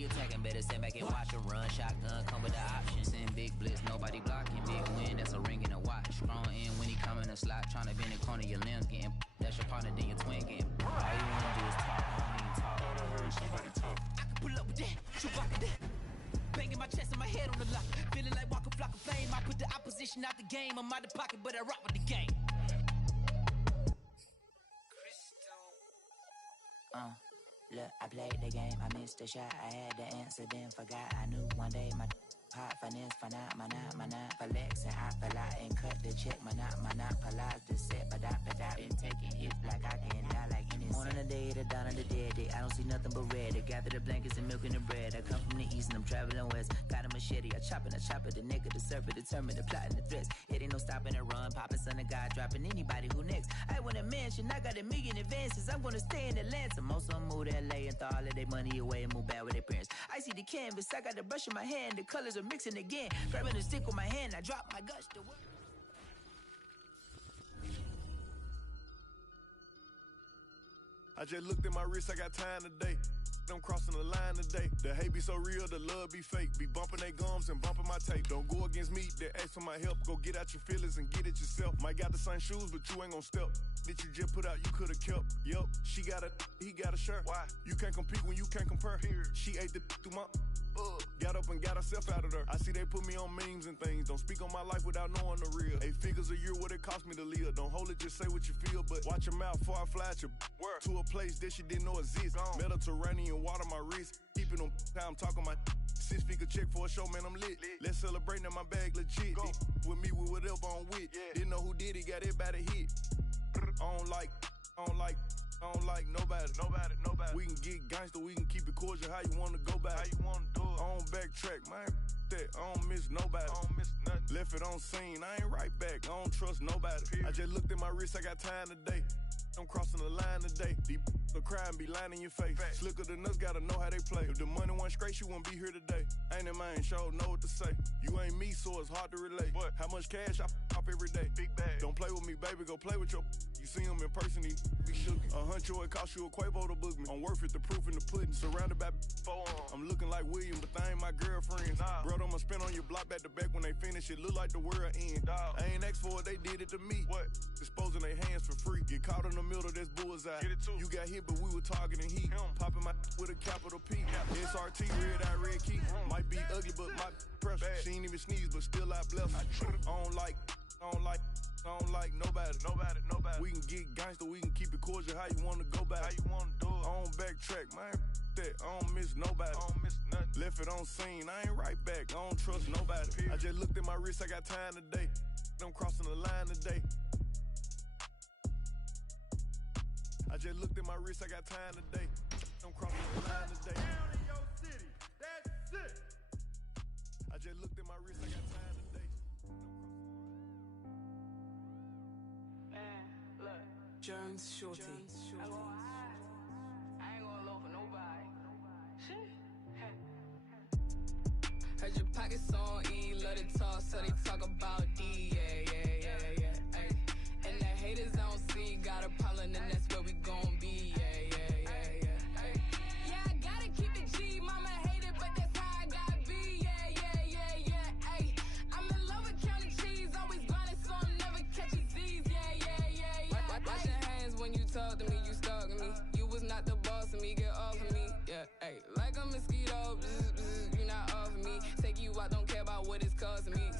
we attacking, better stand back and watch her run. Shotgun come with the option. Send big blitz, nobody blocking. Big win, that's a ring and a watch. Strong in when he come in a slot. Tryna bend the corner, your limbs getting. That's your partner, then your twin getting. All you wanna do is talk, I don't even talk. I heard somebody talk. I can pull up with that, Chewbacca that. Banging my chest and my head on the lock. Feeling like Walker Flock of Flame. I put the opposition out the game. I'm out of pocket, but I rock with the game. Look, I played the game, I missed the shot. I had the answer, then forgot. I knew one day my hot finesse, finite, flex, and I fell out and cut the check. Monopolize the set, but I been taking hits like I can die like any morning of the day, the dawn of the dead day. I don't see nothing but red. I gather the blankets and milk and the bread. I come from the east and I'm traveling west. Got a machete, I chop it, the neck of the serpent, determined the plot and the threats. It ain't no stopping the run, popping son of God, dropping anybody who next. I want a mansion, I got a million advances. I'm gonna stay in Atlanta. Most of them move to LA and throw all of their money away and move back with their parents. I see the canvas, I got the brush in my hand, the colors are mixing again. Grabbing the stick with my hand, I drop my guts to work. I just looked at my wrist, I got time today. I'm crossing the line today. The hate be so real, the love be fake. Be bumping they gums and bumping my tape. Don't go against me, they ask for my help. Go get out your feelings and get it yourself. Might got the same shoes, but you ain't gon' step. That you just put out, you could've kept. Yup, she got a, he got a shirt. Why? You can't compete when you can't compare. Period. She ate the through my got up and got herself out of there. I see they put me on memes and things. Don't speak on my life without knowing the real. 8 figures a year, what it cost me to live. Don't hold it, just say what you feel. But watch your mouth before I fly at your word. To a place that she didn't know exist. Mediterranean water my wrist. Keeping on time talking my 6-figure check for a show, man, I'm lit. Let's celebrate now, my bag legit. With me, with whatever I'm with. Yeah. Didn't know who did it, got everybody hit. I don't like nobody. We can get gangster, we can keep it cordial. How you wanna go back? How you wanna do it? I don't backtrack, man. That I don't miss nobody. I don't miss nothing. Left it on scene, I ain't right back. I don't trust nobody. Period. I just looked at my wrist, I got time today. I'm crossing the line today. Deep the crime be lying in your face. Fact. Slicker than us, gotta know how they play. If the money wasn't straight, you wouldn't be here today. Ain't in mine, sure know what to say. You ain't me, so it's hard to relate. But how much cash I pop every day? Big bag. Don't play with me, baby, go play with your. You see him in person, he be shook. $100, it cost you a Quavo to book me. I'm worth it, the proof in the pudding. Surrounded by forearms. I'm looking like William, but they ain't my girlfriends. Nah. Bro, I'ma spin on your block back to back when they finish. It look like the world end. Dog. I ain't asked for it, they did it to me. What? Disposing their hands for free. Get caught in the middle, that's bullseye. Get it too. You got hit, but we were targeting heat. Popping my with a capital P. SRT, red eye, red key. Might be ugly, but my pressure. She ain't even sneeze, but still I bless her. I don't like nobody. We can get gangster, we can keep it cordial. How you wanna go back? How you wanna do it? I don't backtrack, man. That I don't miss nobody. I don't miss nothing. Left it on scene, I ain't right back. I don't trust nobody. Period. I just looked at my wrist, I got time today. I'm crossing the line today. I just looked at my wrist, I got time today. I'm crossing the line today. Down in your city, that's it. I just looked at my wrist, I got time today. Man, look. Jones Shorty. I ain't gonna low for nobody. Shit. Heard your pockets on E, love to talk, so they talk about D, yeah. Ay. And the haters I don't see, got a problem, and that's where we gon' be, yeah. Ay. Yeah, I gotta keep it G, mama hate it, but that's how I gotta be, yeah. Ay. I'm in love with counting cheese, always grinding, so I'm never catching Z's, yeah. Wash your hands when you talk to me, you stalking me. You was not the boss of me, get off of me, yeah. Ay. Like a mosquito, you not off of me. Take you out, don't care about what it's costing me.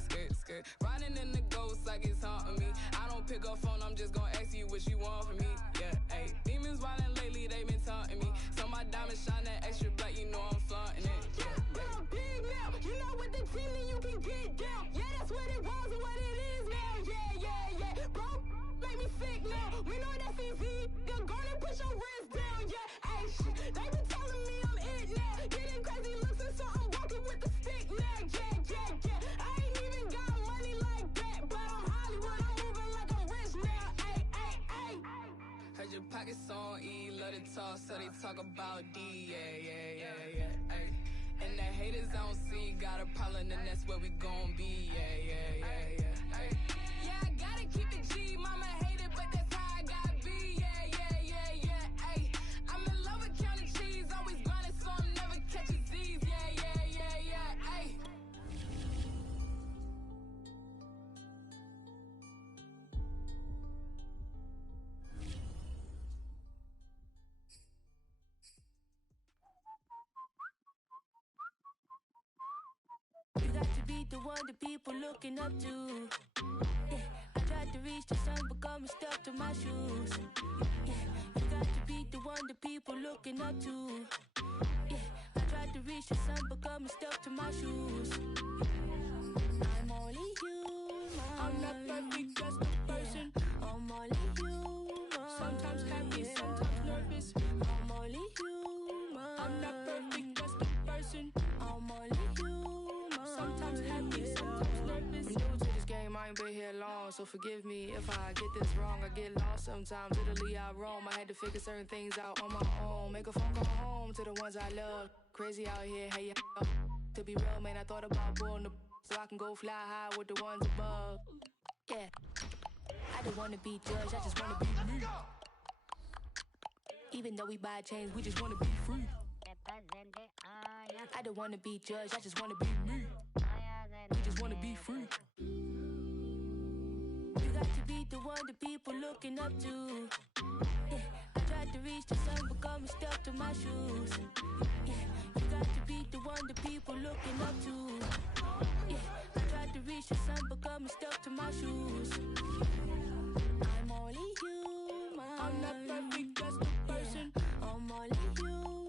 Scared. Riding in the ghost like it's haunting me. I don't pick up phone, I'm just gonna ask you what you want from me. Yeah, ayy. Demons wildin' lately, they been taunting me. So my diamonds shine that extra black, you know I'm flaunting it. Yeah, big now. You know what the team and you can get down. Yeah, that's what it was and what it is now. Yeah. Bro, make me sick now. We know that's easy. You're gonna push your wrist down. Yeah, ayy, shit. They been telling me I'm it now. Getting crazy looks and so I'm walking with the stick now. Yeah. I ain't even got money like that, but I'm Hollywood. I'm moving like I'm rich now. Ay. Heard your pockets on E, love to talk, so they talk about D, yeah. Ay. And the haters I don't see, got a problem, and that's where we gon' be, yeah. Ay. Yeah, I gotta keep it G, mama hate it, but that's how I gotta be, yeah. Ay. I'm in love with counting cheese, always grinding, so I'm never catching Z's. the one that people looking up to. Yeah, I tried to reach the sun, but got me stuck to my shoes. Yeah, you got to be the one that people looking up to. Yeah, I tried to reach the sun, but got me stuck to my shoes. I'm only human. I'm not perfect, just a person. I'm only human. Sometimes happy, sometimes nervous. I'm only human. I'm not perfect, just a person. I'm only human. Sometimes happy, sometimes nervous. I'm new to this game, I ain't been here long, so forgive me if I get this wrong. I get lost sometimes, literally I roam. I had to figure certain things out on my own. Make a phone call home to the ones I love. Crazy out here, hey, yeah. To be real, man, I thought about pulling the so I can go fly high with the ones above. Yeah, I don't wanna be judged, I just wanna be me. Even though we buy chains, we just wanna be free. I don't wanna be judged, I just wanna be me. We just wanna be free. You got to be the one that people looking up to. Yeah, I tried to reach the sun, but got me stuck to my shoes. Yeah, you got to be the one that people looking up to. Yeah, I tried to reach the sun, but got me stuck to my shoes. I'm only human. I'm not perfect, just a person. I'm only human.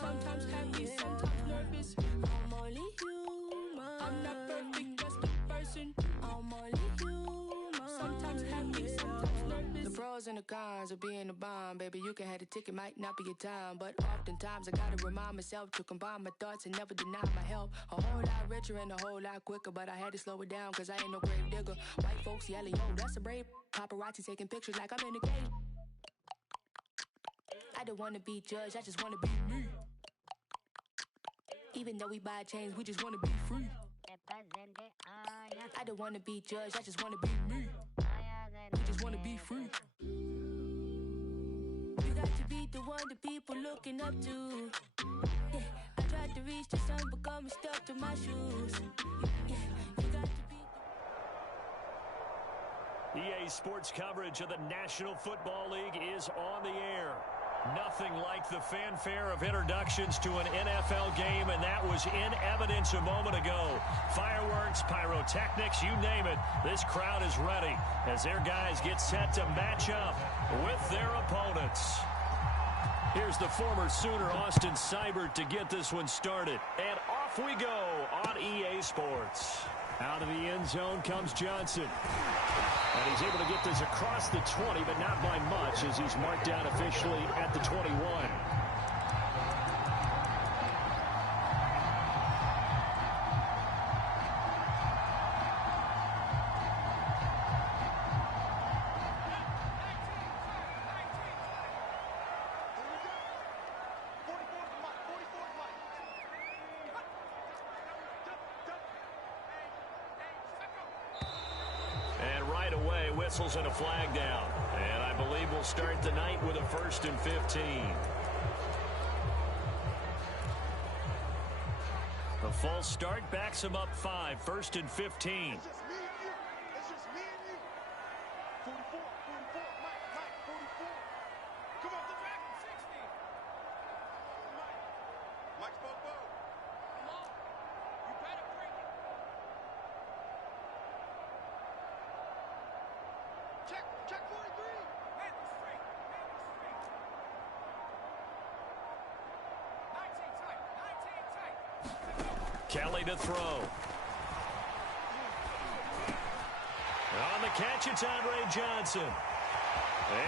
Sometimes happy, sometimes nervous. I'm only human. I'm not perfect, just a person. I'm only human. Sometimes happy, sometimes nervous. The pros and the cons of being a bomb, baby. You can have the ticket, might not be your time, but oftentimes I gotta remind myself to combine my thoughts and never deny my help. A whole lot richer and a whole lot quicker, but I had to slow it down cause I ain't no grave digger. White folks yelling, yo, that's a brave. Paparazzi taking pictures like I'm in the cage. I don't wanna be judged, I just wanna be me. Even though we buy chains, we just wanna be free. I don't wanna be judged, I just wanna be me. We just wanna be free. You got to be the one that people looking up to. Yeah, I tried to reach the sun, but got me stuck to my shoes. Yeah, you got to be the... EA Sports coverage of the National Football League is on the air. Nothing like the fanfare of introductions to an NFL game, and that was in evidence a moment ago. Fireworks, pyrotechnics, you name it. This crowd is ready as their guys get set to match up with their opponents. Here's the former Sooner, Austin Seibert, to get this one started. And off we go on EA Sports. Out of the end zone comes Johnson. And he's able to get this across the 20, but not by much as he's marked down officially at the 21. Whistles and a flag down. And I believe we'll start the night with a 1st and 15. A false start backs him up 5. 1st and 15. It's just me and you. It's just me and you. 44, 44, Mike, 44. Come on, the back, 60. Mike Bobo. Come on. You better bring it. Check 43. Man, straight. 19 tight. Kelly to throw. On the catch, it's Andre Johnson.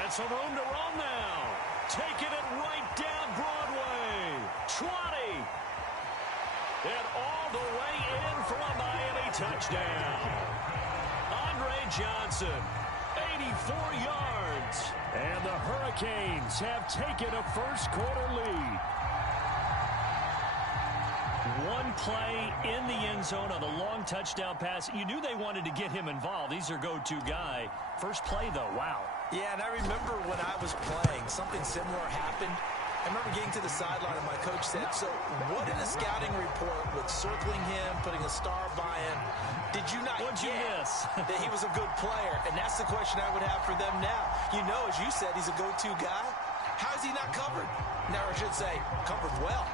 And some room to roam now. Taking it right down Broadway. 20. And all the way in for a Miami touchdown. Andre Johnson, 84 yards. And the Hurricanes have taken a first quarter lead. One play in the end zone on the long touchdown pass. You knew they wanted to get him involved. He's their go-to guy. First play, though, wow. Yeah, and I remember when I was playing, something similar happened. I remember getting to the sideline and my coach said, so what in a scouting report with circling him, putting a star by him, did you not What'd you miss? that he was a good player? And that's the question I would have for them now. You know, as you said, he's a go-to guy. How is he not covered? Now, I should say, covered well.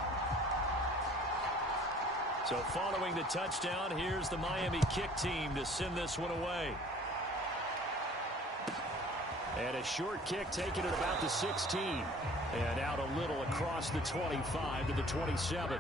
So following the touchdown, here's the Miami kick team to send this one away. And a short kick taken at about the 16. And out a little across the 25 to the 27.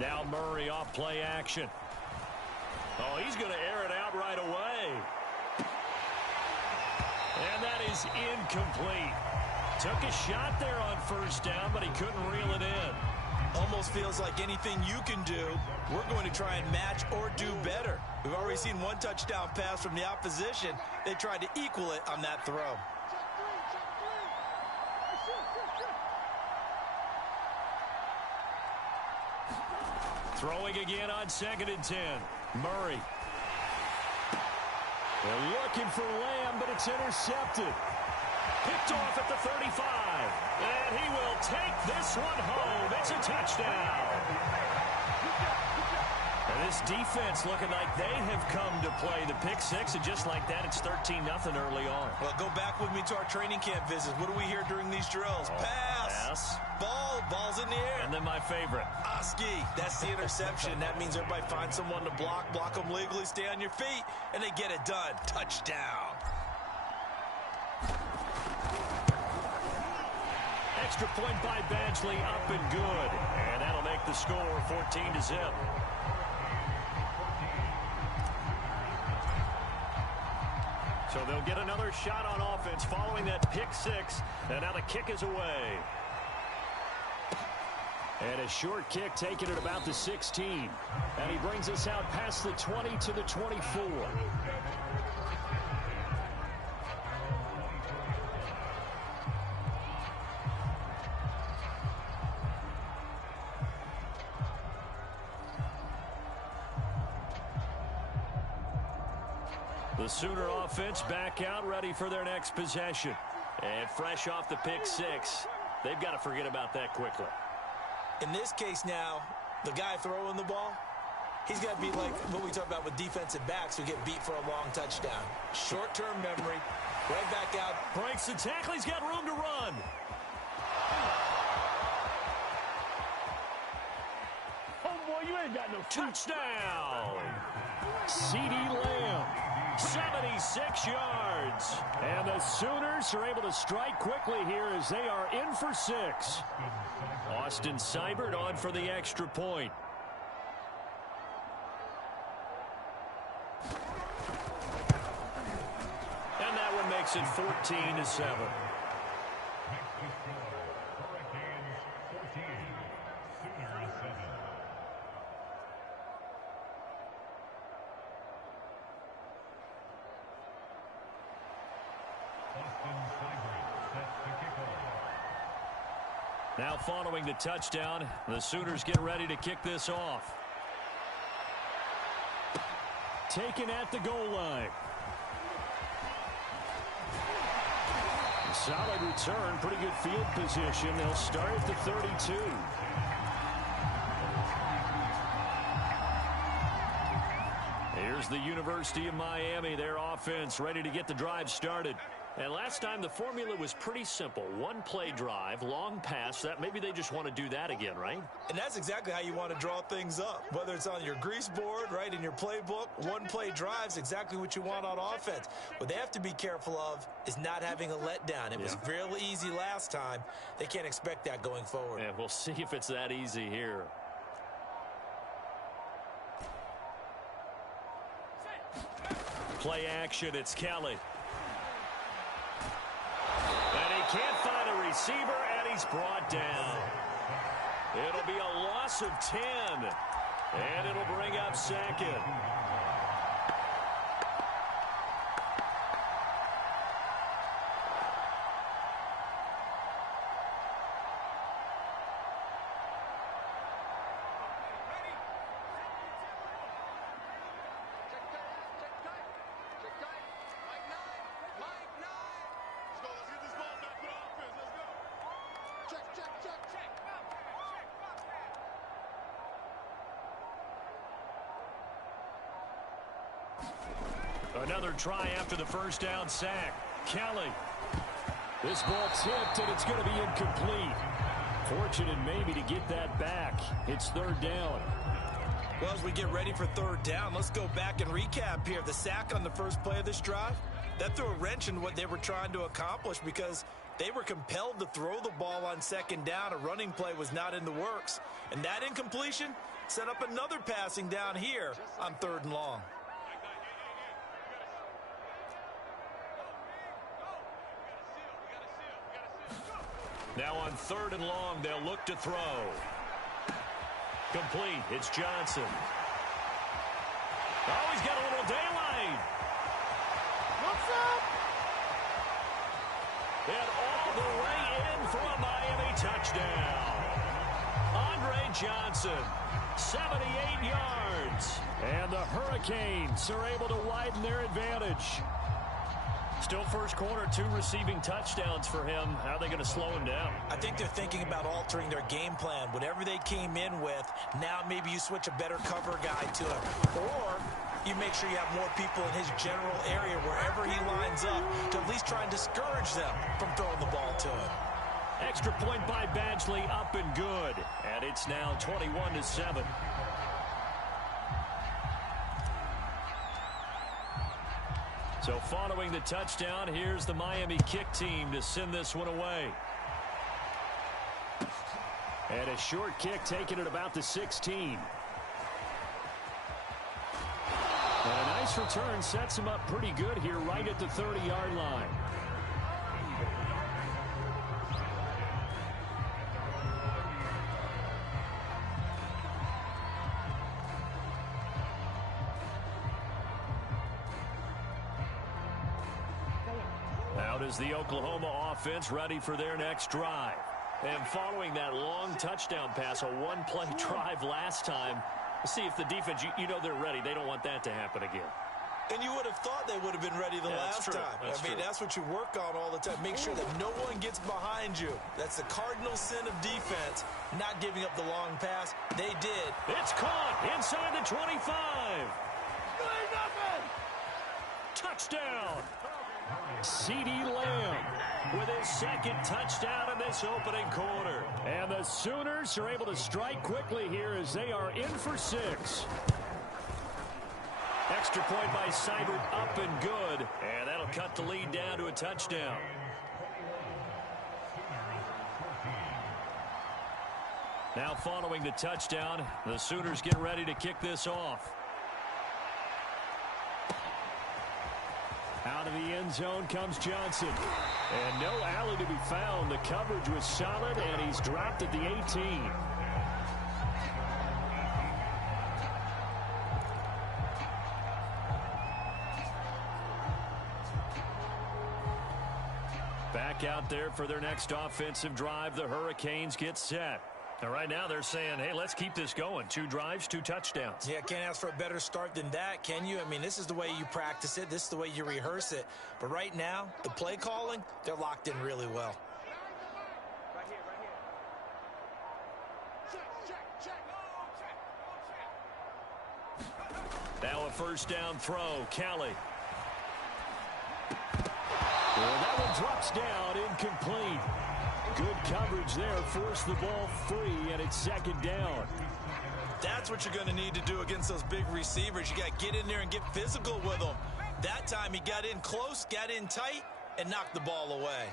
Now Murray off play action. Oh, he's going to air it out right away. And that is incomplete. Took a shot there on first down, but he couldn't reel it in. Almost feels like anything you can do, we're going to try and match or do better. We've already seen one touchdown pass from the opposition. They tried to equal it on that throw. Throwing again on 2nd and 10. Murray. They're looking for Lamb, but it's intercepted. Picked off at the 35. And he will take this one home. It's a touchdown. And this defense looking like they have come to play the pick six, and just like that, it's 13-0 early on. Well, go back with me to our training camp visits. What do we hear during these drills? Pass. Ball's in the air. And then my favorite. Oski, that's the interception. That means everybody finds someone to block them legally, stay on your feet, and they get it done. Touchdown. Extra point by Badgley, up and good. And that'll make the score 14-0. So they'll get another shot on offense following that pick six. And now the kick is away. And a short kick taken at about the 16. And he brings us out past the 20 to the 24. The Sooner offense back out, ready for their next possession. And fresh off the pick six, they've got to forget about that quickly. In this case now, the guy throwing the ball, he's got to be like what we talk about with defensive backs who get beat for a long touchdown. Short-term memory, right back out. Breaks the tackle, he's got room to run. Oh, boy, you ain't got no touchdown. CeeDee Lamb. 76 yards. And the Sooners are able to strike quickly here as they are in for 6. Austin Seibert on for the extra point. And that one makes it 14-7. Now following the touchdown, the Sooners get ready to kick this off. Taken at the goal line. Solid return, pretty good field position. They'll start at the 32. Here's the University of Miami, their offense ready to get the drive started. And last time the formula was pretty simple. One play drive, long pass. That maybe they just want to do that again, right? And that's exactly how you want to draw things up. Whether it's on your grease board, right, in your playbook, one play drive's exactly what you want on offense. What they have to be careful of is not having a letdown. It was real easy last time. They can't expect that going forward. And we'll see if it's that easy here. Play action, it's Kelly. And he can't find a receiver, and he's brought down. It'll be a loss of 10. And it'll bring up second. Another try after the first down sack. Kelly. This ball tipped, and it's going to be incomplete. Fortunate maybe to get that back. It's third down. Well, as we get ready for third down, let's go back and recap here. The sack on the first play of this drive, that threw a wrench in what they were trying to accomplish because they were compelled to throw the ball on second down. A running play was not in the works. And that incompletion set up another passing down here on third and long. Now on third and long, they'll look to throw. Complete. It's Johnson. Oh, he's got a little daylight. What's up? And all the way in for a Miami touchdown. Andre Johnson, 78 yards. And the Hurricanes are able to widen their advantage. Still first quarter, 2 receiving touchdowns for him. How are they going to slow him down? I think they're thinking about altering their game plan. Whatever they came in with, now maybe you switch a better cover guy to him. Or you make sure you have more people in his general area wherever he lines up to at least try and discourage them from throwing the ball to him. Extra point by Badgley, up and good. And it's now 21-7. So following the touchdown, here's the Miami kick team to send this one away. And a short kick taken at about the 16. And a nice return sets him up pretty good here right at the 30-yard line. Out is the Oklahoma offense ready for their next drive. And following that long touchdown pass, a one-play drive last time, we'll see if the defense, you know they're ready. They don't want that to happen again. And you would have thought they would have been ready the last time. That's what you work on all the time. Make sure that no one gets behind you. That's the cardinal sin of defense, not giving up the long pass. They did. It's caught inside the 25. Touchdown. CeeDee Lamb with his second touchdown in this opening quarter. And the Sooners are able to strike quickly here as they are in for 6. Extra point by Seibert, up and good. And that'll cut the lead down to a touchdown. Now following the touchdown, the Sooners get ready to kick this off. Out of the end zone comes Johnson. And no alley to be found. The coverage was solid, and he's dropped at the 18. Back out there for their next offensive drive. The Hurricanes get set. And right now they're saying, hey, let's keep this going. 2 drives, 2 touchdowns. Yeah, can't ask for a better start than that, can you? I mean, this is the way you practice it. This is the way you rehearse it. But right now, the play calling, they're locked in really well. Now a first down throw. Kelly. Well, that one drops down, incomplete. Good coverage there, forced the ball free, and it's second down. That's what you're going to need to do against those big receivers. You got to get in there and get physical with them. That time he got in close, got in tight, and knocked the ball away.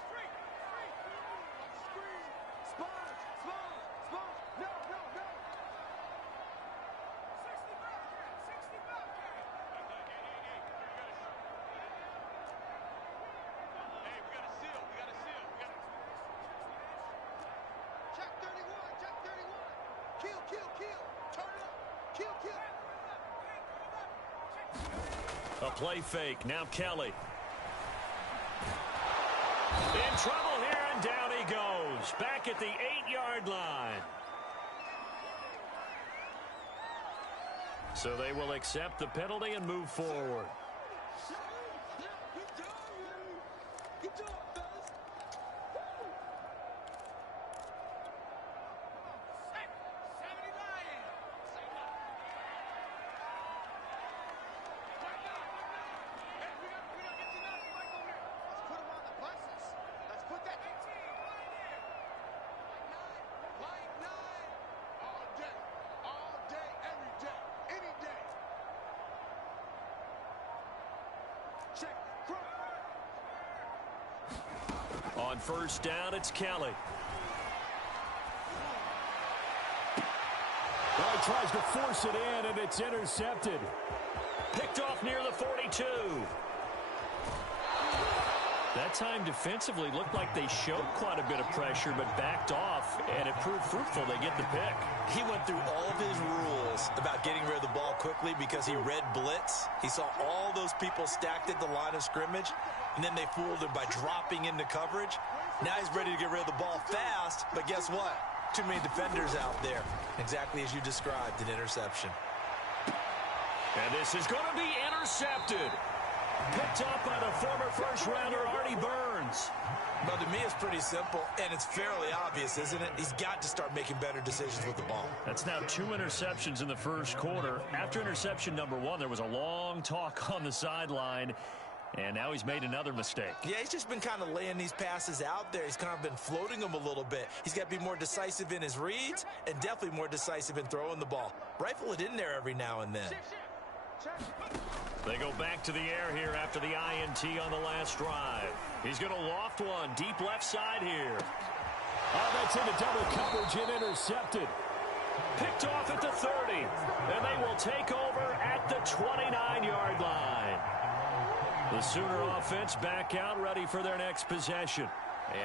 A play fake. Now Kelly. In trouble here, and down he goes. Back at the 8-yard line. So they will accept the penalty and move forward. On first down, it's Kelly. Well, he tries to force it in, and it's intercepted. Picked off near the 42. That time defensively looked like they showed quite a bit of pressure, but backed off, and it proved fruitful. They get the pick. He went through all of his rules about getting rid of the ball quickly because he read blitz. He saw all those people stacked at the line of scrimmage, and then they fooled him by dropping into coverage. Now he's ready to get rid of the ball fast, but guess what? Too many defenders out there. Exactly as you described, an interception. And this is going to be intercepted. Picked up by the former first-rounder Artie Burns. Well, to me, it's pretty simple, and it's fairly obvious, isn't it? He's got to start making better decisions with the ball. That's now 2 interceptions in the first quarter. After interception number 1, there was a long talk on the sideline, and now he's made another mistake. Yeah, he's just been kind of laying these passes out there. He's kind of been floating them a little bit. He's got to be more decisive in his reads and definitely more decisive in throwing the ball. Rifle it in there every now and then. They go back to the air here after the INT on the last drive. He's going to loft one deep left side here. Oh, that's into double coverage and intercepted. Picked off at the 30, and they will take over at the 29-yard line. The Sooner offense back out, ready for their next possession.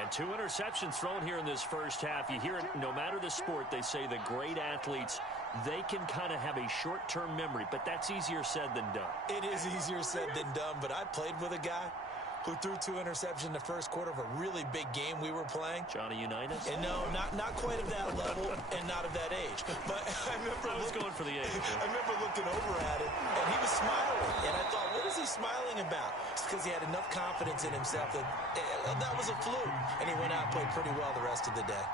And 2 interceptions thrown here in this first half. You hear it, no matter the sport, they say the great athletes, they can kind of have a short-term memory, but that's easier said than done. It is easier said than done, but I played with a guy who threw 2 interceptions in the first quarter of a really big game we were playing. Johnny Unitas? And no, not quite of that level and not of that age. But I was going for the age. I remember looking over at him, and he was smiling. And I thought, what is he smiling about? It's because he had enough confidence in himself that that was a fluke. And he went out and played pretty well the rest of the day.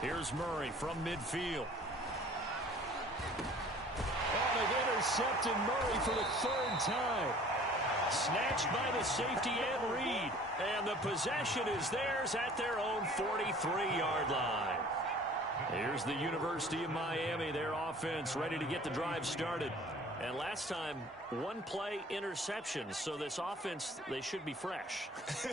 Here's Murray from midfield. And they've intercepted Murray for the 3rd time. Snatched by the safety Ed Reed. And the possession is theirs at their own 43-yard line. Here's the University of Miami, their offense ready to get the drive started. And last time, 1 play interception. So this offense, they should be fresh.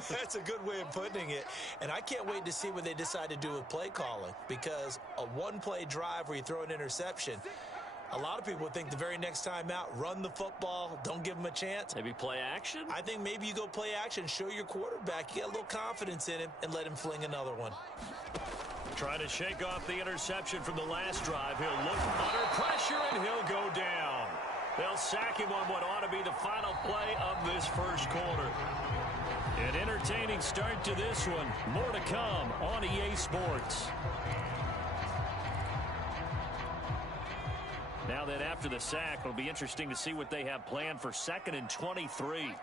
That's a good way of putting it. And I can't wait to see what they decide to do with play calling. Because a 1-play drive where you throw an interception, a lot of people think the very next time out, run the football, don't give them a chance. Maybe play action? I think maybe you go play action, show your quarterback, you get a little confidence in him, and let him fling another one. Trying to shake off the interception from the last drive. He'll look under pressure, and he'll go down. They'll sack him on what ought to be the final play of this first quarter. An entertaining start to this one. More to come on EA Sports. Now then, after the sack, it'll be interesting to see what they have planned for 2nd and 23.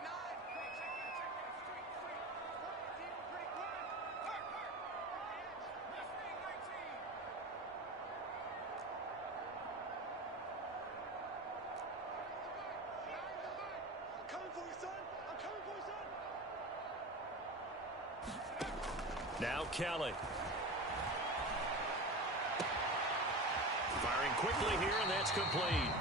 Now Kelly. Firing quickly here, and that's complete.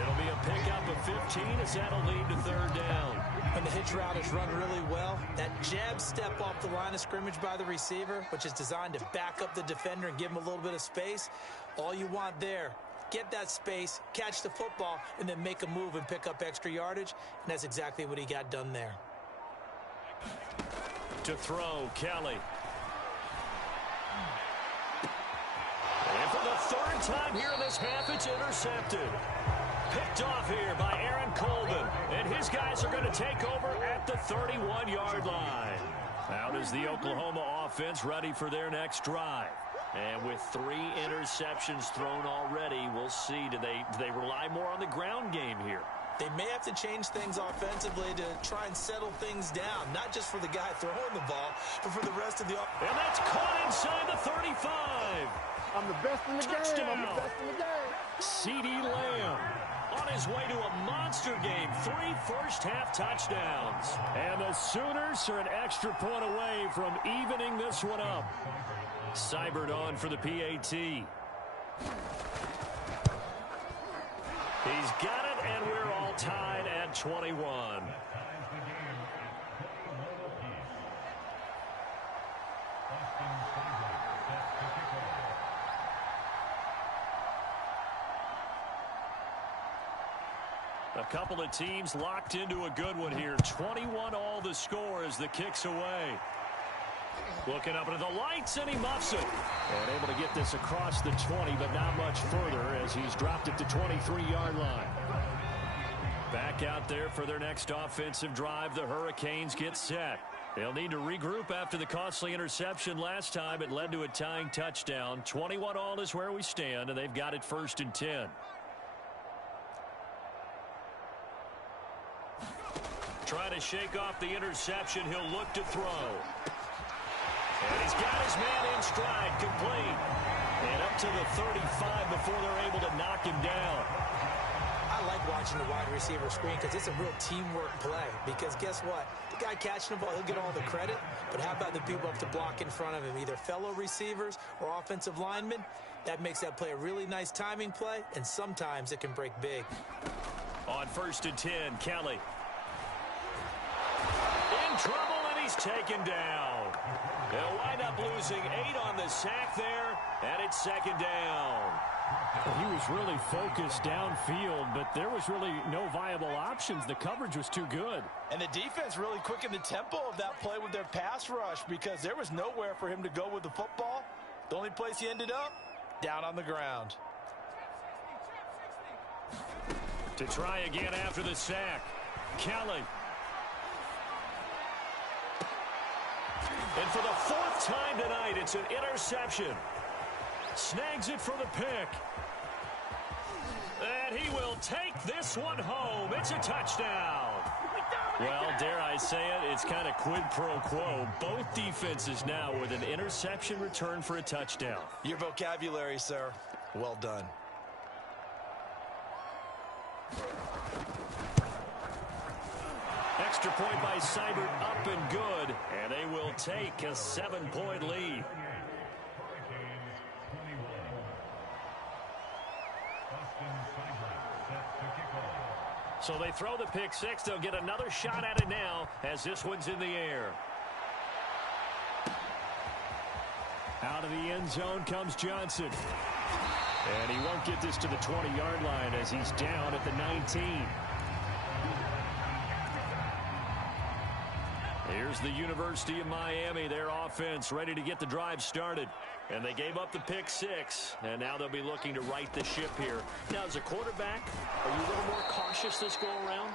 It'll be a pickup of 15 as that'll lead to 3rd down. When the hitch route is run really well, that jab step off the line of scrimmage by the receiver, which is designed to back up the defender and give him a little bit of space, all you want there get that space, catch the football, and then make a move and pick up extra yardage. And that's exactly what he got done there. To throw, Kelly. And for the third time here in this half, it's intercepted. Picked off here by Aaron Colvin. And his guys are going to take over at the 31-yard line. Out is the Oklahoma offense ready for their next drive. And with 3 interceptions thrown already, we'll see. Do they rely more on the ground game here? They may have to change things offensively to try and settle things down, not just for the guy throwing the ball, but for the rest of the offense. And that's caught inside the 35. I'm the best in the Touchdown. game. I'm the best in the game. CeeDee Lamb on his way to a monster game. 3 first-half touchdowns. And the Sooners are an extra point away from evening this one up. Seibert on for the PAT. He's got it, and we're all tied at 21. A couple of teams locked into a good one here. 21 all the score as the kick's away. Looking up into the lights, and he muffs it. And able to get this across the 20, but not much further as he's dropped it to 23-yard line. Back out there for their next offensive drive. The Hurricanes get set. They'll need to regroup after the costly interception last time. It led to a tying touchdown. 21 all is where we stand, and they've got it 1st and 10. Trying to shake off the interception. He'll look to throw. And he's got his man in stride, complete. And up to the 35 before they're able to knock him down. I like watching the wide receiver screen because it's a real teamwork play. Because guess what? The guy catching the ball, he'll get all the credit. But how about the people up to block in front of him, either fellow receivers or offensive linemen? That makes that play a really nice timing play, and sometimes it can break big. On 1st and 10, Kelly. In trouble, and he's taken down. They'll wind up losing 8 on the sack there, and it's 2nd down. He was really focused downfield, but there was really no viable options. The coverage was too good. And the defense really quickened the tempo of that play with their pass rush because there was nowhere for him to go with the football. The only place he ended up, down on the ground. To try again after the sack, Kelly. And for the 4th time tonight, it's an interception. Snags it for the pick. And he will take this one home. It's a touchdown. Well, dare I say it, it's kind of quid pro quo. Both defenses now with an interception return for a touchdown. Your vocabulary, sir. Well done. Extra point by Seibert, up and good. And they will take a 7-point lead. So they throw the pick 6. They'll get another shot at it now as this one's in the air. Out of the end zone comes Johnson. And he won't get this to the 20-yard line as he's down at the 19. Here's the University of Miami, their offense ready to get the drive started. And they gave up the pick 6, and now they'll be looking to right the ship here. Now, as a quarterback, are you a little more cautious this go-around?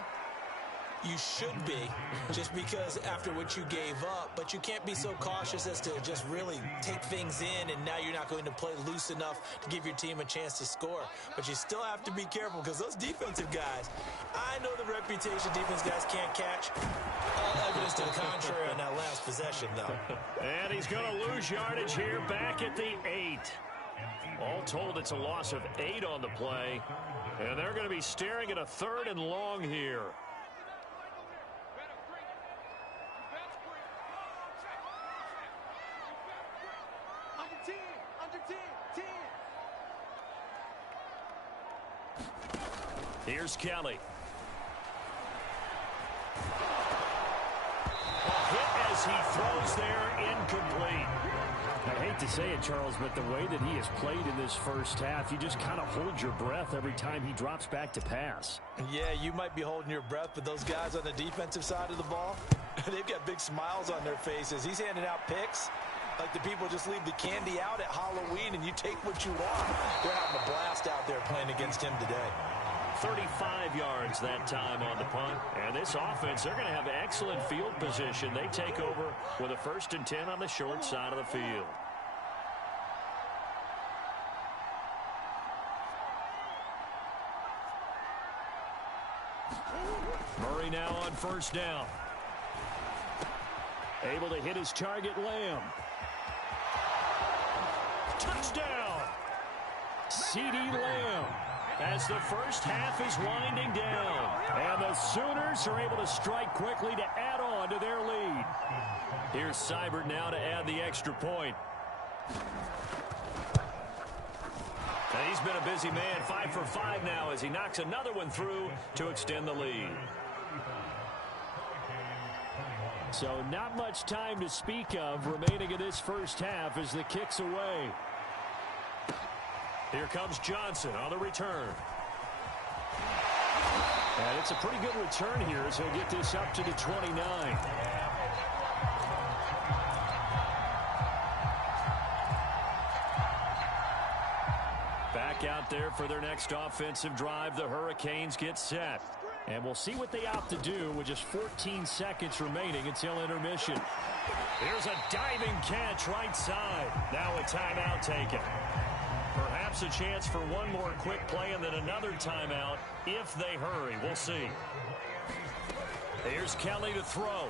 You should be, just because after what you gave up, but you can't be so cautious as to just really take things in, and now you're not going to play loose enough to give your team a chance to score. But you still have to be careful because those defensive guys, I know the reputation defense guys can't catch. All evidence to the contrary on that last possession, though. And he's going to lose yardage here back at the 8. All told, it's a loss of 8 on the play, and they're going to be staring at a 3rd and long here. Here's Kelly. A hit as as he throws there, incomplete. I hate to say it, Charles, but the way that he has played in this first half, you just kind of hold your breath every time he drops back to pass. Yeah, you might be holding your breath, but those guys on the defensive side of the ball, they've got big smiles on their faces. He's handing out picks like the people just leave the candy out at Halloween and you take what you want. They're having a blast out there playing against him today. 35 yards that time on the punt. And this offense, they're going to have excellent field position. They take over with a 1st and 10 on the short side of the field. Murray now on 1st down. Able to hit his target, Lamb. Touchdown! CeeDee Lamb. As the first half is winding down. And the Sooners are able to strike quickly to add on to their lead. Here's Seibert now to add the extra point. And he's been a busy man, 5 for 5 now as he knocks another one through to extend the lead. So not much time to speak of remaining in this first half as the kick's away. Here comes Johnson on the return. And it's a pretty good return here as he'll get this up to the 29. Back out there for their next offensive drive. The Hurricanes get set. And we'll see what they opt to do with just 14 seconds remaining until intermission. Here's a diving catch right side. Now a timeout taken. Perhaps a chance for one more quick play and then another timeout if they hurry. We'll see. Here's Kelly to throw.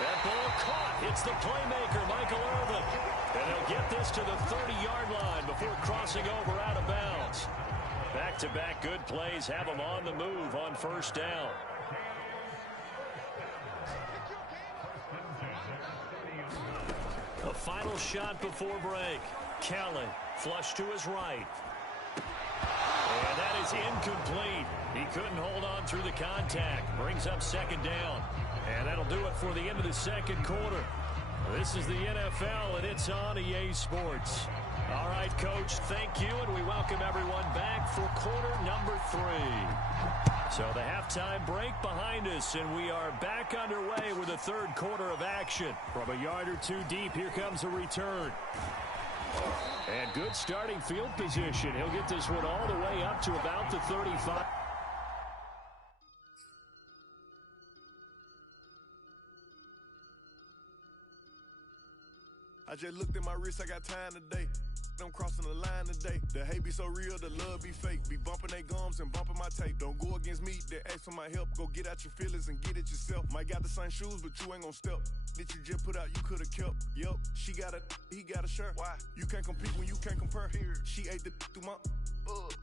That ball caught. Hits the playmaker, Michael Irvin. And they'll get this to the 30-yard line before crossing over out of bounds. Back-to-back good plays have them on the move on 1st down. A final shot before break. Kelly, flush to his right. And that is incomplete. He couldn't hold on through the contact. Brings up 2nd down. And that'll do it for the end of the 2nd quarter. This is the NFL, and it's on EA Sports. All right, Coach, thank you, and we welcome everyone back for quarter number 3. So the halftime break behind us, and we are back underway with the 3rd quarter of action. From a yard or two deep, here comes a return. And good starting field position. He'll get this one all the way up to about the 35. I just looked at my wrist, I got time today. I'm crossing the line today. The hate be so real, the love be fake. Be bumping they gums and bumping my tape. Don't go against me, they ask for my help. Go get out your feelings and get it yourself. Might got the same shoes, but you ain't gon' step. That you just put out, you could've kept. Yup, she got a, he got a shirt. Why? You can't compete when you can't compare. Here, she ate the through my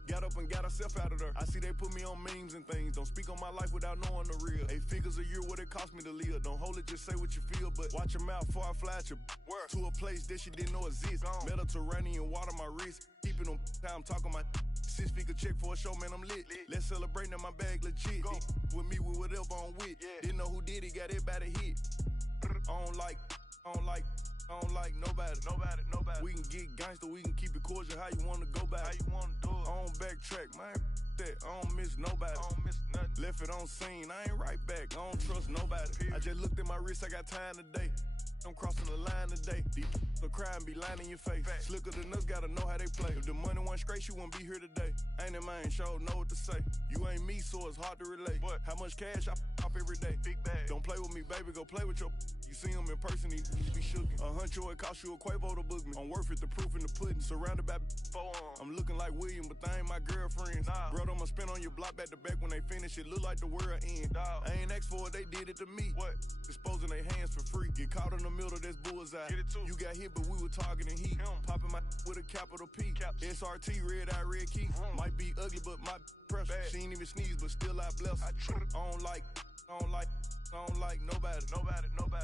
got up and got herself out of there. I see they put me on memes and things. Don't speak on my life without knowing the real. 8 figures a year, what it cost me to live. Don't hold it, just say what you feel. But watch your mouth before I fly at your word. To a place that she didn't know exists. Mediterranean water my wrist. Keeping them time talking my 6-figure check for a show, man, I'm lit. Let's celebrate, now my bag legit. With me, with whatever I'm with. Didn't know who did it, got everybody hit. I don't like nobody. We can get gangster, we can keep it cordial. How you wanna go back? How you wanna do it? I don't backtrack, man. That I don't miss nobody. I don't miss nothing. Left it on scene, I ain't right back. I don't trust nobody. I just looked at my wrist, I got time today. I'm crossing the line today. The crime be lying in your face. Slicker than us, gotta know how they play. If the money wasn't straight, you wouldn't be here today. Ain't in mine, sure know what to say. You ain't me, so it's hard to relate. But how much cash I pop every day? Big bag. Don't play with me, baby, go play with your. You see him in person, he be shook. $100, it cost you a Quavo to book me. I'm worth it, the proof in the pudding. Surrounded by forearms. I'm looking like William, but they ain't my girlfriends. Nah. Bro, I'ma spin on your block back to back when they finish. It look like the world end. I ain't asked for it, they did it to me. What? Disposing their hands for free. Get caught in the middle, that's bullseye. Get it too. You got hit, but we were targeting heat. Popping my with a capital P. SRT, red eye, red key. Might be ugly, but my pressure. She ain't even sneeze, but still I bless her. I don't like nobody.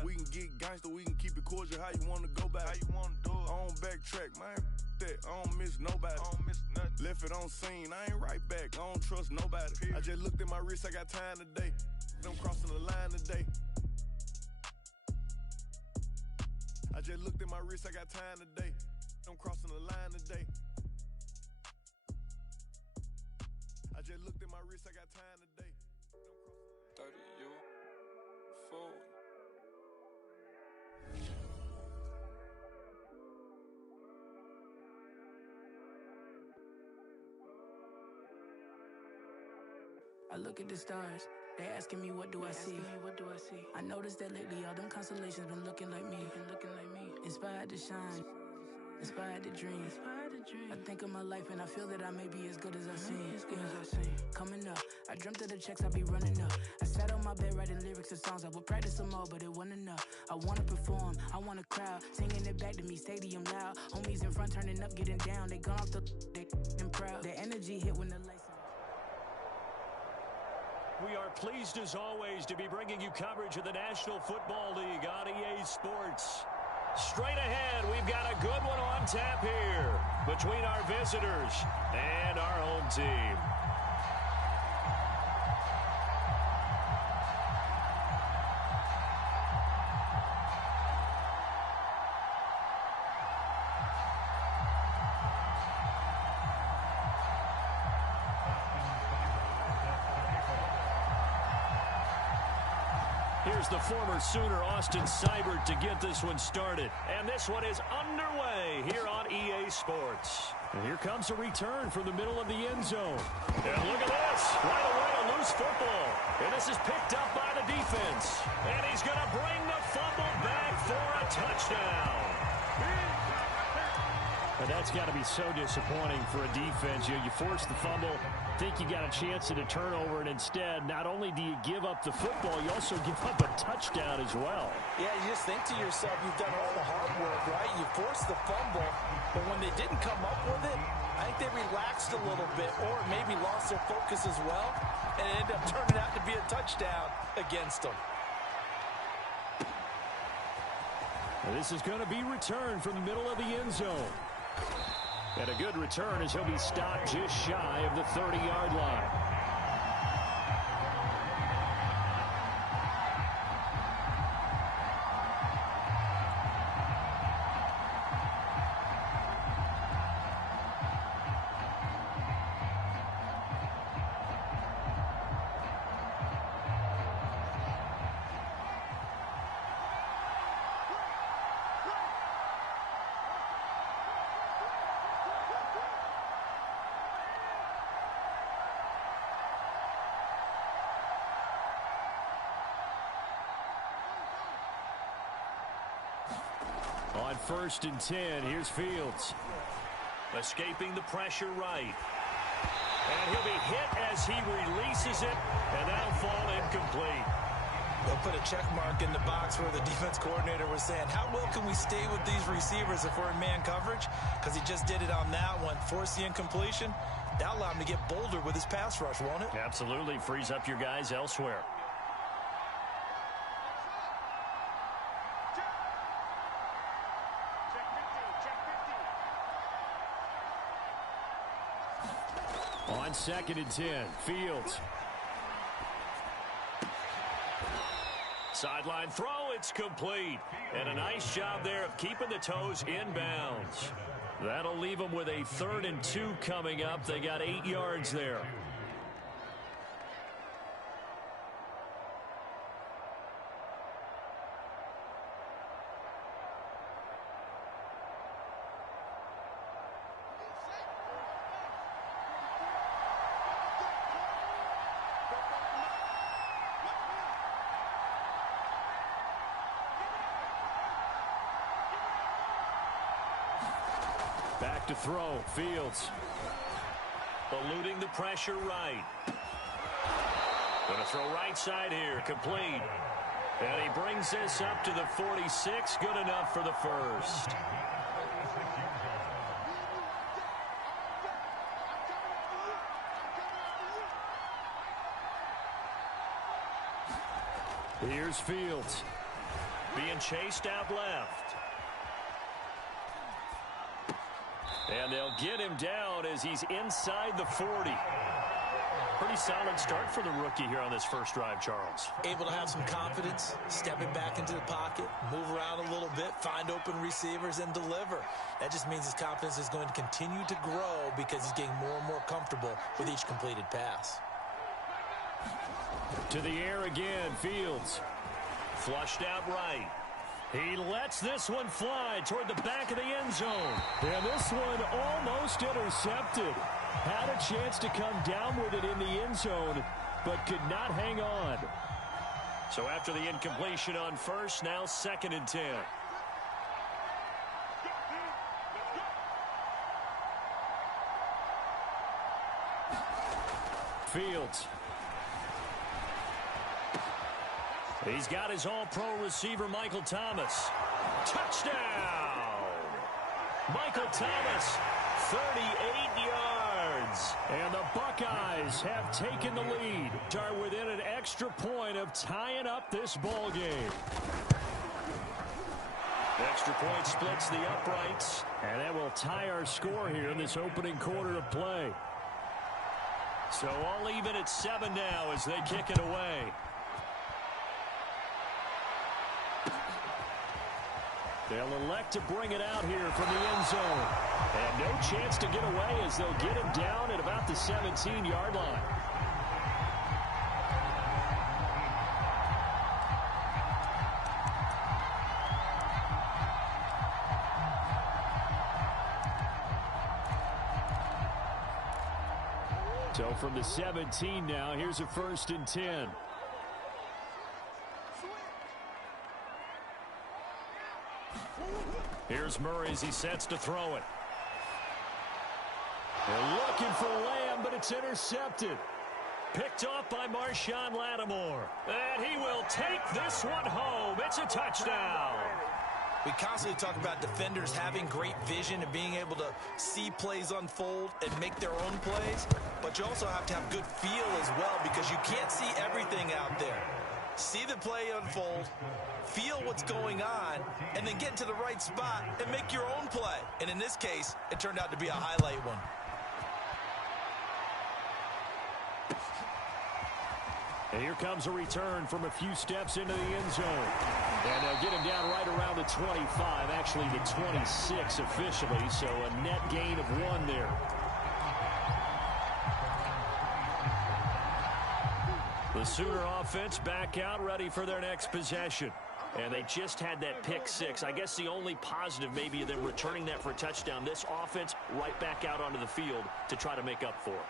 We can get gangster, we can keep it cordial. How you wanna go back? How you wanna do it? I don't backtrack, man. That I don't miss nobody. I don't miss nothing. Left it on scene, I ain't right back. I don't trust nobody. I just looked at my wrist, I got time today. I'm crossing the line today. I just looked at my wrist, I got time today. I'm crossing the line today. I just looked at my wrist, I got time today. 30 you fool. I look at the stars, they asking me what do I see? I noticed that lately all them constellations been looking like me. Inspired to shine, inspired to dream. I think of my life and I feel that I may be as good as I seem. Coming up, I dreamt of the checks I be running up. I sat on my bed writing lyrics of songs. I would practice some more, but it wasn't enough. I wanna perform, I want a crowd singing it back to me, stadium loud. Homies in front turning up, getting down. They gone off the, they proud. The energy hit when the lights. We are pleased as always to be bringing you coverage of the National Football League on EA Sports. Straight ahead, we've got a good one on tap here between our visitors and our home team. Here's the former Sooner, Austin Seibert, to get this one started. And this one is underway here on EA Sports. And here comes a return from the middle of the end zone. And look at this. Right away, a loose football. And this is picked up by the defense. And he's going to bring the fumble back for a touchdown. But that's got to be so disappointing for a defense. You force the fumble, think you got a chance at a turnover, and instead, not only do you give up the football, you also give up a touchdown as well. Yeah, you just think to yourself, you've done all the hard work, right? You forced the fumble, but when they didn't come up with it, I think they relaxed a little bit or maybe lost their focus as well, and it ended up turning out to be a touchdown against them. Well, this is going to be returned from the middle of the end zone. And a good return as he'll be stopped just shy of the 30-yard line. On 1st and 10, here's Fields. Escaping the pressure right. And he'll be hit as he releases it, and that'll fall incomplete. They'll put a check mark in the box where the defense coordinator was saying, how well can we stay with these receivers if we're in man coverage? Because he just did it on that one, forced the incompletion. That'll allow him to get bolder with his pass rush, won't it? Absolutely. Frees up your guys elsewhere. On 2nd and 10, Fields. Sideline throw, it's complete. And a nice job there of keeping the toes inbounds. That'll leave them with a 3rd and 2 coming up. They got 8 yards there. Back to throw, Fields. Eluding the pressure right. Gonna throw right side here, complete. And he brings this up to the 46, good enough for the first. Here's Fields. Being chased out left. And they'll get him down as he's inside the 40. Pretty solid start for the rookie here on this first drive, Charles. Able to have some confidence, stepping back into the pocket, move around a little bit, find open receivers, and deliver. That just means his confidence is going to continue to grow because he's getting more and more comfortable with each completed pass. To the air again, Fields. Flushed out right. He lets this one fly toward the back of the end zone. And this one almost intercepted. Had a chance to come down with it in the end zone, but could not hang on. So after the incompletion on first, now 2nd and 10. Fields. He's got his all-pro receiver, Michael Thomas. Touchdown! Michael Thomas, 38 yards. And the Buckeyes have taken the lead. Are within an extra point of tying up this ball game. Extra point splits the uprights. And that will tie our score here in this opening quarter of play. So all even at 7 now as they kick it away. They'll elect to bring it out here from the end zone. And no chance to get away as they'll get him down at about the 17-yard line. So from the 17 now, here's a 1st and 10. Here's Murray as he sets to throw it. They're looking for Lamb, but it's intercepted. Picked off by Marshawn Lattimore. And he will take this one home. It's a touchdown. We constantly talk about defenders having great vision and being able to see plays unfold and make their own plays. But you also have to have good feel as well because you can't see everything out there. See the play unfold, feel what's going on, and then get into the right spot and make your own play. And in this case, it turned out to be a highlight one. And here comes a return from a few steps into the end zone. And they'll get him down right around the 25, actually the 26 officially, so a net gain of 1 there. The Sooner offense back out, ready for their next possession. And they just had that pick 6. I guess the only positive maybe of them returning that for a touchdown. This offense right back out onto the field to try to make up for it.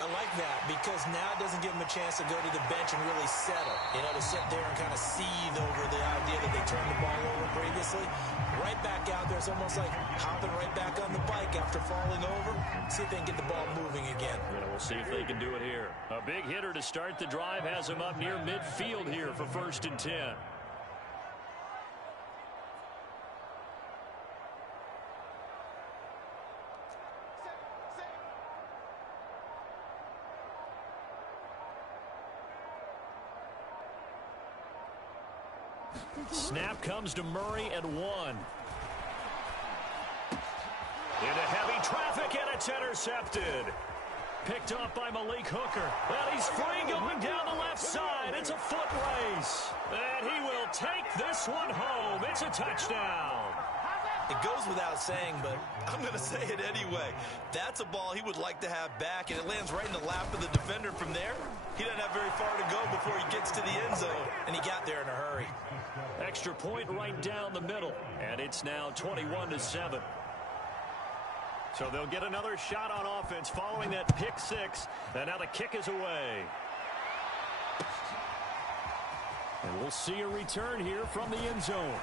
I like that because now it doesn't give them a chance to go to the bench and really settle. You know, to sit there and kind of seethe over the idea that they turned the ball over previously. Right back out there, it's almost like hopping right back on the bike after falling over. See if they can get the ball moving again. Yeah, we'll see if they can do it here. A big hitter to start the drive has him up near midfield here for 1st and 10. Snap comes to Murray at 1. Into heavy traffic, and it's intercepted. Picked up by Malik Hooker. And he's free going down the left side. It's a foot race. And he will take this one home. It's a touchdown. It goes without saying, but I'm going to say it anyway. That's a ball he would like to have back, and it lands right in the lap of the defender from there. He doesn't have very far to go before he gets to the end zone, and he got there in a hurry. Extra point right down the middle, and it's now 21-7. So they'll get another shot on offense following that pick 6, and now the kick is away. And we'll see a return here from the end zone.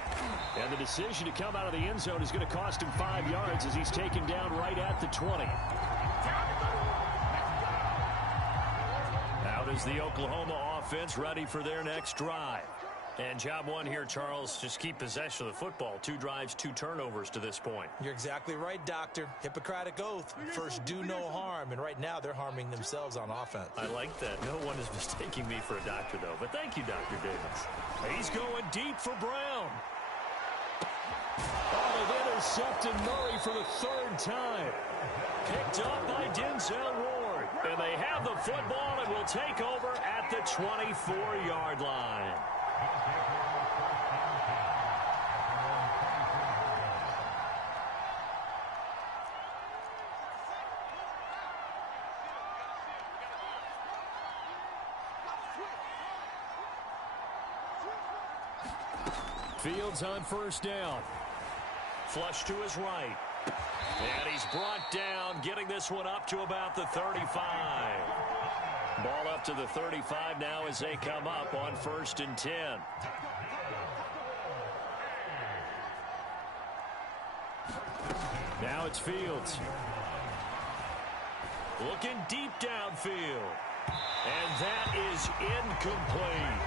And the decision to come out of the end zone is going to cost him 5 yards as he's taken down right at the 20. Out is the Oklahoma offense ready for their next drive. And job 1 here, Charles, just keep possession of the football. 2 drives, 2 turnovers to this point. You're exactly right, Doctor. Hippocratic oath. First, do no harm. And right now, they're harming themselves on offense. I like that. No one is mistaking me for a doctor, though. But thank you, Dr. Davis. He's going deep for Brown. Oh, they've intercepted Murray for the 3rd time. Picked up by Denzel Ward. And they have the football and will take over at the 24-yard line. Fields on first down. Flush to his right. And he's brought down, getting this one up to about the 35. Ball up to the 35 now as they come up on 1st and 10. Now it's Fields. Looking deep downfield. And that is incomplete.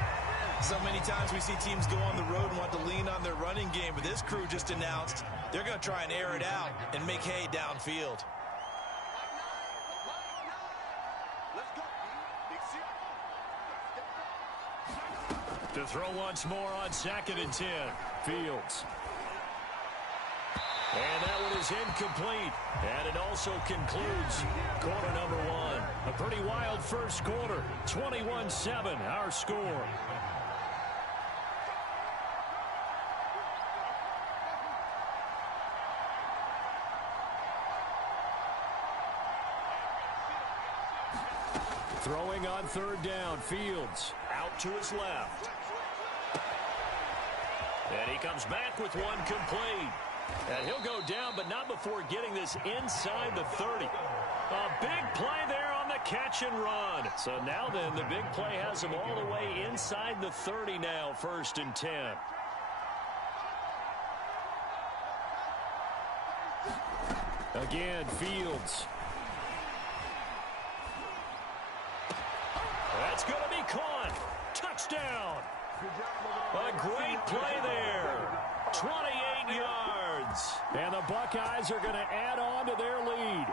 So many times we see teams go on the road and want to lean on their running game, but this crew just announced they're going to try and air it out and make hay downfield. To throw once more on 2nd and 10. Fields. And that one is incomplete. And it also concludes quarter number 1. A pretty wild first quarter. 21-7, our score. Throwing on 3rd down, Fields out to his left. And he comes back with one complete. And he'll go down, but not before getting this inside the 30. A big play there on the catch and run. So now then, the big play has him all the way inside the 30 now, 1st and 10. Again, Fields. That's going to be caught. Touchdown. A great play there. 28 yards. And the Buckeyes are going to add on to their lead.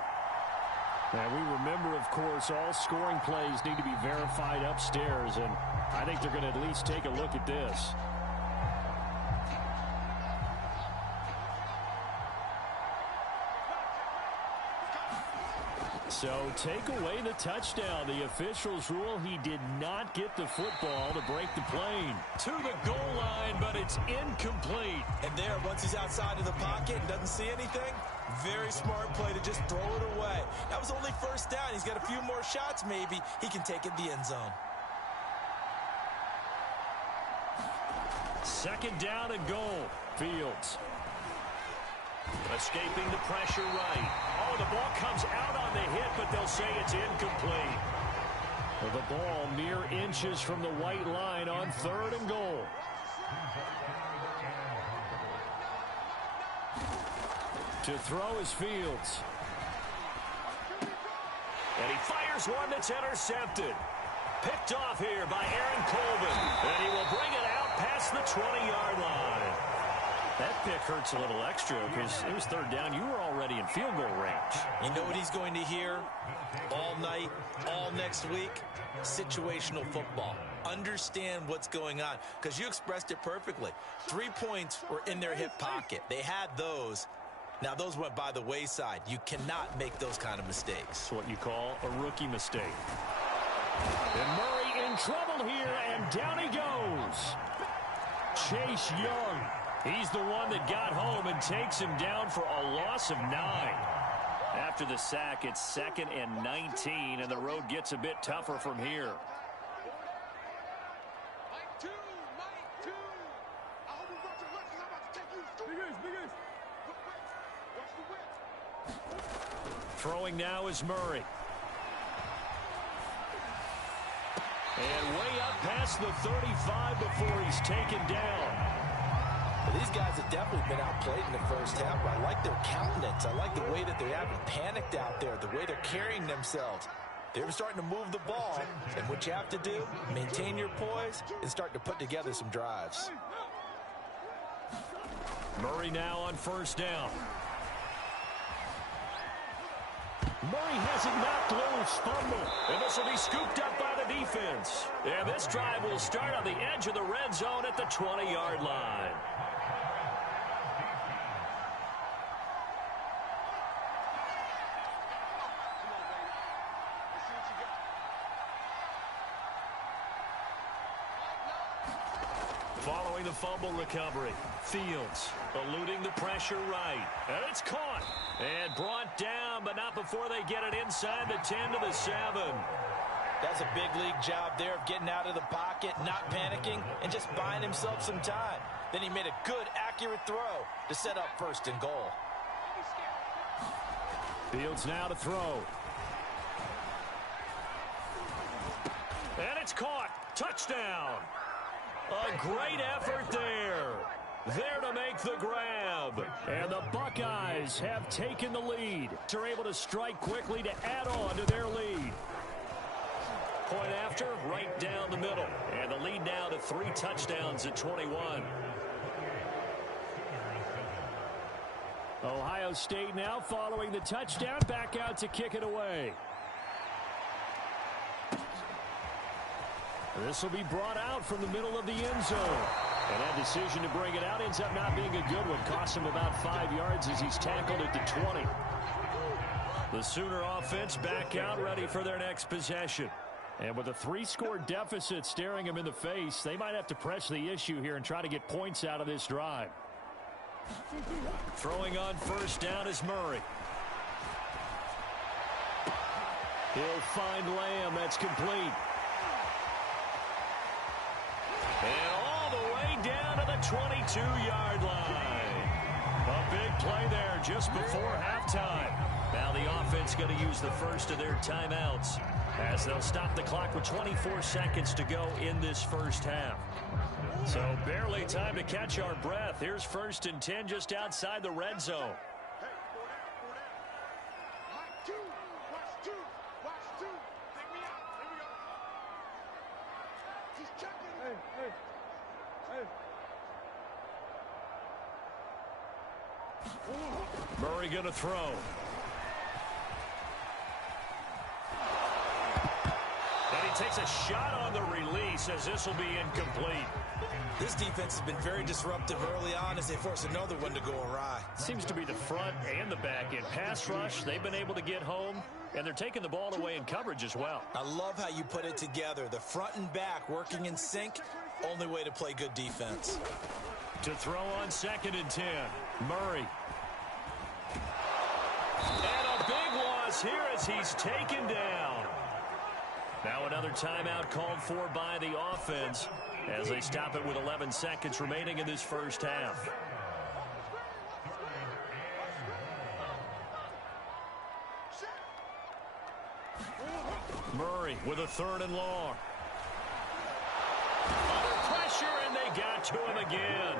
And we remember, of course, all scoring plays need to be verified upstairs. And I think they're going to at least take a look at this. So take away the touchdown. The officials rule he did not get the football to break the plane. To the goal line, but it's incomplete. And there, once he's outside of the pocket and doesn't see anything, very smart play to just throw it away. That was only 1st down. He's got a few more shots maybe. He can take it the end zone. 2nd down and goal. Fields. Escaping the pressure right. Oh, the ball comes out on the hit, but they'll say it's incomplete. Well, the ball mere inches from the white line on 3rd and goal. To throw is Fields. And he fires one that's intercepted. Picked off here by Aaron Colvin. And he will bring it out past the 20-yard line. That pick hurts a little extra because it was 3rd down. You were already in field goal range. You know what he's going to hear all night, all next week? Situational football. Understand what's going on because you expressed it perfectly. 3 points were in their hip pocket. They had those. Now, those went by the wayside. You cannot make those kind of mistakes. It's what you call a rookie mistake. And Murray in trouble here, and down he goes. Chase Young. He's the one that got home and takes him down for a loss of 9. After the sack, it's 2nd and 19, and the road gets a bit tougher from here. Throwing now is Murray. And way up past the 35 before he's taken down. Well, these guys have definitely been outplayed in the 1st half. I like their countenance. I like the way that they haven't panicked out there, the way they're carrying themselves. They're starting to move the ball. And what you have to do, maintain your poise and start to put together some drives. Murray now on 1st down. Murray has it knocked loose, fumble, and this will be scooped up by the defense. And this drive will start on the edge of the red zone at the 20-yard line. Following the fumble recovery, Fields eluding the pressure right. And it's caught and brought down, but not before they get it inside the 10 to the 7. That's a big league job there of getting out of the pocket, not panicking, and just buying himself some time. Then he made a good, accurate throw to set up 1st and goal. Fields now to throw. And it's caught. Touchdown. A great effort there. There to make the grab. And the Buckeyes have taken the lead. They're able to strike quickly to add on to their lead. Point after, right down the middle. And the lead now to 3 touchdowns at 21. Ohio State now following the touchdown, back out to kick it away. This will be brought out from the middle of the end zone. And that decision to bring it out ends up not being a good one. Cost him about 5 yards as he's tackled at the 20. The Sooner offense back out, ready for their next possession. And with a 3-score deficit staring him in the face, they might have to press the issue here and try to get points out of this drive. Throwing on 1st down is Murray. He'll find Lamb. That's complete. And all the way down to the 22-yard line. A big play there just before halftime. Now the offense going to use the first of their timeouts as they'll stop the clock with 24 seconds to go in this first half. So barely time to catch our breath. Here's 1st and 10 just outside the red zone. Murray going to throw. And he takes a shot on the release as this will be incomplete. This defense has been very disruptive early on as they force another one to go awry. Seems to be the front and the back end. Pass rush, they've been able to get home, and they're taking the ball away in coverage as well. I love how you put it together. The front and back working in sync, only way to play good defense. To throw on 2nd and 10, Murray. And a big loss here as he's taken down. Now another timeout called for by the offense as they stop it with 11 seconds remaining in this first half. Murray with a 3rd and long. Under pressure, and they got to him again.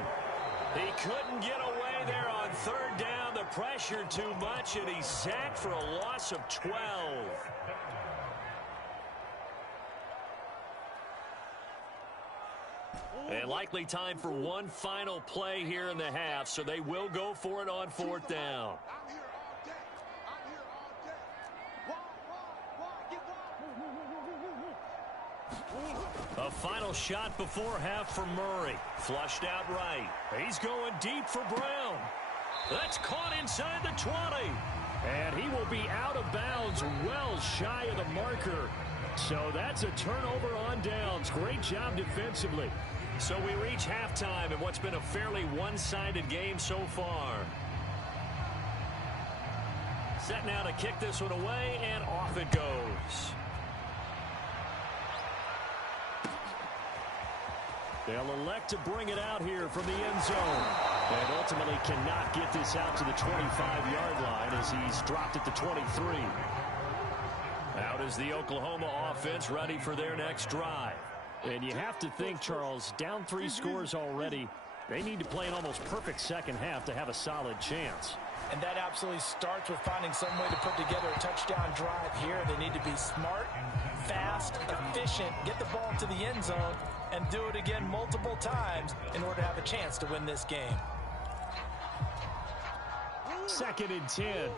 He couldn't get away there on 3rd down. The pressure too much, and he's sacked for a loss of 12. And likely time for one final play here in the half, so they will go for it on 4th down. A final shot before half for Murray. Flushed out right. He's going deep for Brown. That's caught inside the 20. And he will be out of bounds, well shy of the marker. So that's a turnover on downs. Great job defensively. So we reach halftime in what's been a fairly one-sided game so far. Set now to kick this one away, and off it goes. They'll elect to bring it out here from the end zone. And ultimately cannot get this out to the 25-yard line as he's dropped at the 23. Out is the Oklahoma offense ready for their next drive. And you have to think, Charles, down 3 scores already. They need to play an almost perfect second half to have a solid chance. And that absolutely starts with finding some way to put together a touchdown drive here. They need to be smart, fast, efficient, get the ball to the end zone, and do it again multiple times in order to have a chance to win this game. 2nd and 10.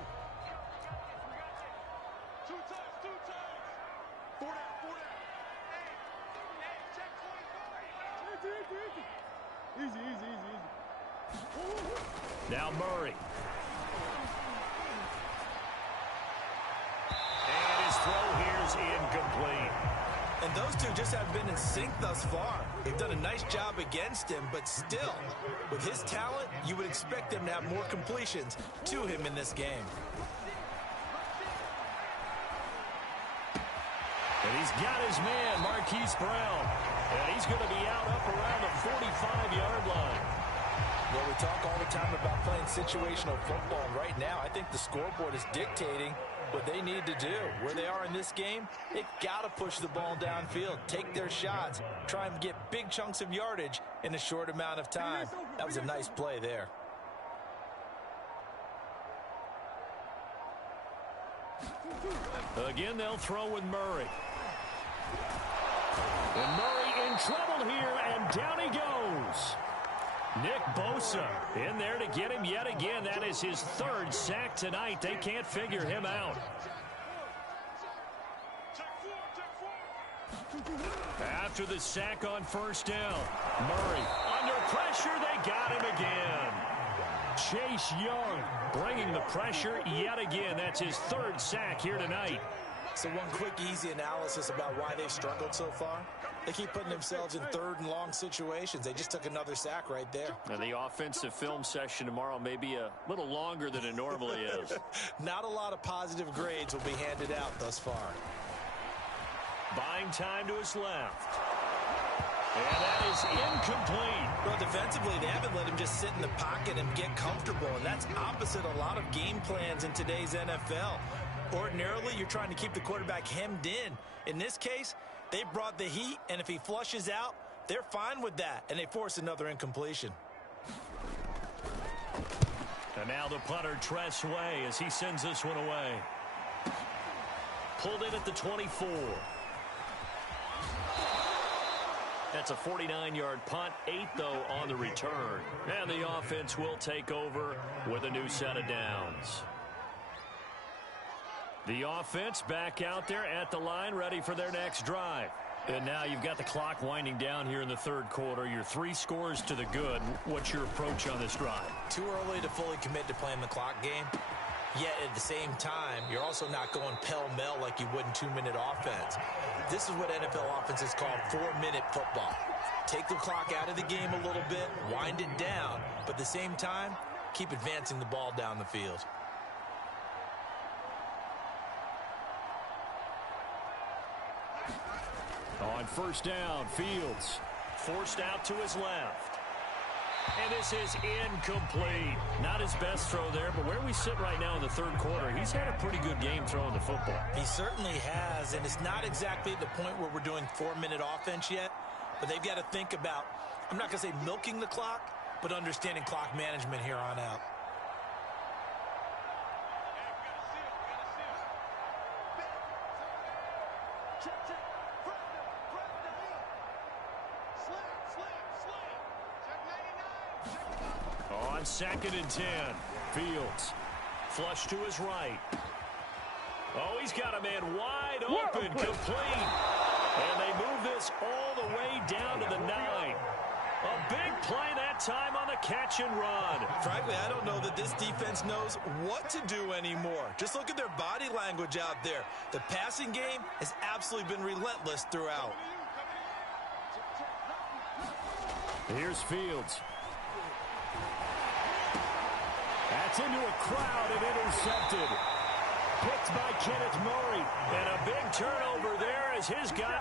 Now Murray. And his throw here is incomplete. And those two just have been in sync thus far. They've done a nice job against him, but still, with his talent, you would expect him to have more completions to him in this game. And he's got his man, Marquise Brown. And he's going to be out up around the 45-yard line. Well, we talk all the time about playing situational football, and right now I think the scoreboard is dictating what they need to do. Where they are in this game, they've got to push the ball downfield, take their shots, try and get big chunks of yardage in a short amount of time. That was a nice play there. Again, they'll throw with Murray. And Murray in trouble here, and down he goes. Nick Bosa in there to get him yet again. That is his third sack tonight. They can't figure him out. After the sack on first down, Murray under pressure. They got him again. Chase Young bringing the pressure yet again. That's his third sack here tonight. So one quick, easy analysis about why they've struggled so far. They keep putting themselves in third and long situations. They just took another sack right there. And the offensive film session tomorrow may be a little longer than it normally is. Not a lot of positive grades will be handed out thus far. Buying time to his left. And that is incomplete. Well, defensively, they haven't let him just sit in the pocket and get comfortable, and that's opposite a lot of game plans in today's NFL. Ordinarily, you're trying to keep the quarterback hemmed in. In this case, they brought the heat, and if he flushes out, they're fine with that, and they force another incompletion. And now the punter, Tress Way, as he sends this one away. Pulled in at the 24. That's a 49-yard punt, 8, though, on the return. And the offense will take over with a new set of downs. The offense back out there at the line, ready for their next drive. And now you've got the clock winding down here in the third quarter. You're 3 scores to the good. What's your approach on this drive? Too early to fully commit to playing the clock game. Yet at the same time, you're also not going pell-mell like you would in 2-minute offense. This is what NFL offenses call 4-minute football. Take the clock out of the game a little bit, wind it down, but at the same time, keep advancing the ball down the field. On first down, Fields forced out to his left. And this is incomplete. Not his best throw there, but where we sit right now in the third quarter, he's had a pretty good game throwing the football. He certainly has, and it's not exactly at the point where we're doing 4-minute offense yet, but they've got to think about, I'm not going to say milking the clock, but understanding clock management here on out. On 2nd and 10, Fields flush to his right. Oh, he's got a man wide open, complete. And they move this all the way down to the 9. A big play that time on the catch and run. Frankly, I don't know that this defense knows what to do anymore. Just look at their body language out there. The passing game has absolutely been relentless throughout. Here's Fields. That's into a crowd and intercepted. Picked by Kenneth Murray. And a big turnover there as his guy.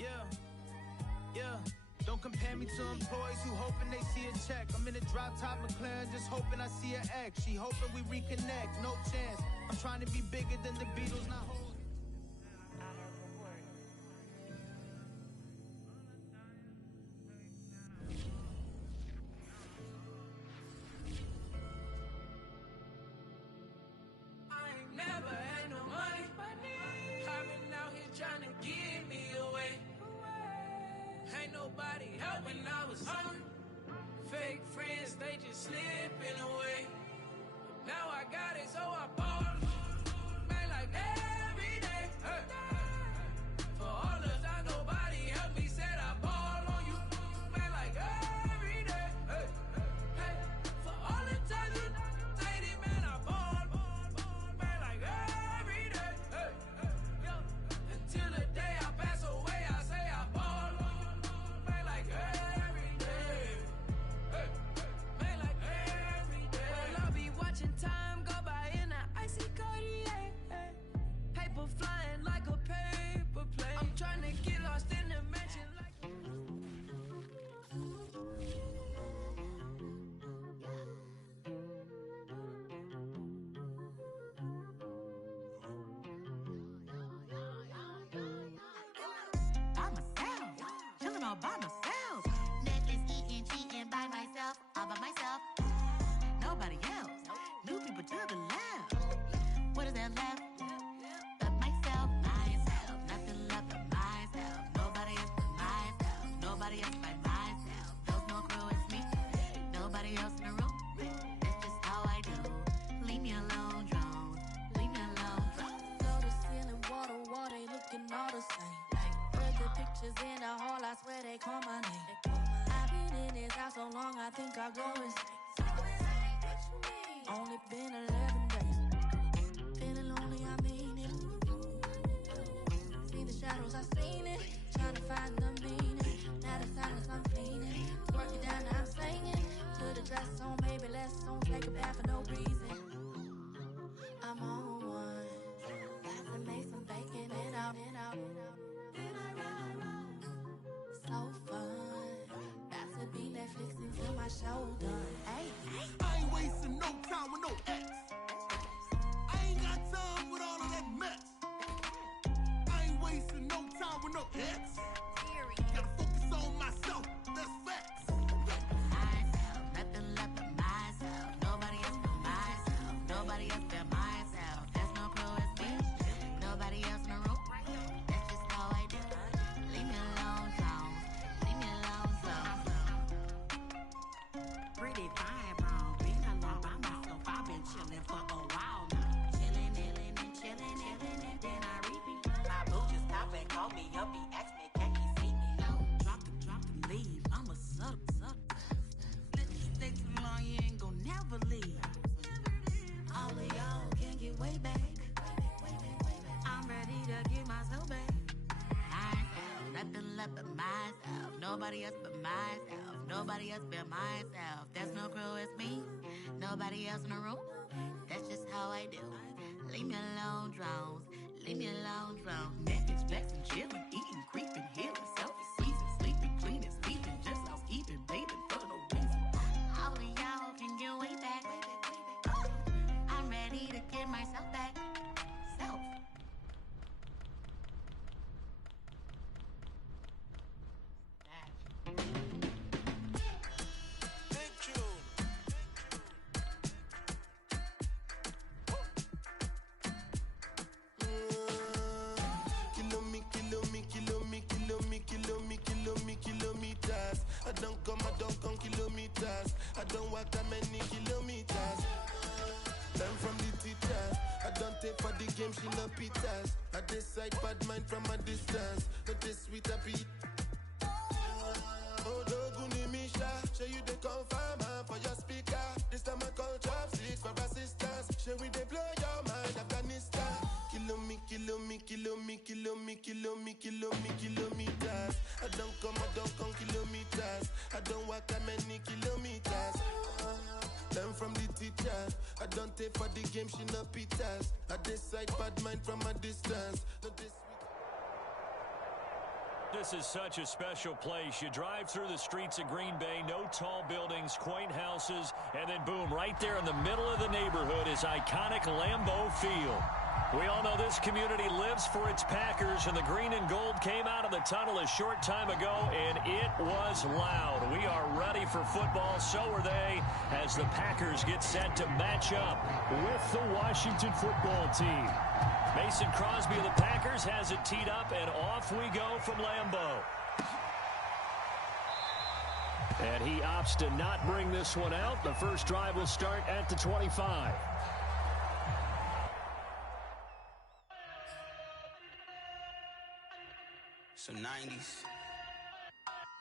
Yeah. Don't compare me to employees who hoping they see a check. I'm in a drop-top McLaren just hoping I see an X. She hoping we reconnect. No chance. I'm trying to be bigger than the Beatles, not holding. by myself. Netflix eating, cheating by myself, all by myself. Nobody else. New people to the left. What is that left? But myself, myself. Nothing left but myself. Nobody else but myself. Nobody else but myself. Those no crew is me. Nobody else in the room. That's just how I do. Leave me alone, drone. Leave me alone, drone. Floor to ceiling, wall, they looking all the same. Read the pictures in the hall, I swear they call my name. I've been in this house so long, I think I go insane. Only been 11 days. Feeling lonely, I mean it. See the shadows, I seen it. Trying to find the meaning. Now the silence, I'm feeling. Work it down, I'm singing. Put a dress on, baby, let's on. Take a bath for no reason. I'm on one. Got to make some bacon and out. So fun. About to be Netflix until my show done. Hey. I ain't wasting no time with no ex. I ain't got time with all of that mess. I ain't wasting no time with no ex. Gotta focus on myself, that's facts. Myself, nothing left but myself. Nobody else but myself. Nobody else but myself. There's no crew, it's me. Nobody else in the room. That's just how I do. Leave me alone, drone. Leave me alone, zone. Pretty fine, bro. Been alone by myself. I've been chilling for a while now. Chilling, and chilling, and then I repeat. My boo just stopped and called me up. He asked me, can he see me? Drop the leave. I'm a suck. Let you stay too long, you ain't gon' never leave. All of y'all can get way back. I'm ready to get myself back. Myself, nothing left but myself. Nobody else but myself. Nobody else but myself. There's no crew, it's me. Nobody else in the room. That's just how I do. Leave me alone, drones. Leave me alone, drone. Netflix, flexing, chilling, eating, creeping, healing, selfie season, sleeping, cleaning, sleeping, just housekeeping, bathing for no reason. All of y'all can get way back. I'm ready to get myself back. Self. Kilometers. I don't come kilometers. I don't walk that many kilometers. Learn from the teacher. I don't take for the game, she no pitas. I decide bad mind from a distance. Not this sweet a beat. Oh, Doguni Misha, show you the confirm for your speaker. This time I call chopsticks for assistance. Show we they blow your mind, Afghanistan. Kilometers. I don't come kilometers. I don't walk that many kilometers. Learn from the teacher. I don't take for the game, she no pitas. I decide bad mind from a distance. Not this This is such a special place. You drive through the streets of Green Bay, no tall buildings, quaint houses, and then boom, right there in the middle of the neighborhood is iconic Lambeau Field. We all know this community lives for its Packers, and the green and gold came out of the tunnel a short time ago, and it was loud. We are ready for football, so are they, as the Packers get set to match up with the Washington football team. Mason Crosby of the Packers has it teed up, and off we go from Lambeau. And he opts to not bring this one out. The first drive will start at the 25. Some 90s.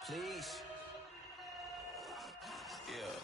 Please. Yeah.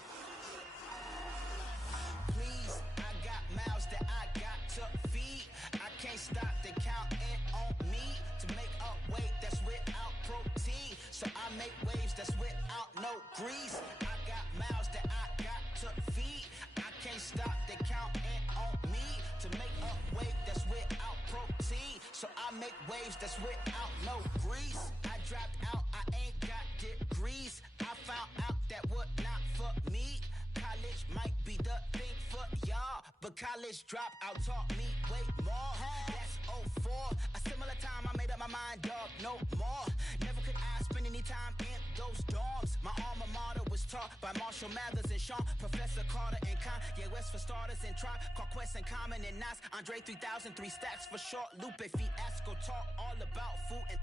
Please, I got mouths that I got to feed. I can't stop the counting on me to make up weight that's without protein. So I make waves that's without no grease. I got mouths that I got to feed. I can't stop the counting on me to make up weight that's without protein. So I make waves that's without no grease. I dropped out, I ain't got degrees. I found out that would not for me. College might be the thing for y'all, but college dropout taught me way more. That's 04, a similar time I made up my mind, dog, no more. Never could I spend spend any time in those dorms. My alma mater was taught by Marshall Mathers and Sean, Professor Carter and Kanye West for starters, and Tribe Called Quest and Common and Nas, Andre 3000, 3 stacks for short, Lupe Fiasco taught all about food and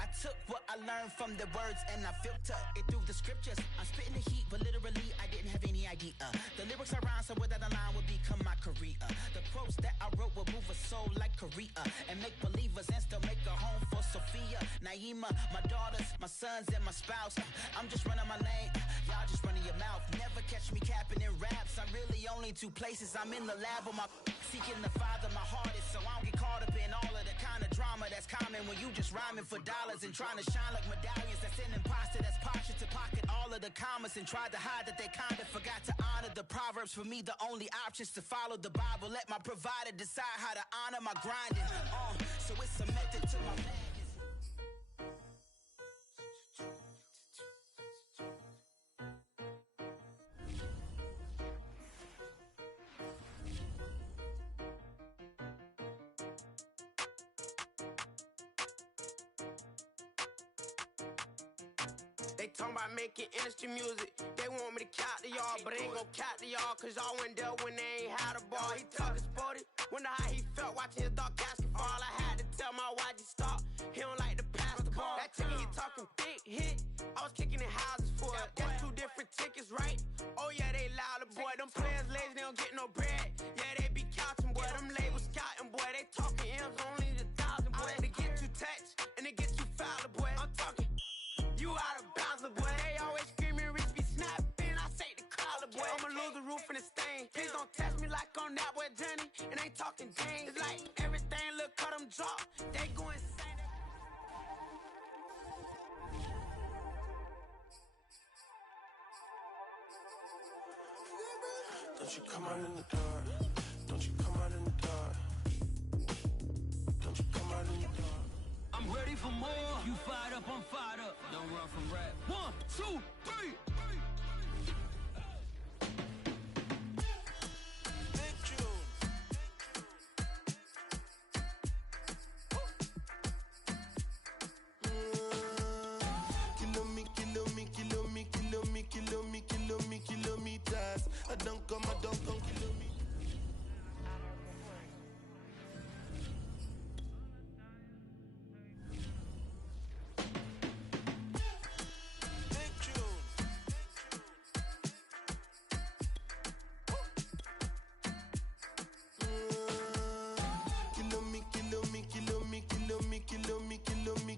I took what I learned from the words and I filtered it through the scriptures. I'm spitting the heat, but literally I didn't have any idea. The lyrics I rhyme so with that line would become my career. The quotes that I wrote would move a soul like Korea and make believers and still make a home for Sophia, Naima, my daughters, my sons, and my spouse. I'm just running my lane, y'all just running your mouth. Never catch me capping in raps. I'm really only 2 places. I'm in the lab on my seeking the Father, my heart is, so I don't get caught up in all of the kind of drama that's common when you just rhyming for dollars and trying to shine like medallions. That's an imposter that's posture to pocket all of the commas and tried to hide that they kinda forgot to honor the Proverbs. For me, the only options to follow the Bible. Let my provider decide how to honor my grinding. So it's a method to my madness. They talking about making industry music. They want me to count to y'all, but I ain't gon' count to y'all, cause y'all went there when they ain't had a ball. He talking sporty, wonder how he felt watching his dog casket fall. I had to tell my YG stop, he don't like to pass the ball. That ticket he talking big hit, I was kicking in houses for it. That's 2 different tickets, right? Oh yeah, they louder, boy. Them players lazy, they don't get no bread. Yeah, they be counting, boy. Them labels scouting, boy. They talking M's only the 1,000, boy. They get too touched, and they get too foul, boy. I'm talking, you out of bounds, boy. They always screaming, Rich be snapping. I say the collar, boy. I'ma lose the roof and the stain. Please don't test me like on that boy Johnny. And ain't talking dang. It's like everything look cut them drop. They go insane. Don't you come out in the dark. Don't you come out in the dark. Don't you come out in the dark. I'm ready for more. You fired up, I'm fired up. Don't run from rap. 1, 2, 3. Kilometers. I don't come kilometers.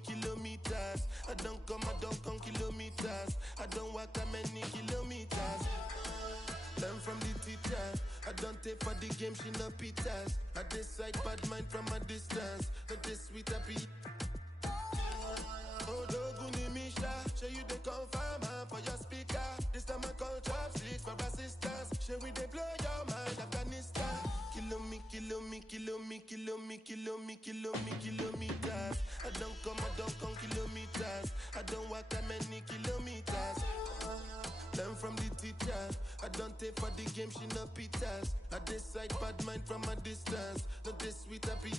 Kilometers. I don't come kilometers. I don't walk that many kilometers. Learn from the teacher. I don't take for the game, she no pitas. I decide bad mind from a distance. Not this sweet happy. Oh, Doguni Misha, show you the confirm for your speaker. This time I call chopsticks for assistance. Show we they blow your mind, Afghanistan. Kilometers. I don't come kilometers. I don't walk that many kilometers. Learn from the teacher. I don't take for the game, she no pitas. I decide bad mind from a distance. Not this sweet happy.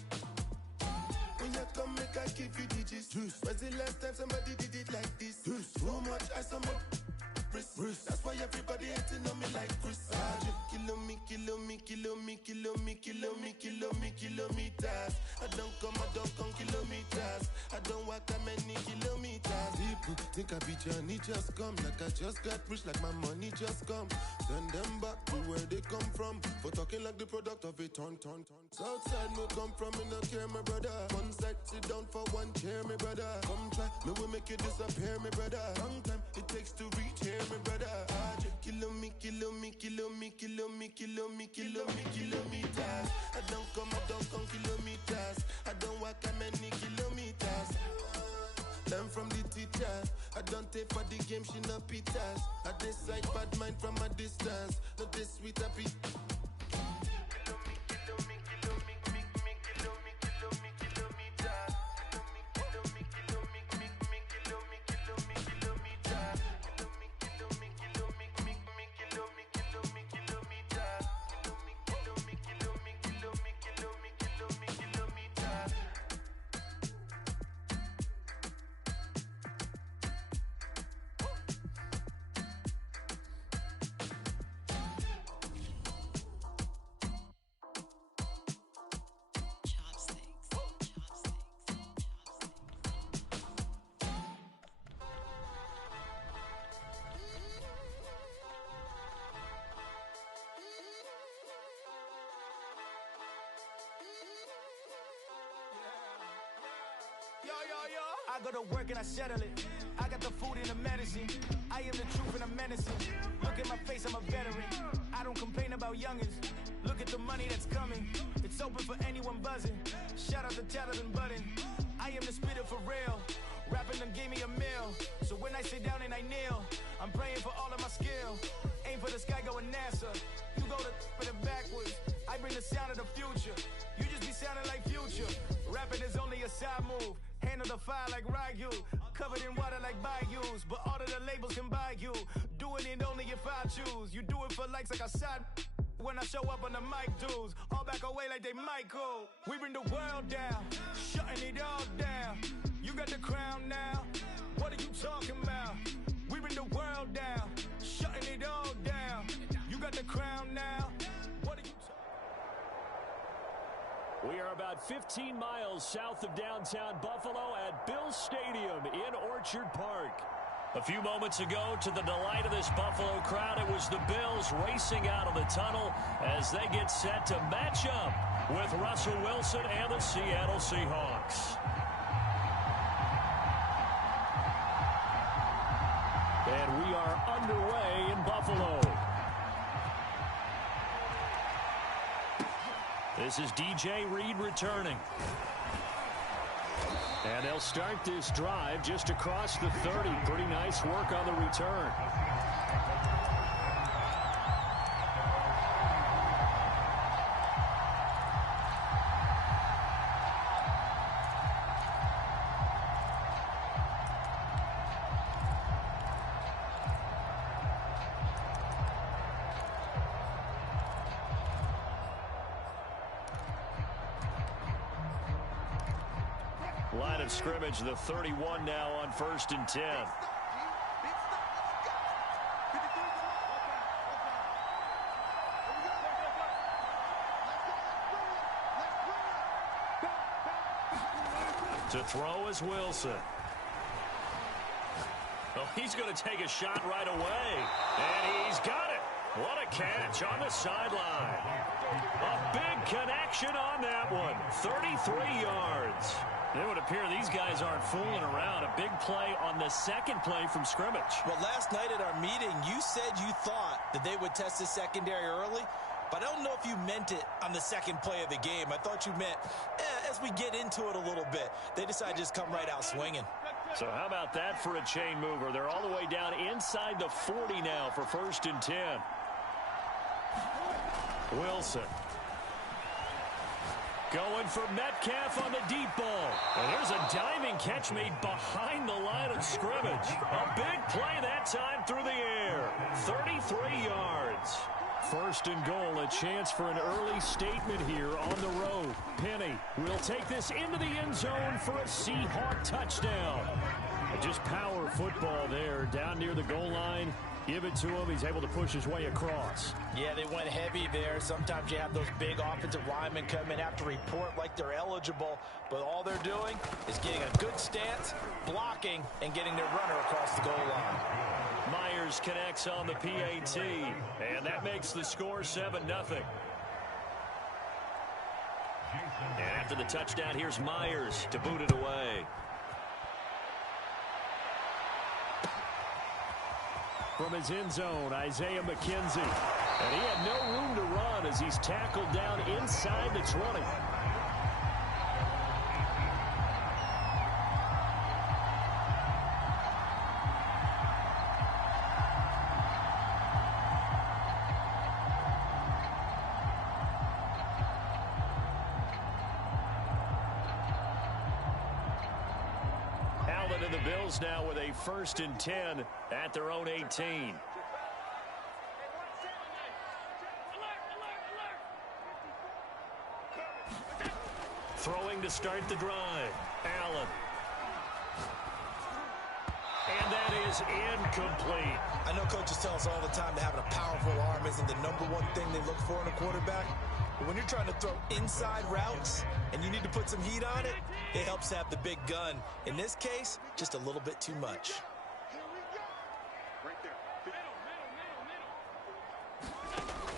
When you come, make I give you digits. When's the last time somebody did it like this? Too much ice on my wrist. That's why everybody hating on me like Chris. Kilometers. I don't come kilometers. I don't walk that many kilometers. People think I be Johnny, just come. Like I just got rich, like my money just come. Send them back to where they come from. For talking like the product of a ton. Southside no come from, me no care, my brother. One side, sit down for one chair, my brother. Come try, me will make you disappear, my brother. Long time it takes to reach here, my brother. Kilometers. I don't come kilometers. I don't walk that many kilometers. Learn from the teacher. I don't take for the game, she no pitas. I decide bad mind from a distance. Not this sweet happy. go to work and I settle it. I got the food and the medicine. I am the truth and I'm menacing. Look at my face, I'm a veteran. I don't complain about youngins. Look at the money that's coming. It's open for anyone buzzing. Shout out to Taylor and Button. I am the spitter for real. Rapping them gave me a meal. So when I sit down and I kneel, I'm praying for all of my skill. Aim for the sky, going NASA. You go for the backwards. I bring the sound of the future. You just be sounding like Future. Rapping is only a side move. Handle the fire like Ryu. Covered in water like bayous. But all of the labels can buy you. Doing it only if I choose. You do it for likes like a side. When I show up on the mic, dudes all back away like they Michael. We bring the world down, shutting it all down. You got the crown now. What are you talking about? We bring the world down, shutting it all down. You got the crown now. What are you We are about 15 miles south of downtown Buffalo at Bills Stadium in Orchard Park. A few moments ago, to the delight of this Buffalo crowd, it was the Bills racing out of the tunnel as they get set to match up with Russell Wilson and the Seattle Seahawks. And we are underway in Buffalo. This is DJ Reed returning. And they'll start this drive just across the 30. Pretty nice work on the return. Line of scrimmage, the 31 now on 1st and 10. To throw is Wilson. Oh, he's going to take a shot right away. And he's got it. What a catch on the sideline. A big connection on that one. 33 yards. It would appear these guys aren't fooling around. A big play on the second play from scrimmage. Well, last night at our meeting, you said you thought that they would test the secondary early, but I don't know if you meant it on the second play of the game. I thought you meant as we get into it a little bit. They decided to just come right out swinging. So how about that for a chain mover? They're all the way down inside the 40 now for 1st and 10. Wilson. Going for Metcalf on the deep ball. And there's a diving catch made behind the line of scrimmage. A big play that time through the air. 33 yards. 1st and goal, a chance for an early statement here on the road. Penny will take this into the end zone for a Seahawk touchdown. And just power football there down near the goal line. Give it to him. He's able to push his way across. Yeah, they went heavy there. Sometimes you have those big offensive linemen come in, have to report like they're eligible, but all they're doing is getting a good stance, blocking, and getting their runner across the goal line. Myers connects on the PAT, and that makes the score 7-0. And after the touchdown, here's Myers to boot it away. From his end zone, Isaiah McKenzie. And he had no room to run as he's tackled down inside the 20. Allen and the Bills now with a 1st and 10 at their own 18. Throwing to start the drive. Allen. And that is incomplete. I know coaches tell us all the time that having a powerful arm isn't the #1 thing they look for in a quarterback. But when you're trying to throw inside routes and you need to put some heat on it, it helps to have the big gun. In this case, just a little bit too much.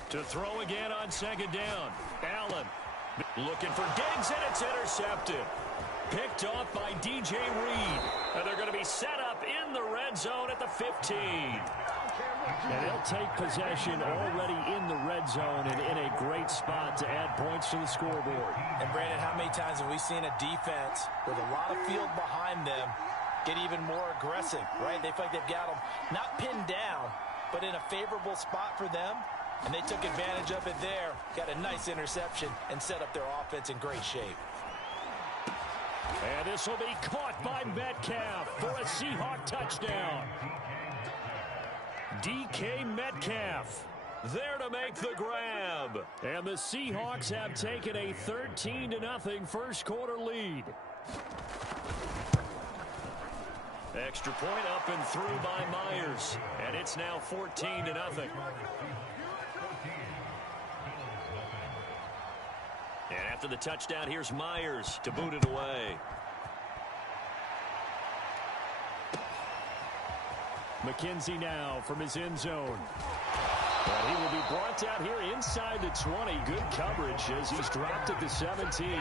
To throw again on 2nd down. Allen looking for Diggs, and it's intercepted. Picked off by DJ Reed. And they're going to be set up in the red zone at the 15. And they'll take possession already in the red zone and in a great spot to add points to the scoreboard. And, Brandon, how many times have we seen a defense with a lot of field behind them get even more aggressive, right? They feel like they've got them not pinned down, but in a favorable spot for them. And they took advantage of it there, got a nice interception, and set up their offense in great shape. And this will be caught by Metcalf for a Seahawk touchdown. DK Metcalf there to make the grab. And the Seahawks have taken a 13-0 first quarter lead. Extra point up and through by Myers. And it's now 14-0. And after the touchdown, here's Myers to boot it away. McKenzie now from his end zone. And he will be brought down here inside the 20. Good coverage as he's dropped at the 17.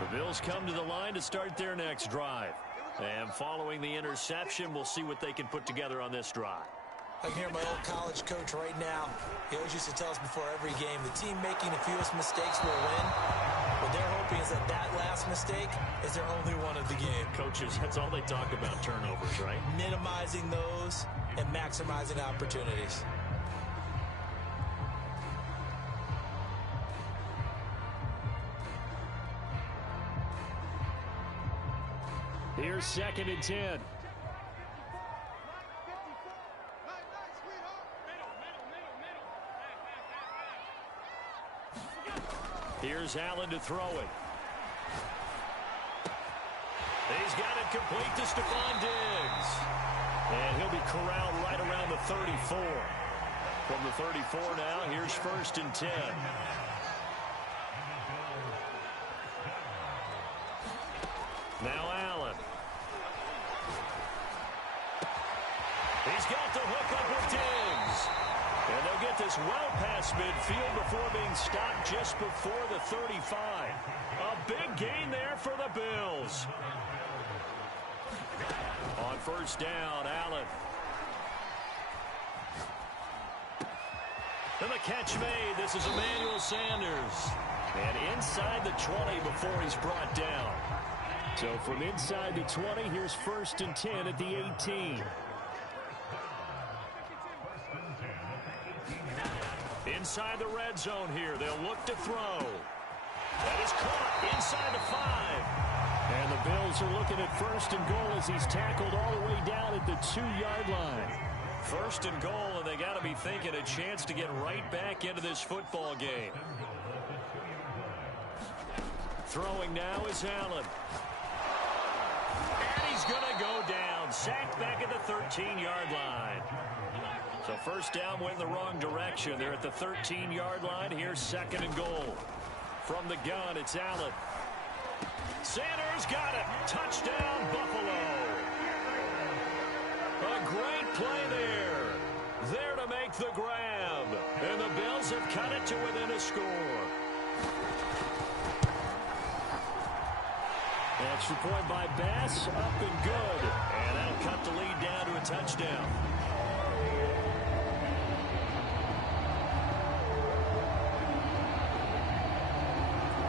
The Bills come to the line to start their next drive. And following the interception, we'll see what they can put together on this drive. I can hear my old college coach right now. He always used to tell us before every game, the team making the fewest mistakes will win. What they're hoping is that that last mistake is their only one of the game. Coaches, that's all they talk about, turnovers, right? Minimizing those and maximizing opportunities. Here's 2nd and 10. Here's Allen to throw it. He's got it complete to Stephon Diggs. And he'll be corralled right around the 34. From the 34 now, here's 1st and 10. Now Allen. He's got the hook up with Diggs. And they'll get this well past midfield before being stopped just before the 35. A big gain there for the Bills. On 1st down, Allen. And the catch made. This is Emmanuel Sanders. And inside the 20 before he's brought down. So from inside the 20, here's 1st and 10 at the 18. Inside the red zone here. They'll look to throw. That is caught inside the 5. And the Bills are looking at 1st and goal as he's tackled all the way down at the 2-yard line. 1st and goal, and they got to be thinking a chance to get right back into this football game. Throwing now is Allen. And he's going to go down. Sacked back at the 13-yard line. So 1st down went in the wrong direction. They're at the 13-yard line. Here's 2nd and goal. From the gun, it's Allen. Sanders got it. Touchdown, Buffalo. A great play there. There to make the grab. And the Bills have cut it to within a score. Extra point by Bass. Up and good. And that'll cut the lead down to a touchdown.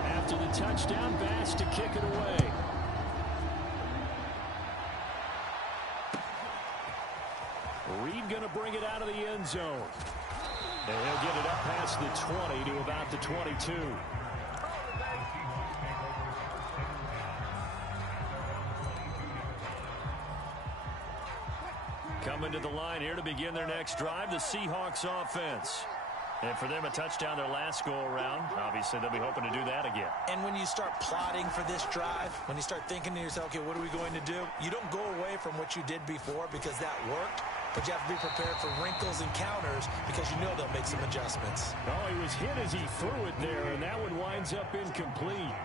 After the touchdown, Bass to kick it away. Reed going to bring it out of the end zone. And he'll get it up past the 20 to about the 22. Coming to the line here to begin their next drive, the Seahawks offense. And for them, a touchdown their last go-around. Obviously, they'll be hoping to do that again. And when you start plotting for this drive, when you start thinking to yourself, okay, what are we going to do? You don't go away from what you did before because that worked, but you have to be prepared for wrinkles and counters because you know they'll make some adjustments. Oh, he was hit as he threw it there, and that one winds up incomplete.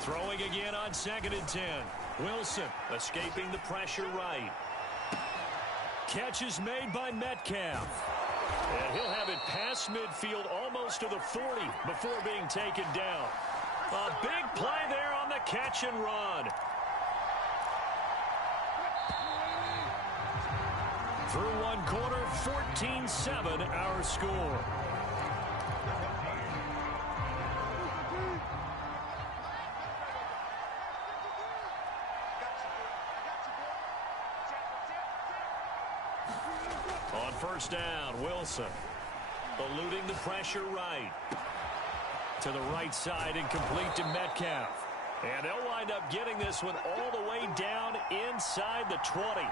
Throwing again on 2nd and 10. Wilson escaping the pressure right. Catch is made by Metcalf. And he'll have it past midfield almost to the 40 before being taken down. A big play there on the catch and run. Through one quarter, 14-7 our score. On first down, Wilson eluding the pressure right. To the right side and complete to Metcalf. And they'll wind up getting this one all the way down inside the 20.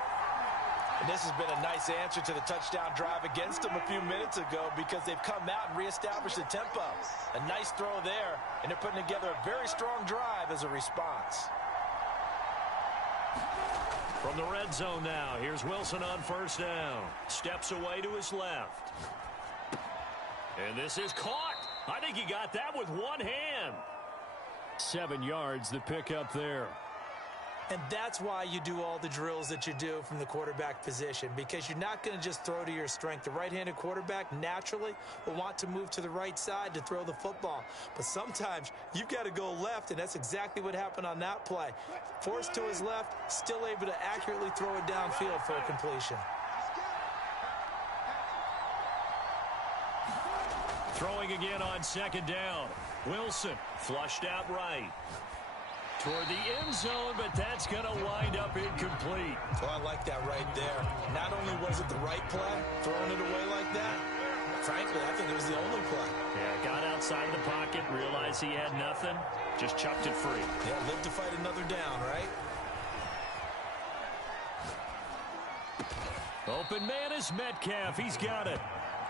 And this has been a nice answer to the touchdown drive against them a few minutes ago because they've come out and reestablished the tempo. A nice throw there, and they're putting together a very strong drive as a response. From the red zone now, here's Wilson on first down. Steps away to his left. And this is caught. I think he got that with one hand. 7 yards, the pickup there. And that's why you do all the drills that you do from the quarterback position, because you're not going to just throw to your strength. The right-handed quarterback naturally will want to move to the right side to throw the football. But sometimes you've got to go left, and that's exactly what happened on that play. Forced to his left, still able to accurately throw it downfield for a completion. Throwing again on second down. Wilson flushed out right. Toward the end zone, but that's going to wind up incomplete. Well, I like that right there. Not only was it the right play, throwing it away like that, frankly, I think it was the only play. Yeah, got outside of the pocket, realized he had nothing, just chucked it free. Yeah, live to fight another down, right? Open man is Metcalf. He's got it.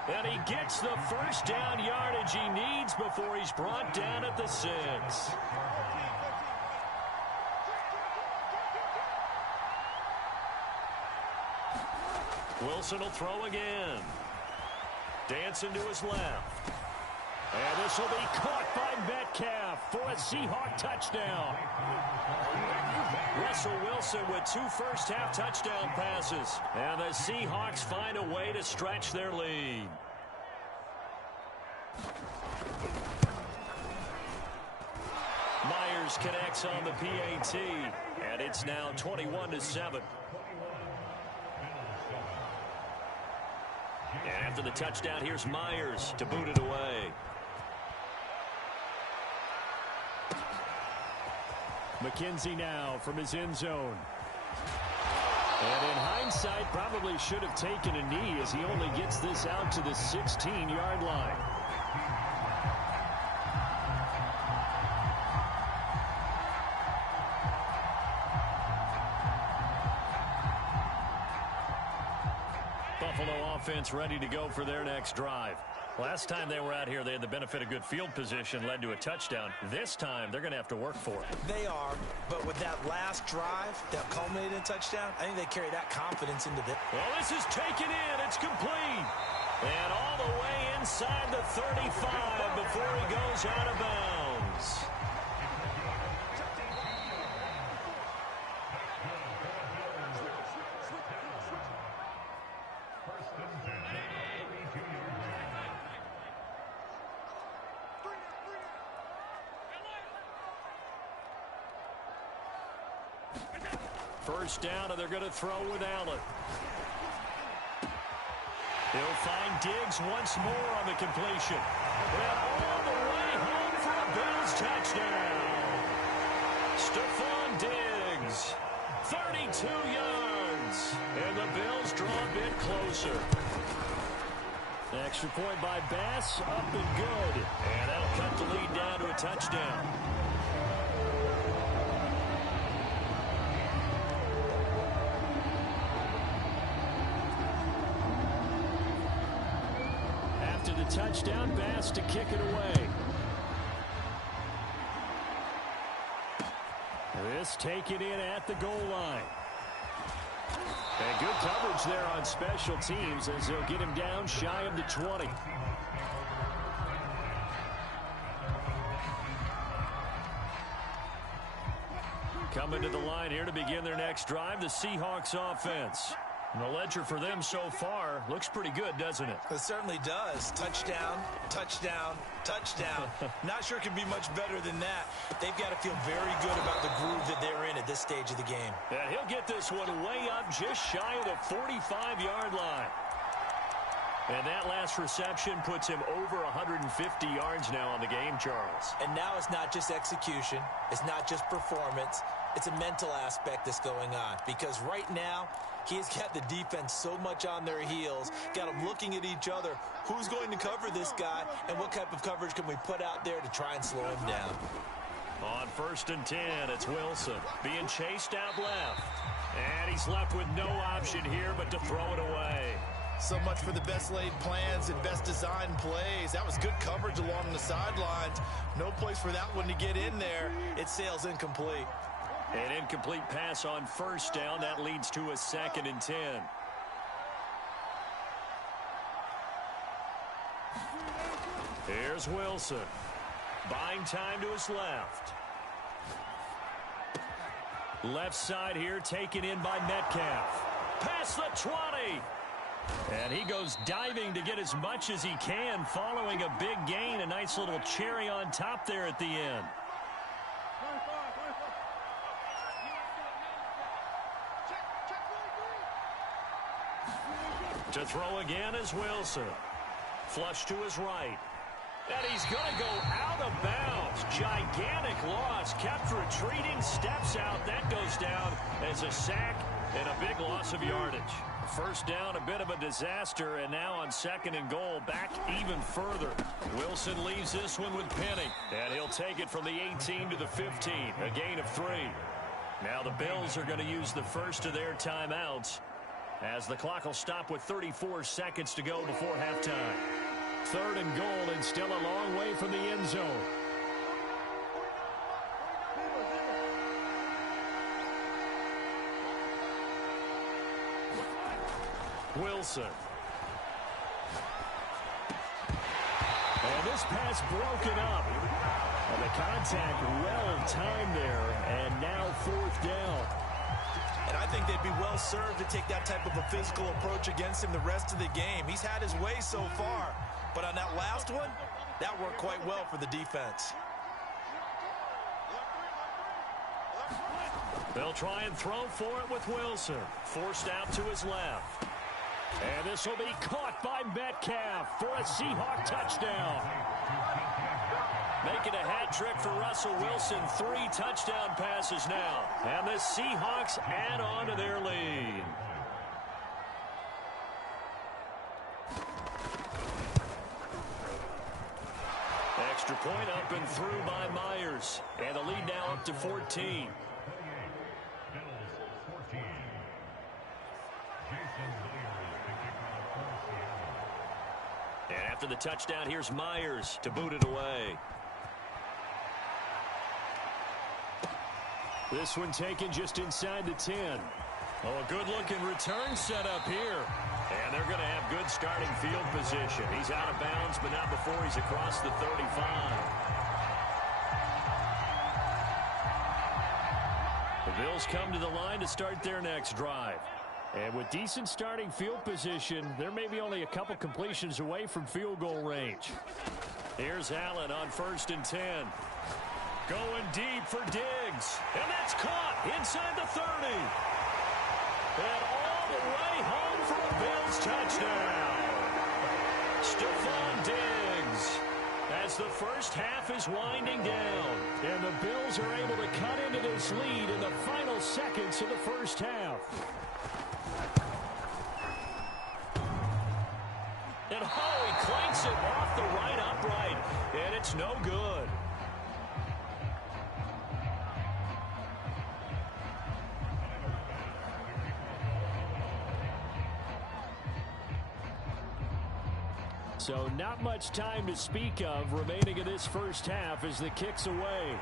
And he gets the first down yardage he needs before he's brought down at the 6. Wilson will throw again. Dancing to his left. And this will be caught by Metcalf for a Seahawk touchdown. Russell Wilson with 2 first-half touchdown passes. And the Seahawks find a way to stretch their lead. Myers connects on the PAT. And it's now 21-7. And after the touchdown, here's Myers to boot it away. McKenzie now from his end zone. And in hindsight, probably should have taken a knee as he only gets this out to the 16-yard line. Buffalo offense ready to go for their next drive. Last time they were out here, they had the benefit of good field position, led to a touchdown. This time, they're going to have to work for it. They are, but with that last drive that culminated in a touchdown, I think they carry that confidence into this. Well, this is taken in. It's complete. And all the way inside the 35 before he goes out of bounds. First down, and they're going to throw with Allen. He'll find Diggs once more on the completion. And all the way home for a Bills touchdown. Stephon Diggs, 32 yards. And the Bills draw a bit closer. The extra point by Bass, up and good. And that'll cut the lead down to a touchdown. Touchdown, Bass to kick it away. This taken in at the goal line. And good coverage there on special teams as they'll get him down shy of the 20. Coming to the line here to begin their next drive, the Seahawks offense. And the ledger for them so far looks pretty good, doesn't it? It certainly does. Touchdown, touchdown, touchdown. Not sure it can be much better than that. They've got to feel very good about the groove that they're in at this stage of the game. And he'll get this one way up just shy of the 45-yard line. And that last reception puts him over 150 yards now on the game, Charles. And now it's not just execution. It's not just performance. It's a mental aspect that's going on. Because right now, he has got the defense so much on their heels, got them looking at each other. Who's going to cover this guy, and what type of coverage can we put out there to try and slow him down? On 1st and 10, it's Wilson being chased out left. And he's left with no option here but to throw it away. So much for the best laid plans and best designed plays. That was good coverage along the sidelines. No place for that one to get in there. It sails incomplete. An incomplete pass on 1st down. That leads to a 2nd and 10. Here's Wilson. Buying time to his left. Left side here taken in by Metcalf. Past the 20. And he goes diving to get as much as he can following a big gain. A nice little cherry on top there at the end. To throw again is Wilson. Flush to his right. And he's going to go out of bounds. Gigantic loss. Kept retreating. Steps out. That goes down as a sack and a big loss of yardage. 1st down, a bit of a disaster. And now on 2nd and goal, back even further. Wilson leaves this one with Penny. And he'll take it from the 18 to the 15. A gain of 3. Now the Bills are going to use the first of their timeouts, as the clock will stop with 34 seconds to go before halftime. 3rd and goal, and still a long way from the end zone. Wilson. And this pass broken up. And the contact well timed there, and now 4th down. And I think they'd be well served to take that type of a physical approach against him the rest of the game. He's had his way so far, but on that last one, that worked quite well for the defense. They'll try and throw for it with Wilson. Forced out to his left. And this will be caught by Metcalf for a Seahawk touchdown. Making a hat trick for Russell Wilson. 3 touchdown passes now. And the Seahawks add on to their lead. Extra point up and through by Myers. And the lead now up to 14. And after the touchdown, here's Myers to boot it away. This one taken just inside the 10. Oh, a good-looking return set up here. And they're going to have good starting field position. He's out of bounds, but not before he's across the 35. The Bills come to the line to start their next drive. And with decent starting field position, there may be only a couple completions away from field goal range. Here's Allen on 1st and 10. Going deep for Diggs. And that's caught inside the 30. And all the way home for a Bills touchdown. Stephon Diggs. As the first half is winding down. And the Bills are able to cut into this lead in the final seconds of the first half. And he clanks it off the right upright. And it's no good. So not much time to speak of remaining in this first half as the kick's away.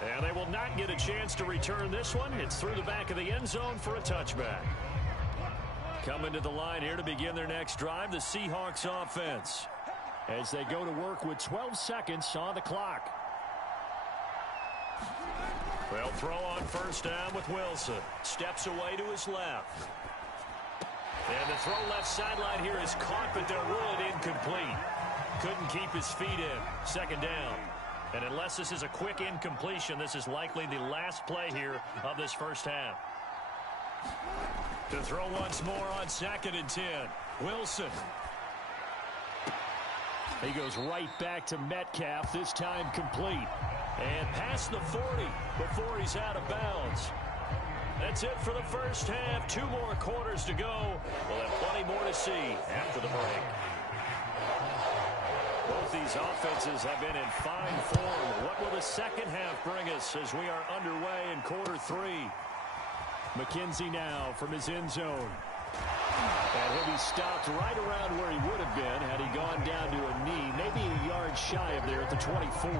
And they will not get a chance to return this one. It's through the back of the end zone for a touchback. Coming to the line here to begin their next drive, the Seahawks offense, as they go to work with 12 seconds on the clock. They'll throw on first down with Wilson. Steps away to his left. And the throw left sideline here is caught, but they'll rule it incomplete. Couldn't keep his feet in. Second down. And unless this is a quick incompletion, this is likely the last play here of this first half. To throw once more on 2nd and 10. Wilson. He goes right back to Metcalf, this time complete. And past the 40 before he's out of bounds. That's it for the first half. 2 more quarters to go. We'll have plenty more to see after the break. Both these offenses have been in fine form. What will the second half bring us as we are underway in quarter 3? McKenzie now from his end zone. And he'll be stopped right around where he would have been had he gone down to a knee, maybe a yard shy of there at the 24.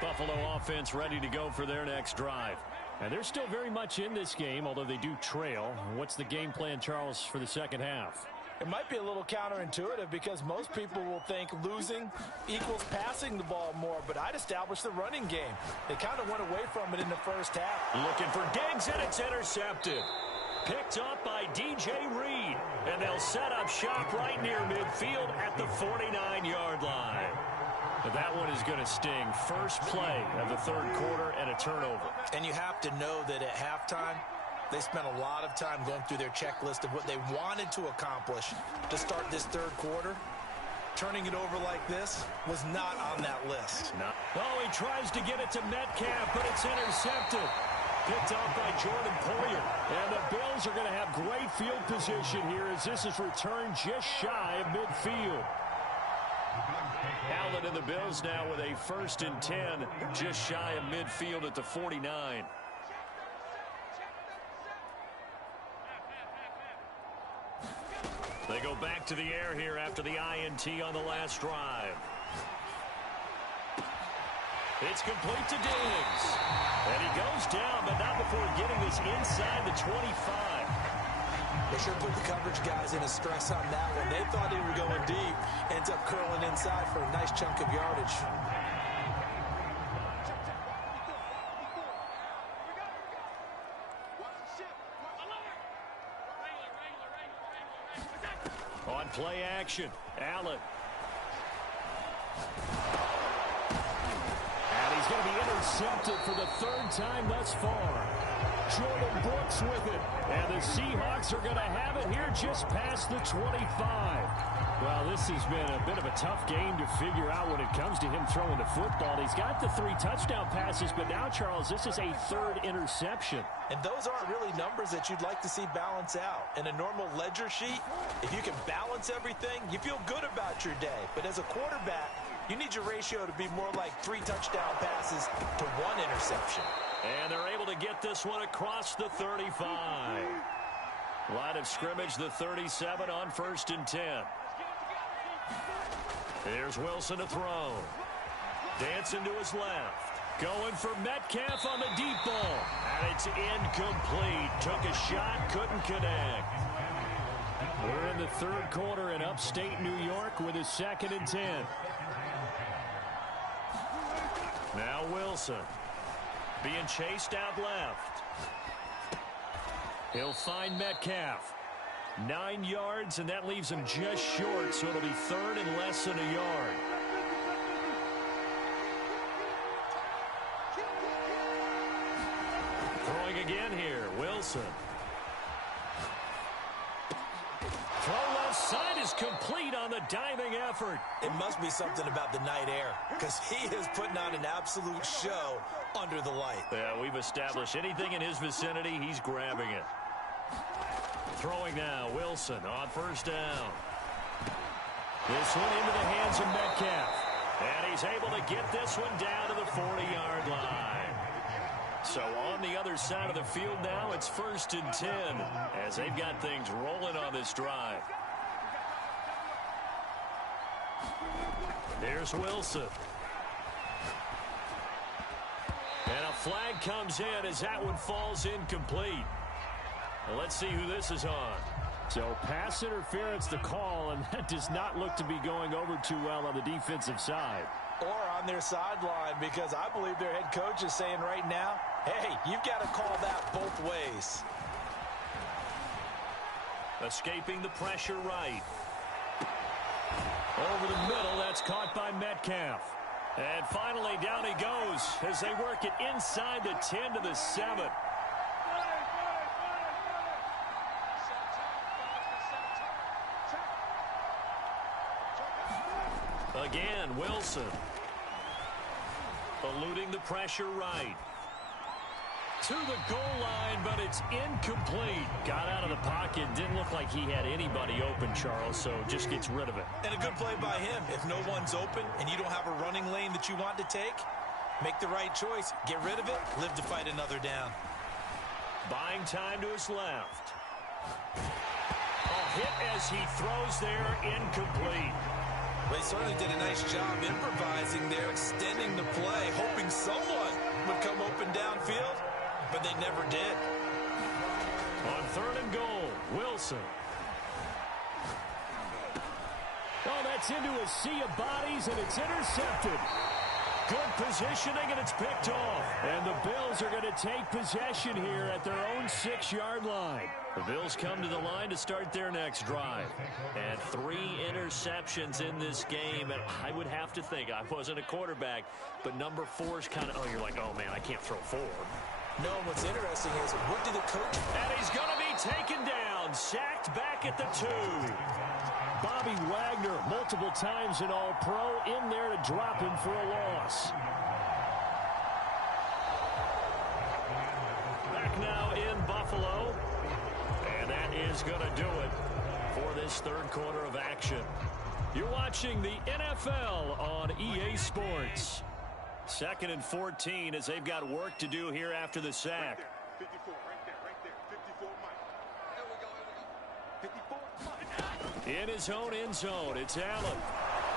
Buffalo offense ready to go for their next drive. And they're still very much in this game, although they do trail. What's the game plan, Charles, for the second half? It might be a little counterintuitive because most people will think losing equals passing the ball more, but I'd establish the running game. They kind of went away from it in the first half. Looking for Diggs, and it's intercepted. Picked up by DJ Reed, and they'll set up shop right near midfield at the 49-yard line. But that one is going to sting. First play of the third quarter and a turnover. And you have to know that at halftime, they spent a lot of time going through their checklist of what they wanted to accomplish to start this third quarter. Turning it over like this was not on that list. No. Oh, he tries to get it to Metcalf, but it's intercepted. Picked up by Jordan Poyer. And the Bills are going to have great field position here as this is returned just shy of midfield. Allen and the Bills now with a 1st and 10, just shy of midfield at the 49. They go back to the air here after the INT on the last drive. It's complete to Diggs. And he goes down, but not before getting this inside the 25. They sure put the coverage guys in a stress on that one. They thought they were going deep. Ends up curling inside for a nice chunk of yardage. On play action, Allen. And he's going to be intercepted for the 3rd time thus far. Jordan Brooks with it. And the Seahawks are going to have it here just past the 25. Well, this has been a bit of a tough game to figure out when it comes to him throwing the football. He's got the 3 touchdown passes, but now, Charles, this is a 3rd interception. And those aren't really numbers that you'd like to see balance out. In a normal ledger sheet, if you can balance everything, you feel good about your day. But as a quarterback, you need your ratio to be more like 3 touchdown passes to 1 interception. And they're able to get this one across the 35. Line of scrimmage, the 37 on 1st and 10. Here's Wilson to throw. Dancing to his left. Going for Metcalf on the deep ball. And it's incomplete. Took a shot, couldn't connect. We're in the third quarter in upstate New York with a 2nd and 10. Now Wilson. Being chased out left. He'll find Metcalf. 9 yards, and that leaves him just short, so it'll be 3rd and less than a yard. Throwing again here, Wilson. Throw left side is complete on the diving effort. It must be something about the night air, because he is putting on an absolute show under the light. Yeah, we've established anything in his vicinity, he's grabbing it. Throwing now, Wilson on 1st down. This one into the hands of Metcalf. And he's able to get this one down to the 40-yard line. So on the other side of the field now, it's 1st and 10 as they've got things rolling on this drive. Here's Wilson. And a flag comes in as that one falls incomplete. Well, let's see who this is on. So pass interference the call, and that does not look to be going over too well on the defensive side. Or on their sideline, because I believe their head coach is saying right now, hey, you've got to call that both ways. Escaping the pressure right. Over the middle, that's caught by Metcalf. And finally, down he goes as they work it inside the 10 to the 7. Again, Wilson. Eluding the pressure right. To the goal line, but it's incomplete. Got out of the pocket. Didn't look like he had anybody open, Charles, so just gets rid of it. And a good play by him. If no one's open and you don't have a running lane that you want to take, make the right choice. Get rid of it. Live to fight another down. Buying time to his left. A hit as he throws there, incomplete. They certainly did a nice job improvising there, extending the play, hoping someone would come open downfield, but they never did. On 3rd and goal, Wilson. Oh, that's into a sea of bodies, and it's intercepted. Good positioning, and it's picked off. And the Bills are going to take possession here at their own 6-yard line. The Bills come to the line to start their next drive. And 3 interceptions in this game. And I would have to think, I wasn't a quarterback, but number 4 is kind of, you're like, oh, man, I can't throw 4. No, what's interesting is, what did the coach... And he's going to be taken down, sacked back at the 2. Bobby Wagner, multiple times an All-Pro, in there to drop him for a loss. Back now in Buffalo. And that is going to do it for this 3rd quarter of action. You're watching the NFL on EA Sports. 2nd and 14 as they've got work to do here after the sack. 54, right there, 54 Mike. In his own end zone, it's Allen.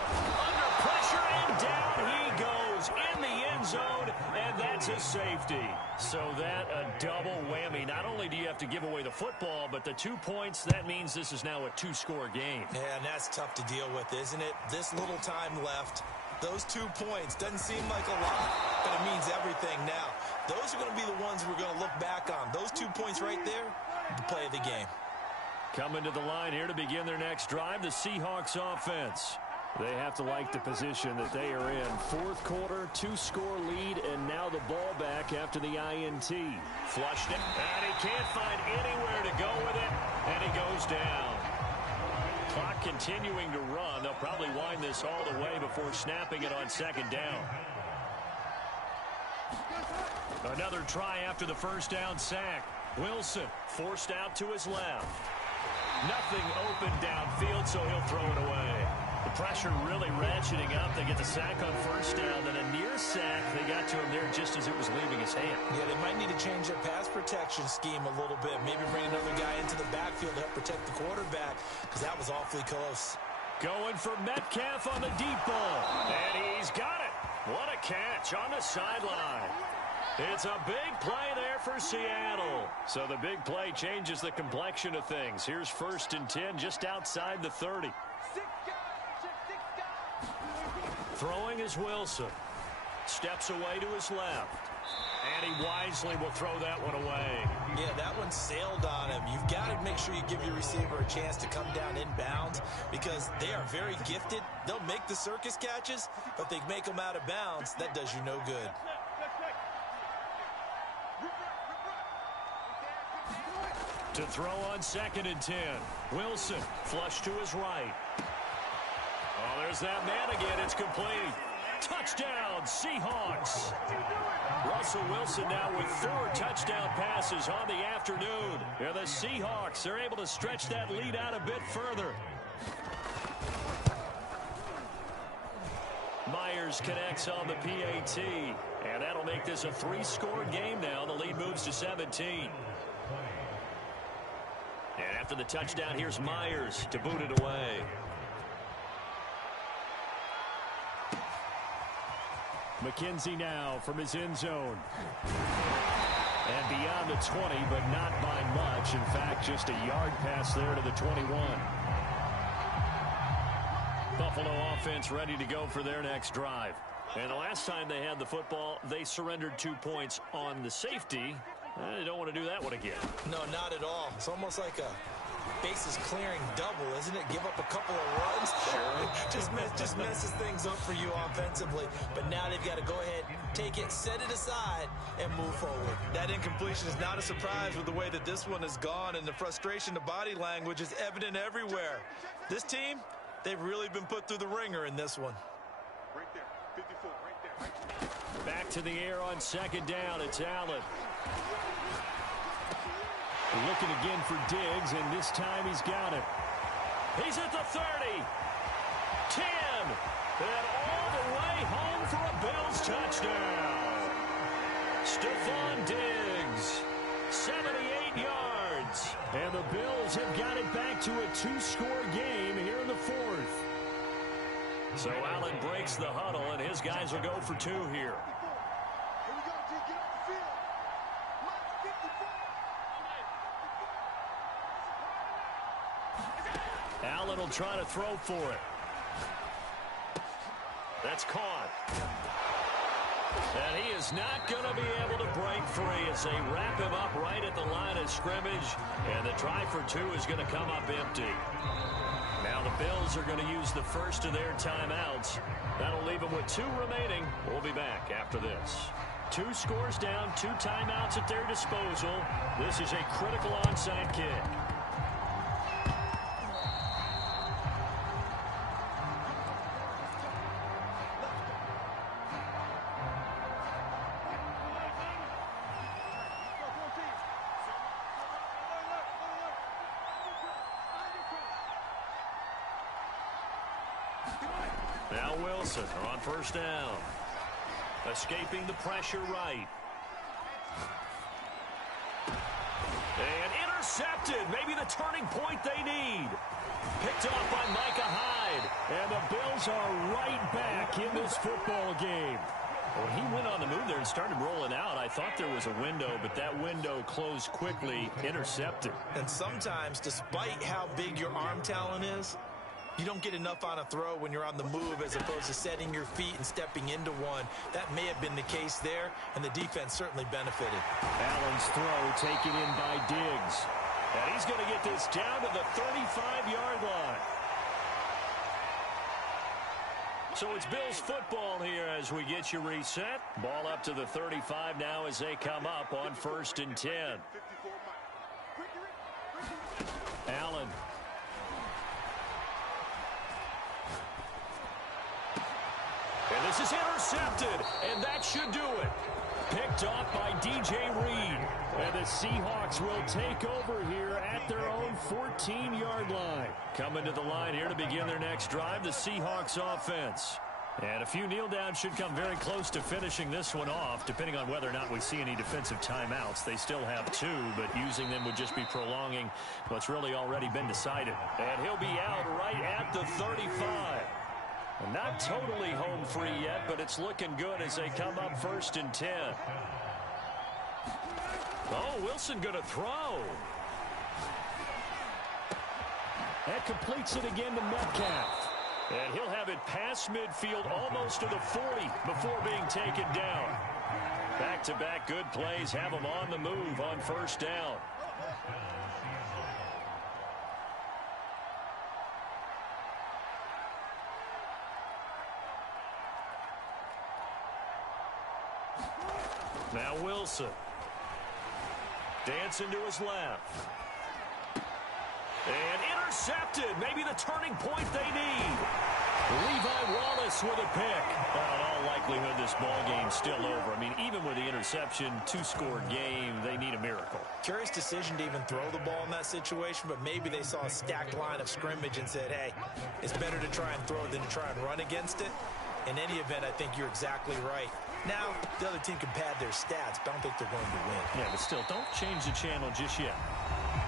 Under pressure, and down he goes in the end zone, and that's a safety. So that a double whammy. Not only do you have to give away the football, but the 2 points, that means this is now a 2-score game. Yeah, and that's tough to deal with, isn't it? This little time left. Those 2 points doesn't seem like a lot, but it means everything now. Those are going to be the ones we're going to look back on. Those 2 points right there, the play of the game. Coming to the line here to begin their next drive, the Seahawks offense. They have to like the position that they are in. 4th quarter, 2-score lead, and now the ball back after the INT. Flushed it, and he can't find anywhere to go with it, and he goes down. Clock continuing to run. They'll probably wind this all the way before snapping it on 2nd down. Another try after the 1st down sack. Wilson forced out to his left. Nothing open downfield, so he'll throw it away. The pressure really ratcheting up. They get the sack on 1st down, then a near sack. They got to him there just as it was leaving his hand. Yeah, they might need to change their pass protection scheme a little bit. Maybe bring another guy into the backfield to help protect the quarterback, because that was awfully close. Going for Metcalf on the deep ball. And he's got it. What a catch on the sideline. It's a big play there for Seattle. So the big play changes the complexion of things. Here's 1st and 10 just outside the 30. Throwing is Wilson. Steps away to his left. And he wisely will throw that one away. Yeah, that one sailed on him. You've got to make sure you give your receiver a chance to come down inbounds because they are very gifted. They'll make the circus catches, but they make them out of bounds. That does you no good. To throw on 2nd and 10. Wilson flush to his right. Oh, there's that man again. It's complete. Touchdown, Seahawks. Russell Wilson now with 4 touchdown passes on the afternoon. And the Seahawks are able to stretch that lead out a bit further. Myers connects on the PAT. And that'll make this a 3-score game now. The lead moves to 17. And after the touchdown, here's Myers to boot it away. McKenzie now from his end zone. And beyond the 20, but not by much. In fact, just a yard pass there to the 21. Buffalo offense ready to go for their next drive. And the last time they had the football, they surrendered 2 points on the safety. They don't want to do that one again. No, not at all. It's almost like a bases clearing double, isn't it? Give up a couple of runs. Sure. just messes things up for you offensively. But now they've got to go ahead, take it, set it aside, and move forward. That incompletion is not a surprise with the way that this one has gone, and the frustration, the body language is evident everywhere. This team, they've really been put through the ringer in this one. Right there, 54, right there. Back to the air on second down. It's Allen. Looking again for Diggs, and this time he's got it. He's at the 30. 10. And all the way home for a Bills touchdown. Stephon Diggs, 78 yards. And the Bills have got it back to a 2-score game here in the fourth. So Allen breaks the huddle, and his guys will go for 2 here. Allen will try to throw for it. That's caught. And he is not going to be able to break free as they wrap him up right at the line of scrimmage. And the try for 2 is going to come up empty. Now the Bills are going to use the first of their timeouts. That'll leave them with 2 remaining. We'll be back after this. 2 scores down, 2 timeouts at their disposal. This is a critical onside kick. Now Wilson on first down. Escaping the pressure right. And intercepted. Maybe the turning point they need. Picked off by Micah Hyde. And the Bills are right back in this football game. When he went on the move there and started rolling out, I thought there was a window, but that window closed quickly, intercepted. And sometimes, despite how big your arm talent is, you don't get enough on a throw when you're on the move as opposed to setting your feet and stepping into one. That may have been the case there, and the defense certainly benefited. Allen's throw taken in by Diggs. And he's going to get this down to the 35-yard line. So it's Bills football here as we get you reset. Ball up to the 35 now as they come up on 1st and 10. Allen. And this is intercepted, and that should do it. Picked off by DJ Reed. And the Seahawks will take over here at their own 14-yard line. Coming to the line here to begin their next drive, the Seahawks offense. And a few kneel downs should come very close to finishing this one off, depending on whether or not we see any defensive timeouts. They still have 2, but using them would just be prolonging what's really already been decided. And he'll be out right at the 35. Not totally home free yet, but it's looking good as they come up 1st and 10. Oh, Wilson going to throw. That completes it again to Metcalf. And he'll have it past midfield almost to the 40 before being taken down. Back-to-back good plays have him on the move on 1st down. Now Wilson. Dancing to his left. And intercepted. Maybe the turning point they need. Levi Wallace with a pick. Well, in all likelihood, this ball game's still over. I mean, even with the interception, 2-score game, they need a miracle. Curious decision to even throw the ball in that situation, but maybe they saw a stacked line of scrimmage and said, hey, it's better to try and throw than to try and run against it. In any event, I think you're exactly right. Now, the other team can pad their stats, but I don't think they're going to win. Yeah, but still, don't change the channel just yet.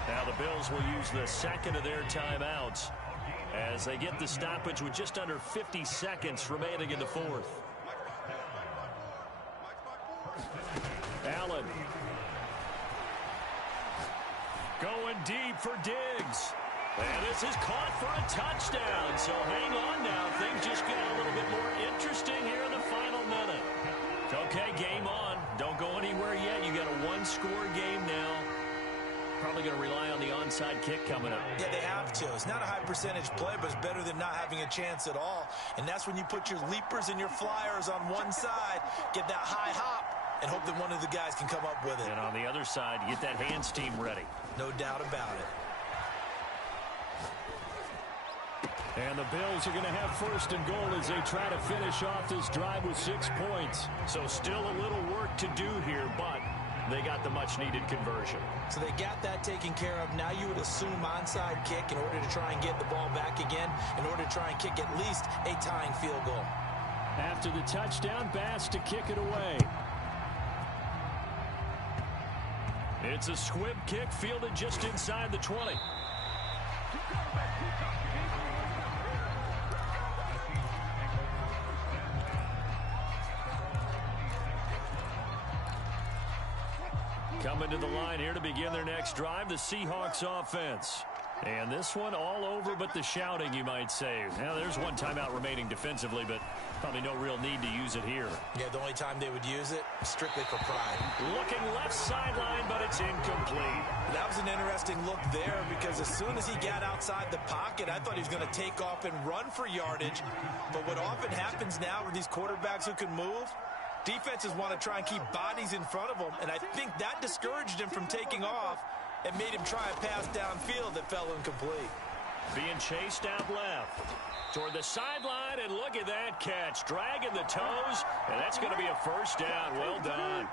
Now the Bills will use the second of their timeouts as they get the stoppage with just under 50 seconds remaining in the fourth. Allen Going deep for Diggs. And this is caught for a touchdown. So hang on now. Things just get a little bit more interesting here in the final minute. Okay, game on. Don't go anywhere yet. You got a one-score game now. Probably going to rely on the onside kick coming up. Yeah, they have to. It's not a high-percentage play, but it's better than not having a chance at all. And that's when you put your leapers and your flyers on one side, get that high hop, and hope that one of the guys can come up with it. And on the other side, you get that hands team ready. No doubt about it. And the Bills are going to have first and goal as they try to finish off this drive with 6 points. So still a little work to do here, but they got the much-needed conversion. So they got that taken care of. Now you would assume onside kick in order to try and get the ball back again, in order to try and kick at least a tying field goal. After the touchdown, Bass to kick it away. It's a squib kick fielded just inside the 20. Coming to the line here to begin their next drive, the Seahawks offense. And this one all over but the shouting, you might say. Now, there's one timeout remaining defensively, but probably no real need to use it here. Yeah, the only time they would use it, strictly for pride. Looking left sideline, but it's incomplete. That was an interesting look there because as soon as he got outside the pocket, I thought he was going to take off and run for yardage. But what often happens now with these quarterbacks who can move, defenses want to try and keep bodies in front of them, and I think that discouraged him from taking off and made him try a pass downfield that fell incomplete. Being chased out left toward the sideline, and look at that catch. Dragging the toes, and that's going to be a first down. Well done.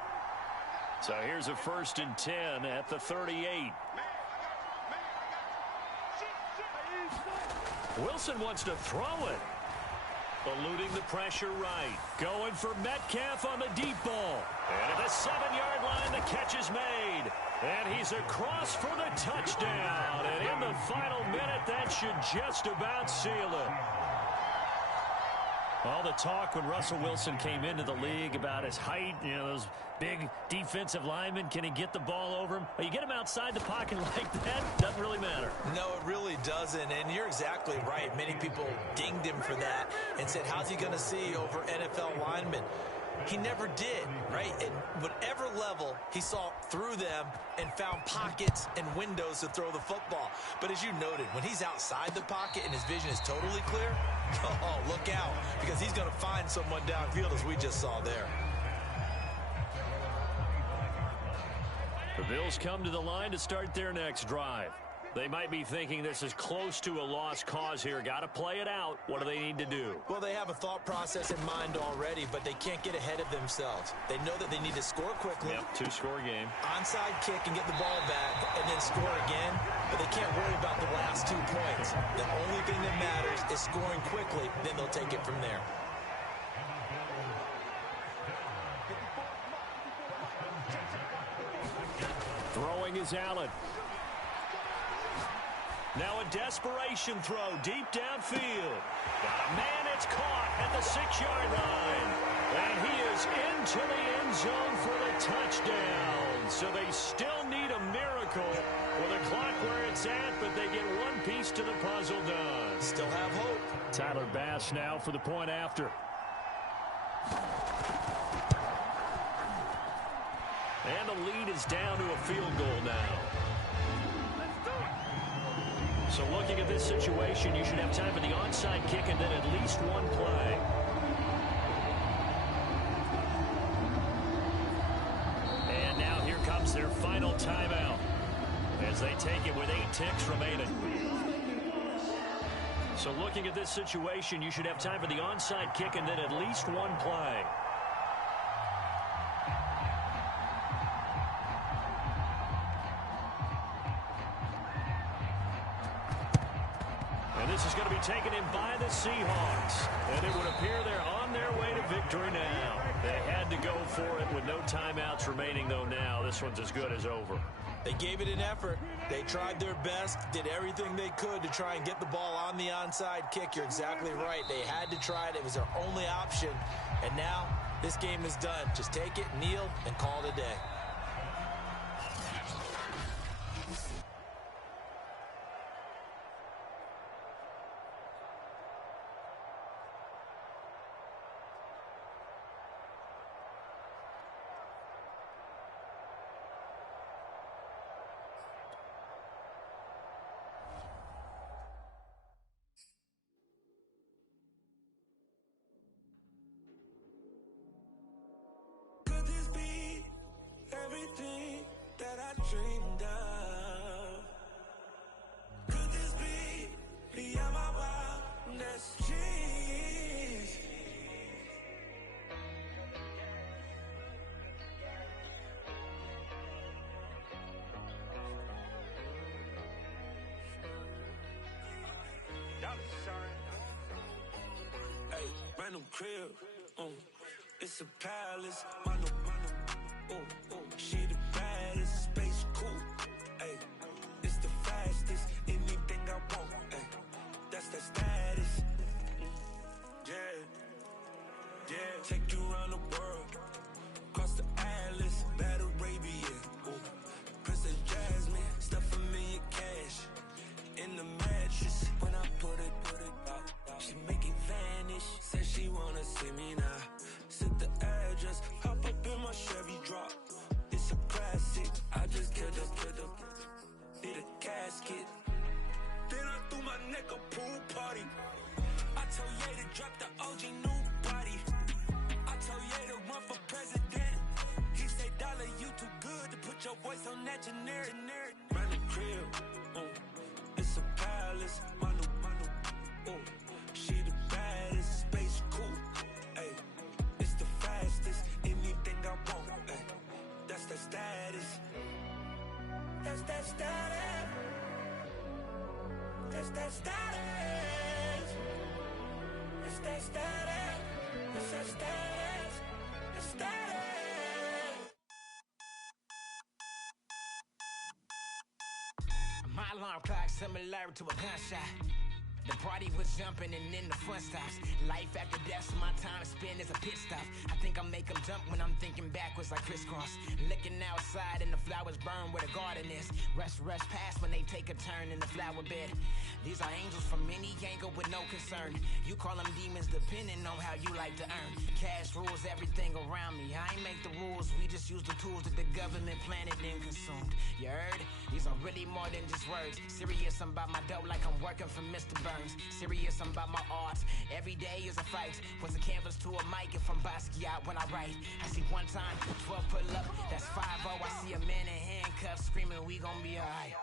So here's a 1st and 10 at the 38. Wilson wants to throw it. Eluding the pressure right. Going for Metcalf on the deep ball. And at the 7-yard line, the catch is made. And he's across for the touchdown. And in the final minute, that should just about seal it. All the talk when Russell Wilson came into the league about his height, you know, those big defensive linemen, can he get the ball over him? You get him outside the pocket like that, doesn't really matter. No, it really doesn't, and you're exactly right. Many people dinged him for that and said, how's he going to see over NFL linemen? He never did, right? At whatever level, he saw through them and found pockets and windows to throw the football. But as you noted, when he's outside the pocket and his vision is totally clear, oh, look out, because he's going to find someone downfield, as we just saw there. The Bills come to the line to start their next drive. They might be thinking this is close to a lost cause here. Got to play it out. What do they need to do? Well, they have a thought process in mind already, but they can't get ahead of themselves. They know that they need to score quickly. Yep, 2-score game. Onside kick and get the ball back and then score again, but they can't worry about the last 2 points. The only thing that matters is scoring quickly, then they'll take it from there. Throwing is Allen. Now a desperation throw deep downfield. Man, it's caught at the 6-yard line. And he is into the end zone for the touchdown. So they still need a miracle with the clock where it's at, but they get one piece to the puzzle done. Still have hope. Tyler Bass now for the point after. And the lead is down to a field goal now. So looking at this situation, you should have time for the onside kick and then at least one play. And now here comes their final timeout as they take it with 8 ticks remaining. So looking at this situation, you should have time for the onside kick and then at least one play. This is going to be taken in by the Seahawks. And it would appear they're on their way to victory now. They had to go for it with no timeouts remaining, though now. This one's as good as over. They gave it an effort. They tried their best, did everything they could to try and get the ball on the onside kick. You're exactly right. They had to try it. It was their only option. And now this game is done. Just take it, kneel, and call it a day. everything that I dreamed of. Could this be beyond my wildest dreams? Hey, brand new crib, it's a palace, she the baddest, space cool, ay, it's the fastest, anything I want, ay, that's the status, yeah, take you around the world, across the Atlas, Bad Arabian, Princess Jasmine, stuff $1 million cash, in the mattress, when I put it out, she make it vanish, said she wanna see me now, set the address, hop up in my Chevy drop, it's a classic, I just killed up, did a casket, then I threw my neck a pool party, I told Ye to drop the OG new body, I told Ye to run for president, he say dollar you too good to put your voice on that generic, brand new crib, it's a palace, my new, she the baddest, space cool, ayy, it's the fastest, anything I want, ayy, that's the status, that's that status, that's that status, it's that status, it's that status, it's status. My alarm clock similar to a gunshot. The party was jumping and then the fun stops. Life after death, so my time spent is a pit stop. I think I make them jump when I'm thinking backwards like crisscross. Looking outside and the flowers burn where the garden is. Rush past when they take a turn in the flower bed. These are angels from any angle with no concern. You call them demons depending on how you like to earn. Cash rules everything around me. I ain't make the rules, we just use the tools that the government planted and consumed. You heard? These are really more than just words. Serious, I'm about my dough like I'm working for Mr. Burns. Serious, I'm about my art. Every day is a fight. Was a canvas to a mic and from Basquiat when I write. I see one time, 12 pull up, that's 5-0. I see a man in handcuffs screaming, we gon' be alright.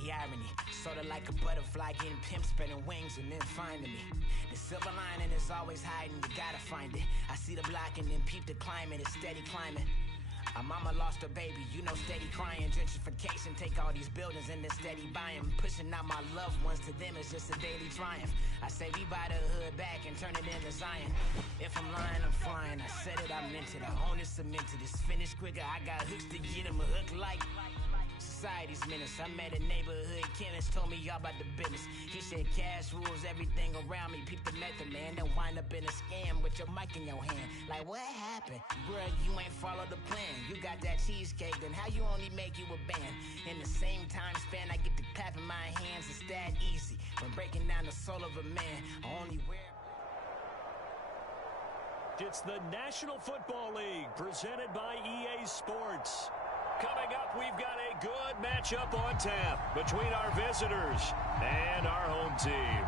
The irony, sorta like a butterfly getting pimped, spreading wings and then finding me. The silver lining is always hiding, you gotta find it. I see the block and then peep the climate, it's steady climbing. A mama lost her baby, you know, steady crying. Gentrification, take all these buildings and then steady buying. Pushing out my loved ones, to them it's just a daily triumph. I say we buy the hood back and turn it into Zion. If I'm lying, I'm flying. I said it, I meant it. I own it, cemented. It's finished quicker, I got hooks to get him a hook like society's menace. I met a neighborhood chemist, told me all about the business. He said cash rules everything around me. Peep the method, man, then wind up in a scam with your mic in your hand. Like, what happened? Bruh, you ain't follow the plan. You got that cheesecake, then how you only make you a band? In the same time span, I get to clap in my hands. It's that easy. When breaking down the soul of a man, I only wear... It's the National Football League presented by EA Sports. Coming up, we've got a good matchup on tap between our visitors and our home team.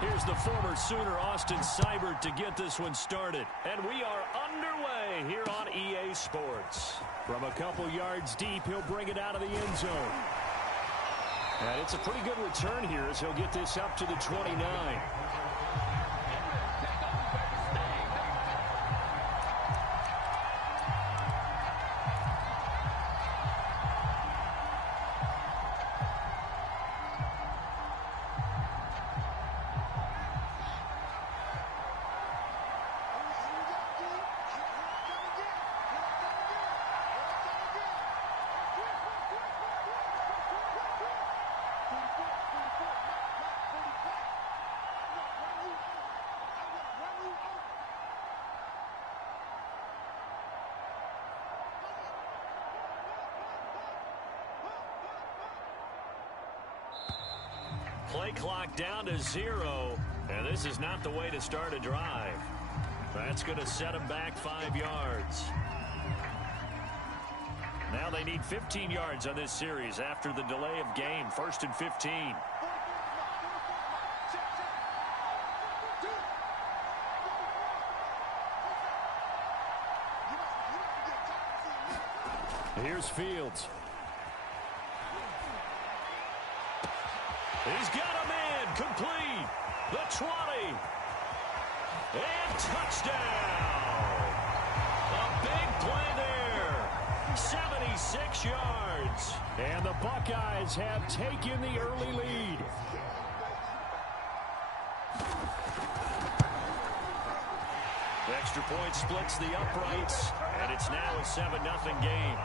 Here's the former Sooner, Austin Seibert, to get this one started. And we are underway here on EA Sports. From a couple yards deep, he'll bring it out of the end zone. And it's a pretty good return here as he'll get this up to the 29. Play clock down to 0, and this is not the way to start a drive. That's going to set them back 5 yards. Now they need 15 yards on this series after the delay of game. 1st and 15. Here's Fields. He's got a man complete. The 20. And touchdown. A big play there. 76 yards. And the Buckeyes have taken the early lead. Extra point splits the uprights, and it's now a 7-0 game.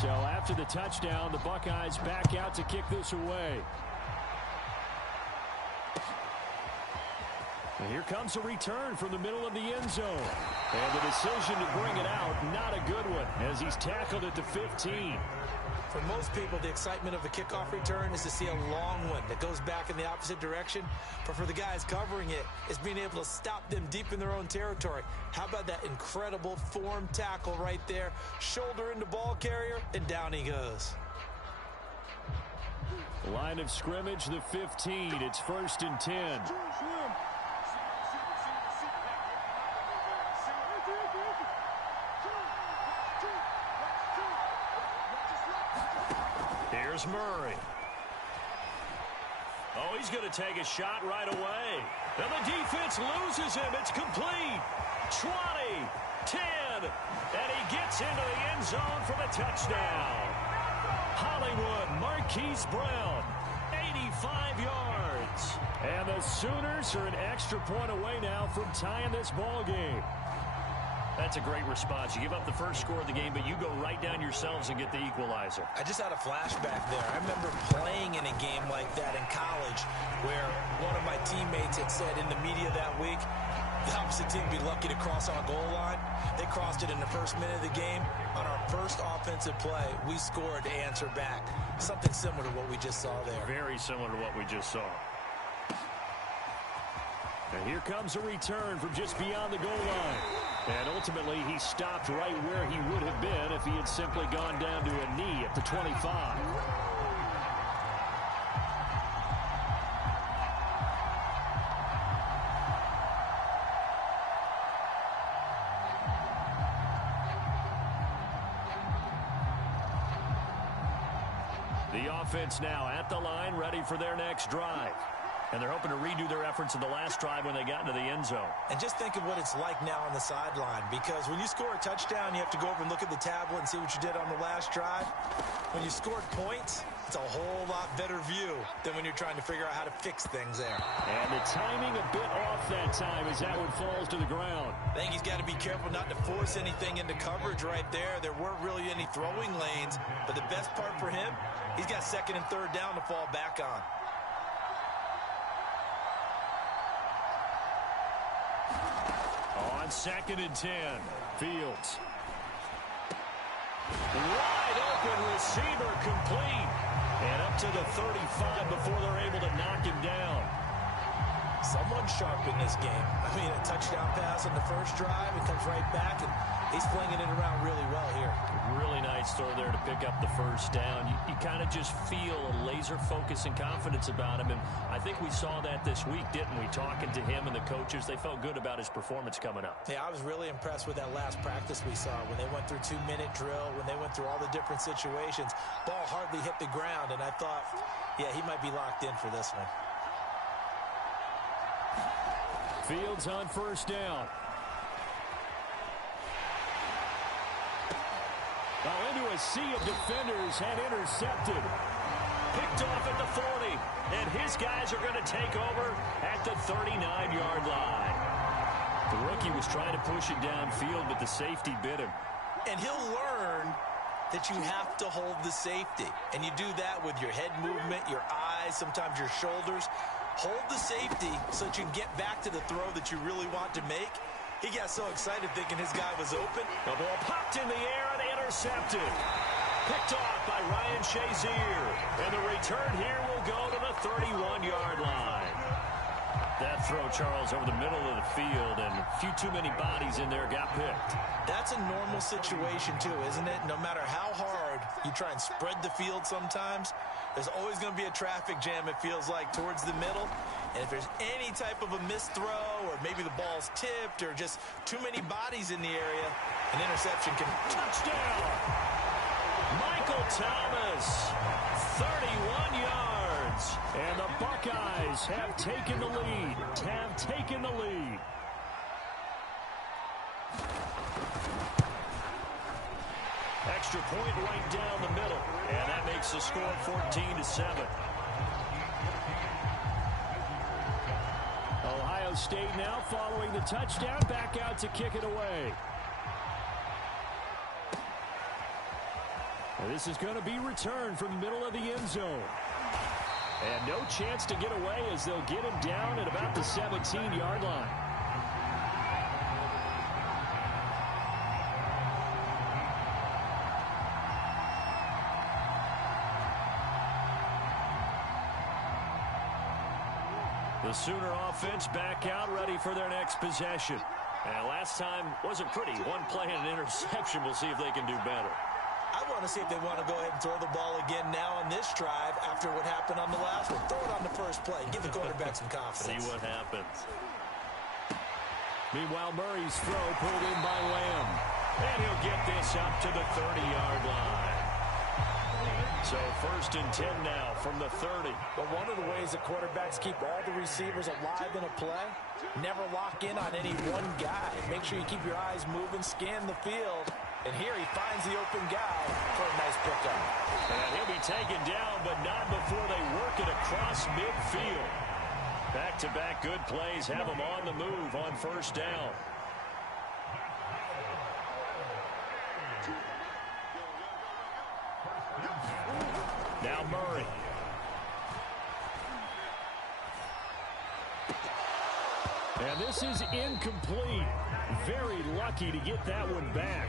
So after the touchdown, the Buckeyes back out to kick this away. And here comes a return from the middle of the end zone. And the decision to bring it out, not a good one, as he's tackled at the 15. For most people, the excitement of a kickoff return is to see a long one that goes back in the opposite direction. But for the guys covering it, it's being able to stop them deep in their own territory. How about that incredible form tackle right there? Shoulder into ball carrier, and down he goes. Line of scrimmage, the 15. It's 1st and 10. Here's Murray. Oh, he's going to take a shot right away. And the defense loses him. It's complete. 20, 10, and he gets into the end zone for the touchdown. Hollywood Marquise Brown, 85 yards. And the Sooners are an extra point away now from tying this ball game. That's a great response. You give up the first score of the game, but you go right down yourselves and get the equalizer. I just had a flashback there. I remember playing in a game like that in college where one of my teammates had said in the media that week, the opposite team would be lucky to cross our goal line. They crossed it in the first minute of the game. On our first offensive play, we scored to answer back. Something similar to what we just saw there. Very similar to what we just saw. And here comes a return from just beyond the goal line. And ultimately, he stopped right where he would have been if he had simply gone down to a knee at the 25. The offense now at the line, ready for their next drive. And they're hoping to redo their efforts in the last drive when they got into the end zone. And just think of what it's like now on the sideline, because when you score a touchdown, you have to go over and look at the tablet and see what you did on the last drive. When you scored points, it's a whole lot better view than when you're trying to figure out how to fix things there. And the timing a bit off that time as that one falls to the ground. I think he's got to be careful not to force anything into coverage right there. There weren't really any throwing lanes, but the best part for him, he's got 2nd and 3rd down to fall back on. On 2nd and 10, Fields. Wide open receiver complete. And up to the 35 before they're able to knock him down. Someone sharp in this game. I mean, a touchdown pass on the first drive. It comes right back, and he's flinging it around really well here. Really nice throw there to pick up the first down. You kind of just feel a laser focus and confidence about him, and I think we saw that this week, didn't we? Talking to him and the coaches, they felt good about his performance coming up. Yeah, I was really impressed with that last practice we saw when they went through 2-minute drill, when they went through all the different situations. Ball hardly hit the ground, and I thought, yeah, he might be locked in for this one. Fields on 1st down. Now into a sea of defenders and intercepted. Picked off at the 40. And his guys are going to take over at the 39-yard line. The rookie was trying to push it downfield, but the safety bit him. And he'll learn that you have to hold the safety. And you do that with your head movement, your eyes, sometimes your shoulders. Hold the safety so that you can get back to the throw that you really want to make. He got so excited thinking his guy was open. The ball popped in the air and intercepted. Picked off by Ryan Shazier. And the return here will go to the 31-yard line. That throw, Charles, over the middle of the field, and a few too many bodies in there got picked. That's a normal situation, too, isn't it? No matter how hard you try and spread the field sometimes, there's always going to be a traffic jam, it feels like, towards the middle. And if there's any type of a missed throw, or maybe the ball's tipped, or just too many bodies in the area, an interception can... Touchdown! Michael Thomas, 31 yards. And the Buckeyes have taken the lead. Extra point right down the middle. And that makes the score 14-7. Ohio State now following the touchdown, back out to kick it away. And this is going to be returned from the middle of the end zone. And no chance to get away as they'll get him down at about the 17-yard line. The Sooner offense back out, ready for their next possession. And last time wasn't pretty. One play and an interception. We'll see if they can do better. I want to see if they want to go ahead and throw the ball again now on this drive after what happened on the last one. Throw it on the first play. Give the quarterback some confidence. See what happens. Meanwhile, Murray's throw pulled in by Lamb. And he'll get this up to the 30-yard line. So 1st and 10 now from the 30. But one of the ways that quarterbacks keep all the receivers alive in a play, never lock in on any one guy. Make sure you keep your eyes moving, scan the field. And here he finds the open guy for a nice pickup. And he'll be taken down, but not before they work it across midfield. Back-to-back good plays have him on the move on 1st down. Now Murray. And this is incomplete. Very lucky to get that one back.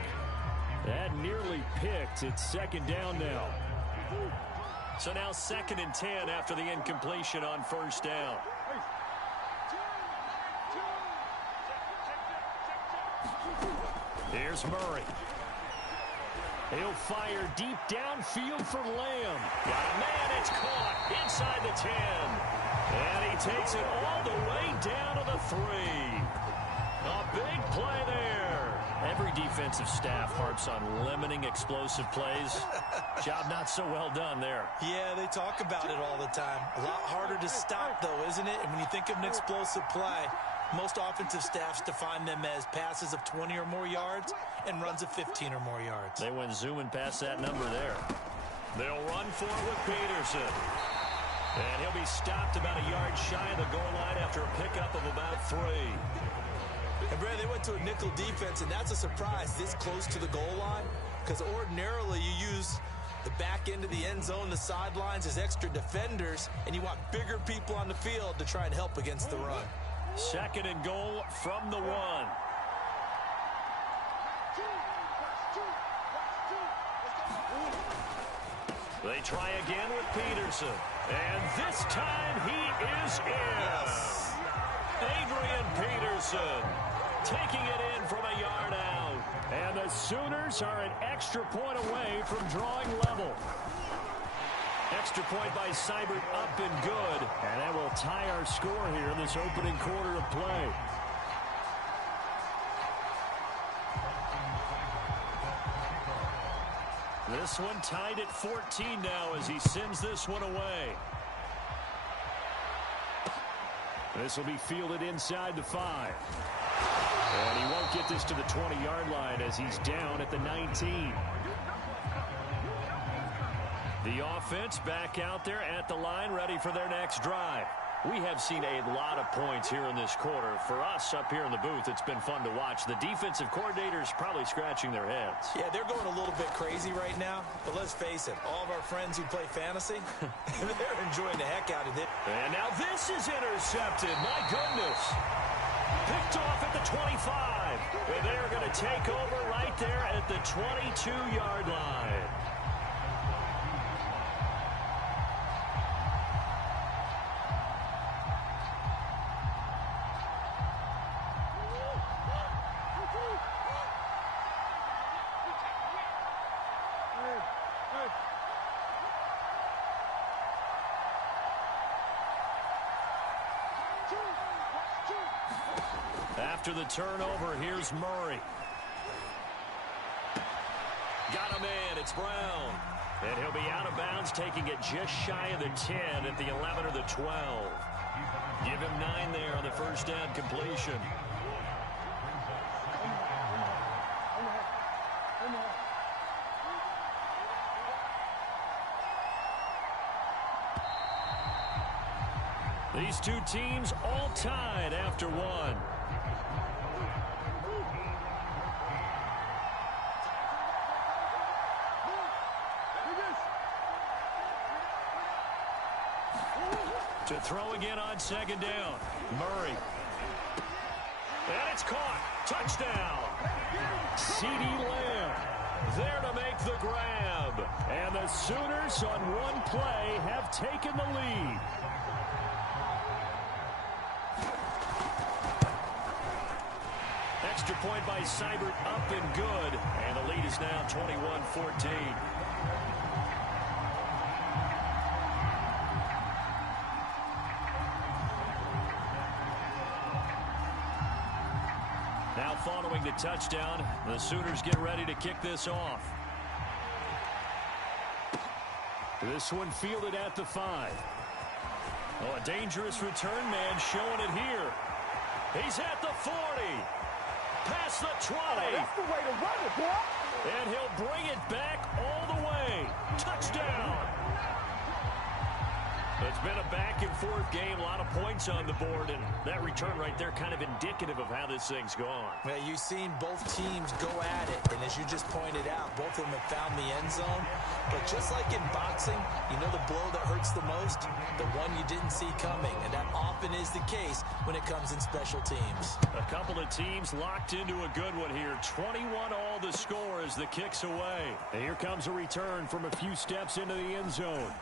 That nearly picked. It's 2nd down now. So now 2nd and 10 after the incompletion on 1st down. Here's Murray. He'll fire deep downfield for Lamb. Got a man, it's caught inside the 10. And he takes it all the way down to the 3. A big play there. Every defensive staff harps on limiting explosive plays. Job not so well done there. Yeah, they talk about it all the time. A lot harder to stop, though, isn't it? And when you think of an explosive play, most offensive staffs define them as passes of 20 or more yards and runs of 15 or more yards. They went zooming past that number there. They'll run for it with Peterson. And he'll be stopped about a yard shy of the goal line after a pickup of about 3. And, Brad, they went to a nickel defense, and that's a surprise this close to the goal line, because ordinarily you use the back end of the end zone, the sidelines as extra defenders, and you want bigger people on the field to try and help against the run. 2nd and goal from the 1. They try again with Peterson. And this time he is in. Yes. Adrian Peterson taking it in from a yard out. And the Sooners are an extra point away from drawing level. Extra point by Seibert up and good. And that will tie our score here in this opening quarter of play. This one tied at 14 now as he sends this one away. This will be fielded inside the 5. And he won't get this to the 20-yard line as he's down at the 19. The offense back out there at the line, ready for their next drive. We have seen a lot of points here in this quarter. For us up here in the booth, it's been fun to watch. The defensive coordinators probably scratching their heads. Yeah, they're going a little bit crazy right now. But let's face it, all of our friends who play fantasy, they're enjoying the heck out of it. And now this is intercepted. My goodness. Picked off at the 25. And they're going to take over right there at the 22-yard line. after the turnover. Here's Murray. Got a man. It's Brown. And he'll be out of bounds, taking it just shy of the 10 at the 11 or the 12. Give him 9 there on the first down completion. These two teams all tied after one. To throw again on second down. Murray. And it's caught. Touchdown. CeeDee Lamb there to make the grab. And the Sooners on one play have taken the lead. Extra point by Seibert up and good. And the lead is now 21-14. Now following the touchdown, the Sooners get ready to kick this off. This one fielded at the 5. Oh, a dangerous return man showing it here. He's at the 40. Past the 20. Oh, that's the way to run it, boy. And he'll bring it back all the way. Touchdown. It's been a back-and-forth game, a lot of points on the board, and that return right there kind of indicative of how this thing's gone. Well, you've seen both teams go at it, and as you just pointed out, both of them have found the end zone. But just like in boxing, you know the blow that hurts the most? The one you didn't see coming, and that often is the case when it comes in special teams. A couple of teams locked into a good one here. 21-all the score as the kick's away. And here comes a return from a few steps into the end zone.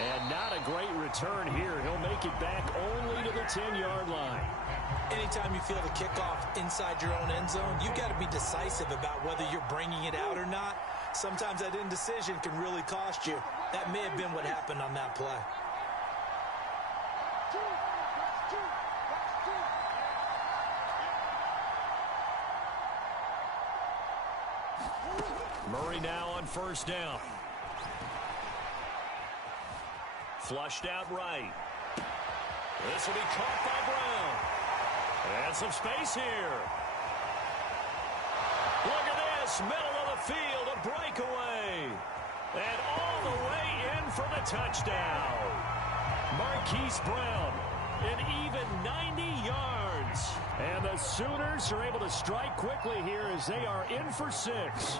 And not a great return here. He'll make it back only to the 10-yard line. Anytime you feel the kickoff inside your own end zone, you've got to be decisive about whether you're bringing it out or not. Sometimes that indecision can really cost you. That may have been what happened on that play. Murray now on first down. Flushed out right. This will be caught by Brown. And some space here. Look at this. Middle of the field. A breakaway. And all the way in for the touchdown. Marquise Brown. An even 90 yards. And the Sooners are able to strike quickly here as they are in for 6.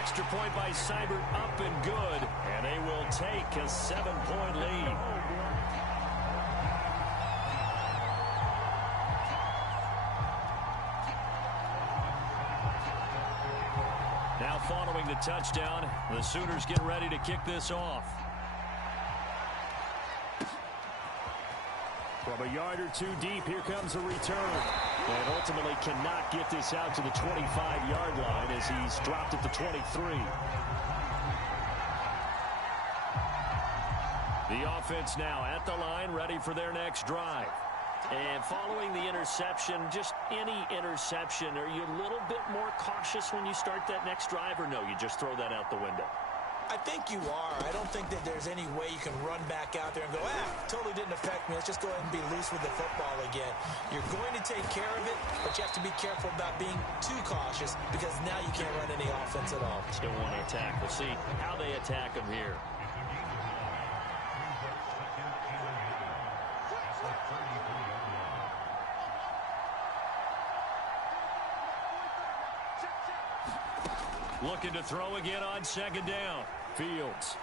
Extra point by Seibert up and good. And they will take a 7-point lead. Now following the touchdown, the Sooners get ready to kick this off. From a yard or two deep, here comes a return. And ultimately cannot get this out to the 25-yard line as he's dropped at the 23. The offense now at the line, ready for their next drive. And following the interception, just any interception, are you a little bit more cautious when you start that next drive, or no, you just throw that out the window? I think you are. I don't think that there's any way you can run back out there and go, totally didn't affect me. Let's just go ahead and be loose with the football again. You're going to take care of it, but you have to be careful about being too cautious because now you can't run any offense at all. Still want to attack. We'll see how they attack them here. Looking to throw again on second down. Fields.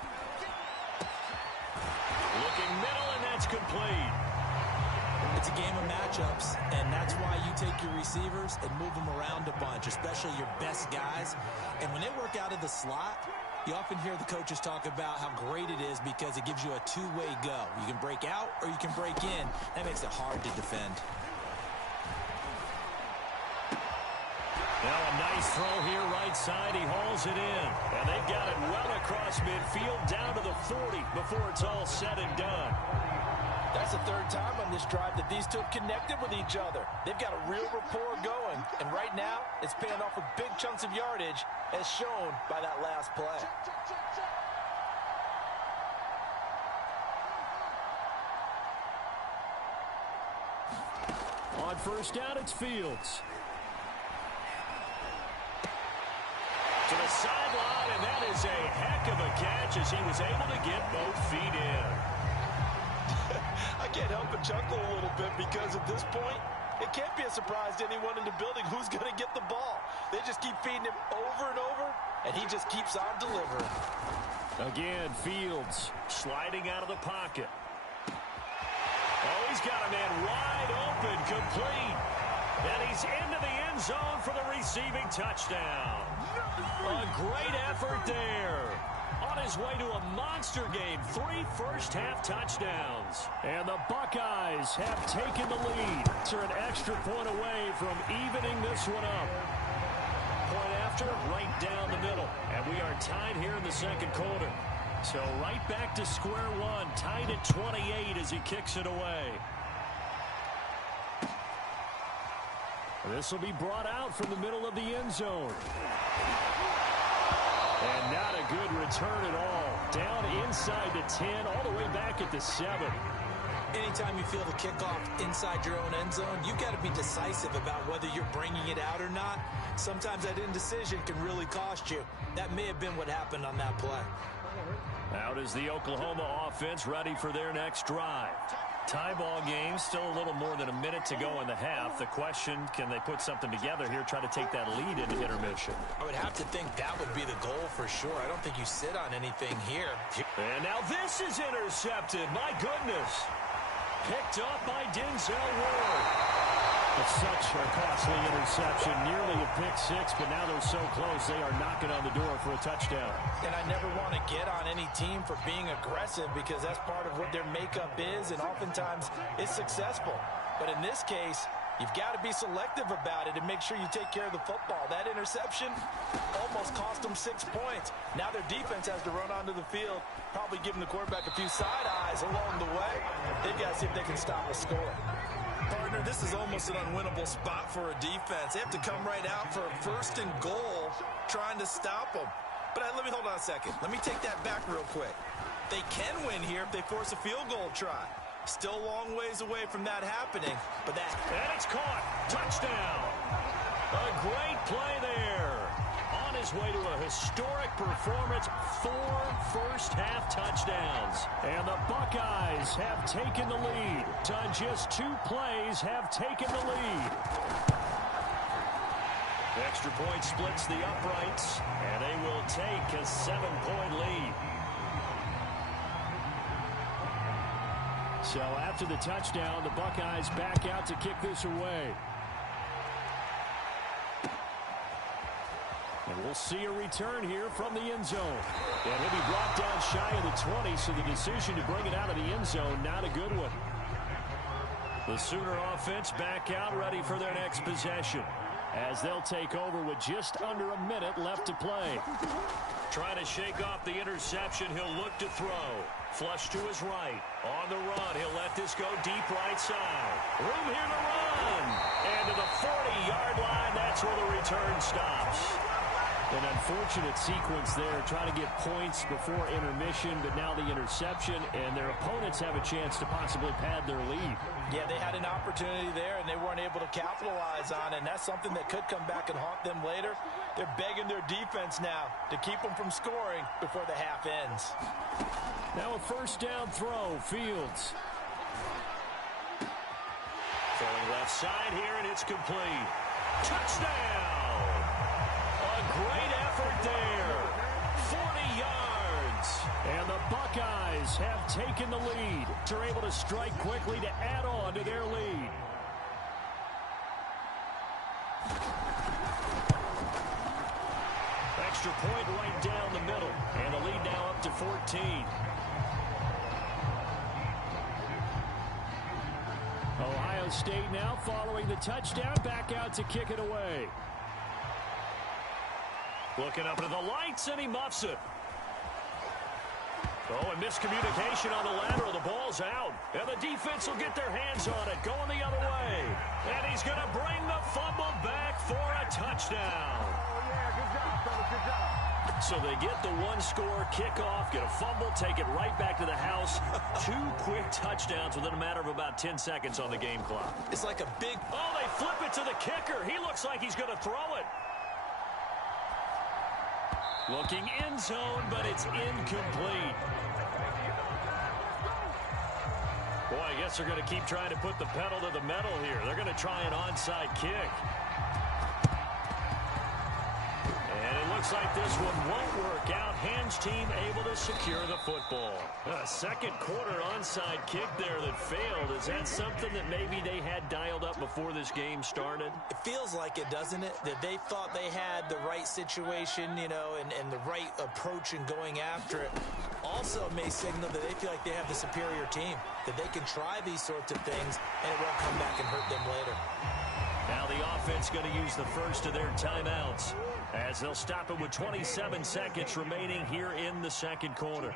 Looking middle, and that's complete. It's a game of matchups, and that's why you take your receivers and move them around a bunch, especially your best guys. And when they work out of the slot, you often hear the coaches talk about how great it is because it gives you a two-way go. You can break out or you can break in. That makes it hard to defend. Now a nice throw here right side. He hauls it in. And they've got it well across midfield down to the 40 before it's all said and done. That's the third time on this drive that these two have connected with each other. They've got a real rapport going, and right now it's paying off with big chunks of yardage, as shown by that last play. On first down, it's Fields. To the sideline, and that is a heck of a catch as he was able to get both feet in. I can't help but chuckle a little bit because at this point, it can't be a surprise to anyone in the building who's going to get the ball. They just keep feeding him over and over, and he just keeps on delivering. Again, Fields sliding out of the pocket. Oh, he's got a man wide open, complete. And he's into the end zone for the receiving touchdown. A great effort there. On his way to a monster game, 3 first-half touchdowns. And the Buckeyes have taken the lead. They're an extra point away from evening this one up. Point after, right down the middle. And we are tied here in the second quarter. So right back to square one, tied at 28 as he kicks it away. This will be brought out from the middle of the end zone. And not a good return at all. Down inside the 10, all the way back at the 7. Anytime you feel the kickoff inside your own end zone, you've got to be decisive about whether you're bringing it out or not. Sometimes that indecision can really cost you. That may have been what happened on that play. Out is the Oklahoma offense ready for their next drive. Tie ball game, still a little more than a minute to go in the half. The question, can they put something together here, try to take that lead into intermission? I would have to think that would be the goal for sure. I don't think you sit on anything here. And now this is intercepted. My goodness. Picked up by Denzel Ward. It's such a costly interception, nearly a pick six, but now they're so close they are knocking on the door for a touchdown. And I never want to get on any team for being aggressive because that's part of what their makeup is, and oftentimes it's successful. But in this case, you've got to be selective about it and make sure you take care of the football. That interception almost cost them 6 points. Now their defense has to run onto the field, probably giving the quarterback a few side eyes along the way. They've got to see if they can stop a score. Partner, this is almost an unwinnable spot for a defense. They have to come right out for a 1st and goal trying to stop them. But let me hold on a second. Let me take that back real quick. They can win here if they force a field goal try. Still a long ways away from that happening. But that... And it's caught. Touchdown. A great play there. On his way to a historic performance, 4 first-half touchdowns. And the Buckeyes have taken the lead. On just 2 plays, have taken the lead. The extra point splits the uprights, and they will take a 7-point lead. So after the touchdown, the Buckeyes back out to kick this away. And we'll see a return here from the end zone. And he'll be brought down shy of the 20, so the decision to bring it out of the end zone, not a good one. The Sooner offense back out, ready for their next possession, as they'll take over with just under a minute left to play. Trying to shake off the interception, he'll look to throw. Flush to his right. On the run, he'll let this go deep right side. Room here to run. And to the 40-yard line, that's where the return stops. An unfortunate sequence there, trying to get points before intermission, but now the interception, and their opponents have a chance to possibly pad their lead. Yeah, they had an opportunity there, and they weren't able to capitalize on it, and that's something that could come back and haunt them later. They're begging their defense now to keep them from scoring before the half ends. Now a first down throw, Fields. Throwing left side here, and it's complete. Touchdown! A great effort there. 40 yards. And the Buckeyes have taken the lead. They're able to strike quickly to add on to their lead. Extra point right down the middle. And the lead now up to 14. Ohio State now following the touchdown, back out to kick it away. Looking up into the lights, and he muffs it. Oh, and miscommunication on the lateral. The ball's out. And the defense will get their hands on it, going the other way. And he's going to bring the fumble back for a touchdown. Oh, yeah, good job, fellas, good job. So they get the one-score kickoff, get a fumble, take it right back to the house. 2 quick touchdowns within a matter of about 10 seconds on the game clock. It's like a big... Oh, they flip it to the kicker. He looks like he's going to throw it. Looking end zone, but it's incomplete. Boy, I guess they're going to keep trying to put the pedal to the metal here. They're going to try an onside kick. And it looks like this one won't work out. Hands team able to secure the football. A second quarter onside kick there that failed. Is that something that maybe they had dialed up before this game started? It feels like it, doesn't it? That they thought they had the right situation, you know, and the right approach in going after it. Also may signal that they feel like they have the superior team, that they can try these sorts of things and it won't come back and hurt them later. Now the offense going to use the first of their timeouts as they'll stop it with 27 seconds remaining here in the second quarter.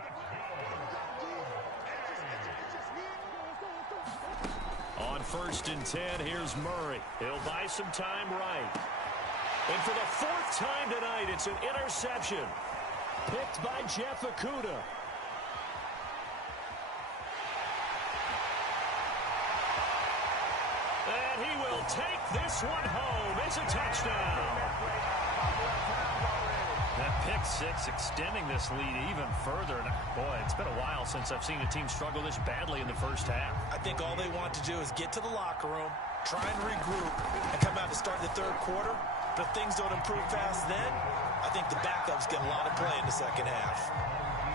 On 1st and 10, here's Murray. He'll buy some time right. And for the 4th time tonight, it's an interception. Picked by Jeff Okudah. And he will take this one home. It's a touchdown. That pick six extending this lead even further. And boy, it's been a while since I've seen a team struggle this badly in the first half. I think all they want to do is get to the locker room, try and regroup, and come out to start the 3rd quarter. But if things don't improve fast then, I think the backups get a lot of play in the second half.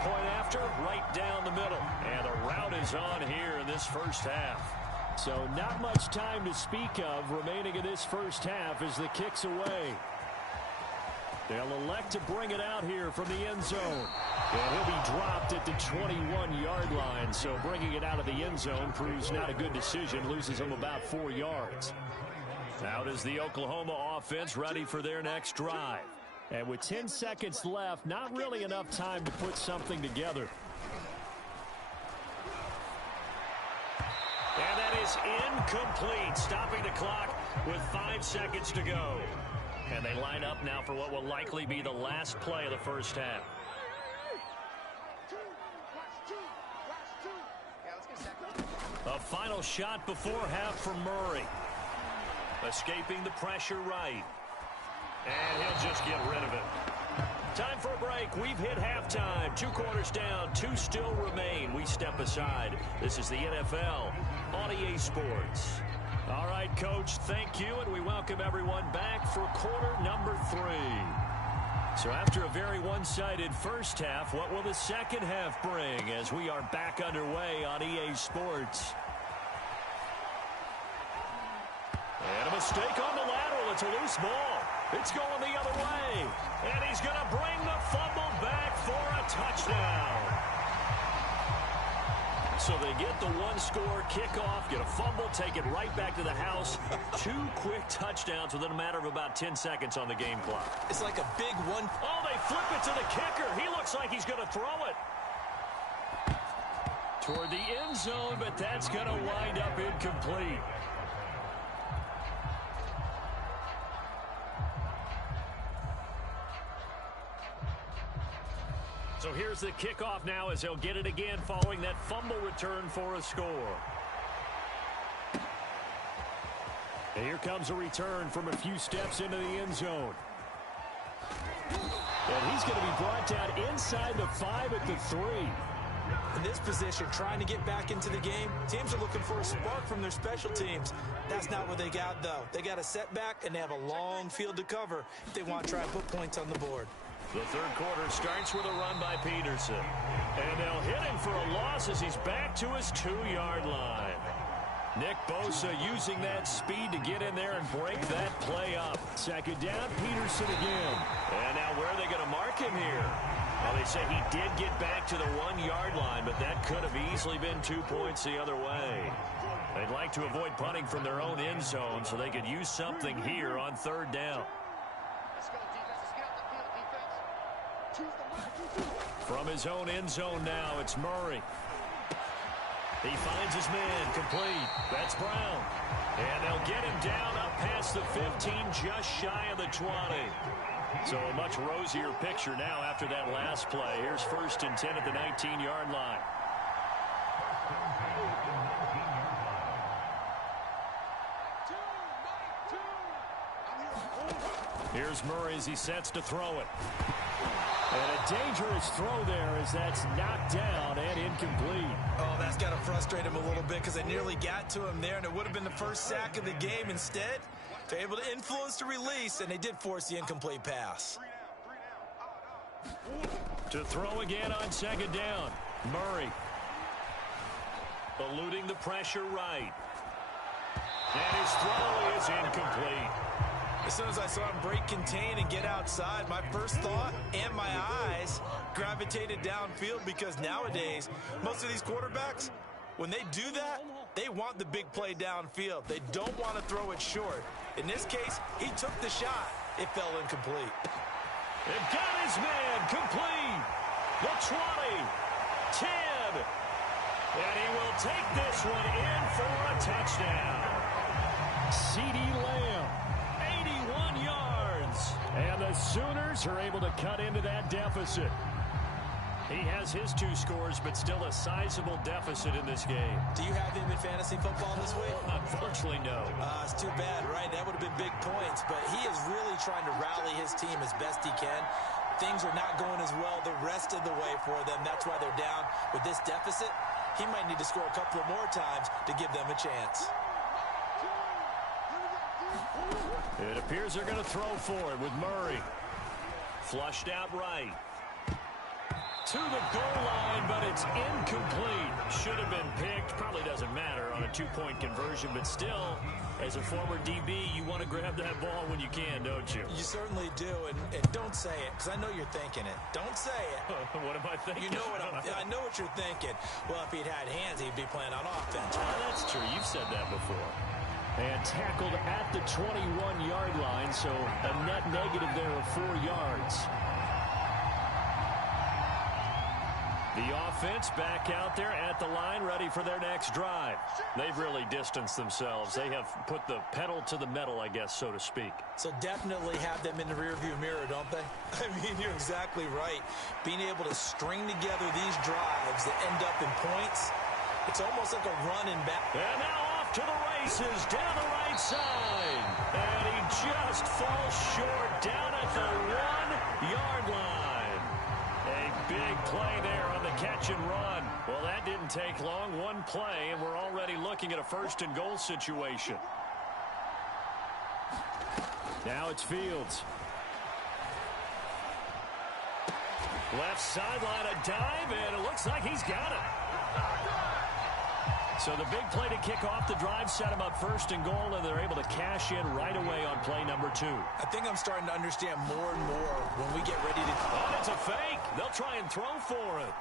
Point after, right down the middle. And the route is on here in this first half. So not much time to speak of remaining in this first half as the kick's away. They'll elect to bring it out here from the end zone. And he'll be dropped at the 21-yard line. So bringing it out of the end zone proves not a good decision. Loses him about 4 yards. Out is the Oklahoma offense ready for their next drive. And with 10 seconds left, not really enough time to put something together. And that is incomplete, stopping the clock with 5 seconds to go. And they line up now for what will likely be the last play of the first half. A final shot before half from Murray. Escaping the pressure right. And he'll just get rid of it. Time for a break. We've hit halftime. 2 quarters down. 2 still remain. We step aside. This is the NFL on EA Sports. All right, Coach, thank you, and we welcome everyone back for quarter number 3. So after a very one-sided first half, what will the second half bring as we are back underway on EA Sports? And a mistake on the lateral. It's a loose ball. It's going the other way. And he's going to bring the fumble back for a touchdown. So they get the one-score kickoff, get a fumble, take it right back to the house. 2 quick touchdowns within a matter of about 10 seconds on the game clock. It's like a big one. Oh, they flip it to the kicker. He looks like he's going to throw it toward the end zone, but that's going to wind up incomplete. So here's the kickoff now as they'll get it again following that fumble return for a score. And here comes a return from a few steps into the end zone. And he's going to be brought down inside the 5 at the 3. In this position, trying to get back into the game, teams are looking for a spark from their special teams. That's not what they got, though. They got a setback, and they have a long field to cover if they want to try and put points on the board. The 3rd quarter starts with a run by Peterson. And they'll hit him for a loss as he's back to his 2-yard line. Nick Bosa using that speed to get in there and break that play up. 2nd down, Peterson again. And now where are they going to mark him here? Well, they say he did get back to the 1-yard line, but that could have easily been 2 points the other way. They'd like to avoid punting from their own end zone so they could use something here on 3rd down. From his own end zone now, it's Murray. He finds his man, complete. That's Brown. And they'll get him down up past the 15, just shy of the 20. So a much rosier picture now after that last play. Here's 1st and 10 at the 19-yard line. Here's Murray as he sets to throw it. And a dangerous throw there as that's knocked down and incomplete. Oh, that's got to frustrate him a little bit because they nearly got to him there, and it would have been the first sack of the game. Instead, they're able to influence the release, and they did force the incomplete pass. To throw again on 2nd down. Murray eluding the pressure right. And his throw is incomplete. As soon as I saw him break contain and get outside, my first thought and my eyes gravitated downfield because nowadays, most of these quarterbacks, when they do that, they want the big play downfield. They don't want to throw it short. In this case, he took the shot. It fell incomplete. It got his man complete. The 20, 10. And he will take this one in for a touchdown. CeeDee Lamb. And the Sooners are able to cut into that deficit. He has his 2 scores, but still a sizable deficit in this game. Do you have him in fantasy football this week? Unfortunately, no. It's too bad, right? That would have been big points. But he is really trying to rally his team as best he can. Things are not going as well the rest of the way for them. That's why they're down. With this deficit, he might need to score a couple of more times to give them a chance. It appears they're going to throw for it with Murray. Flushed out right. To the goal line, but it's incomplete. Should have been picked. Probably doesn't matter on a 2-point conversion, but still, as a former DB, you want to grab that ball when you can, don't you? You certainly do, and don't say it, because I know you're thinking it. Don't say it. What am I thinking? You know what I know what you're thinking. Well, if he'd had hands, he'd be playing on offense. That's true. You've said that before. And tackled at the 21-yard line, so a net negative there of 4 yards. The offense back out there at the line, ready for their next drive. They've really distanced themselves. They have put the pedal to the metal, I guess, so to speak. So definitely have them in the rearview mirror, don't they? I mean, you're exactly right. Being able to string together these drives that end up in points, it's almost like a run and back. And now off to the races down the right side. And he just falls short down at the 1-yard line. A big play there on the catch and run. Well, that didn't take long. One play, and we're already looking at a 1st and goal situation. Now it's Fields. Left sideline, a dive, and it looks like he's got it. So the big play to kick off the drive set him up 1st and goal, and they're able to cash in right away on play number 2. I think I'm starting to understand more and more when we get ready to... Oh, it's a fake. They'll try and throw for it.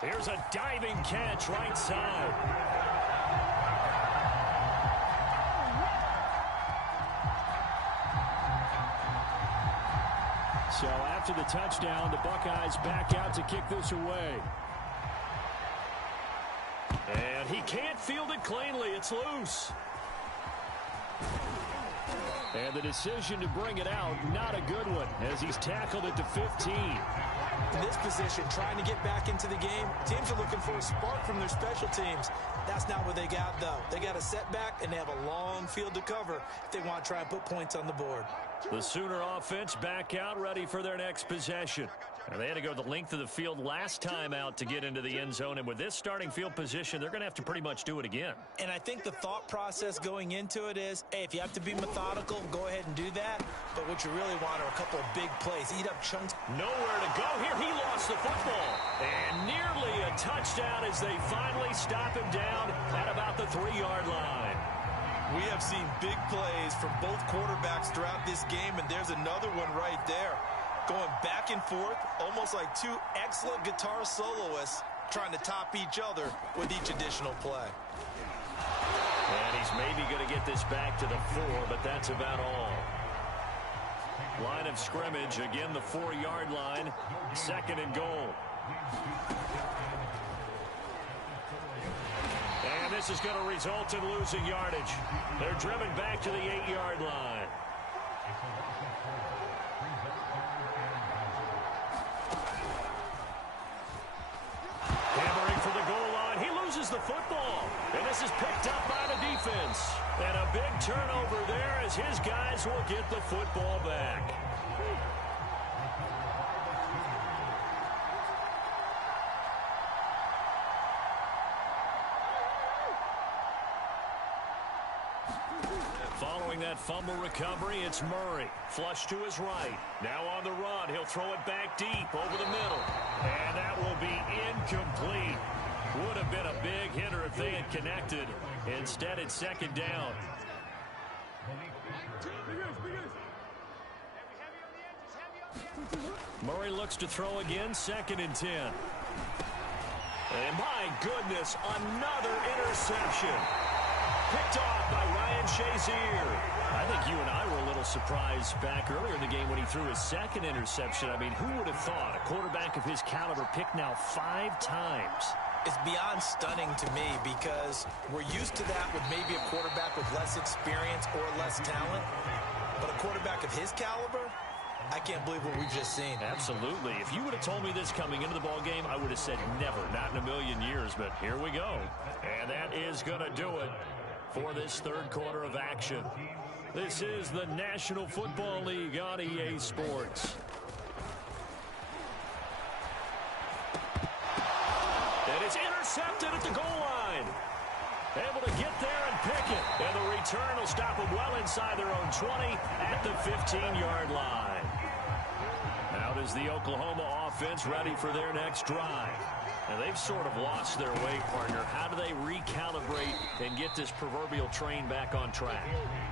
Here's a diving catch right side. So after the touchdown, the Buckeyes back out to kick this away. And he can't field it cleanly. It's loose. And the decision to bring it out, not a good one, as he's tackled it to 15. In this position, trying to get back into the game, teams are looking for a spark from their special teams. That's not what they got, though. They got a setback, and they have a long field to cover if they want to try and put points on the board. The Sooner offense back out, ready for their next possession. And they had to go the length of the field last time out to get into the end zone. And with this starting field position, they're going to have to pretty much do it again. And I think the thought process going into it is, hey, if you have to be methodical, go ahead and do that. But what you really want are a couple of big plays. Eat up chunks. Nowhere to go here. He lost the football. And nearly a touchdown as they finally stop him down at about the 3-yard line. We have seen big plays from both quarterbacks throughout this game, and there's another one right there. Going back and forth, almost like two excellent guitar soloists trying to top each other with each additional play. And he's maybe going to get this back to the 4, but that's about all. Line of scrimmage, again the 4-yard line, 2nd and goal. And this is going to result in losing yardage. They're driven back to the 8-yard line. Hammering for the goal line. He loses the football. And this is picked up by the defense. And a big turnover there as his guys will get the football back. Following that fumble recovery, it's Murray. Flush to his right. Now on the run. He'll throw it back deep over the middle. And that will be incomplete. Would have been a big hitter if they had connected. Instead, it's 2nd down. Murray looks to throw again. 2nd and 10. And my goodness, another interception. Picked off by Ryan Shazier. I think you and I were a little surprised back earlier in the game when he threw his 2nd interception. I mean, who would have thought a quarterback of his caliber picked now 5 times? It's beyond stunning to me because we're used to that with maybe a quarterback with less experience or less talent. But a quarterback of his caliber, I can't believe what we've just seen. Absolutely. If you would have told me this coming into the ball game, I would have said never, not in a million years. But here we go. And that is going to do it for this 3rd quarter of action. This is the National Football League on EA Sports. And it's intercepted at the goal line. Able to get there and pick it. And the return will stop them well inside their own 20 at the 15-yard line. Now does the Oklahoma offense ready for their next drive. And they've sort of lost their way, partner. How do they recalibrate and get this proverbial train back on track?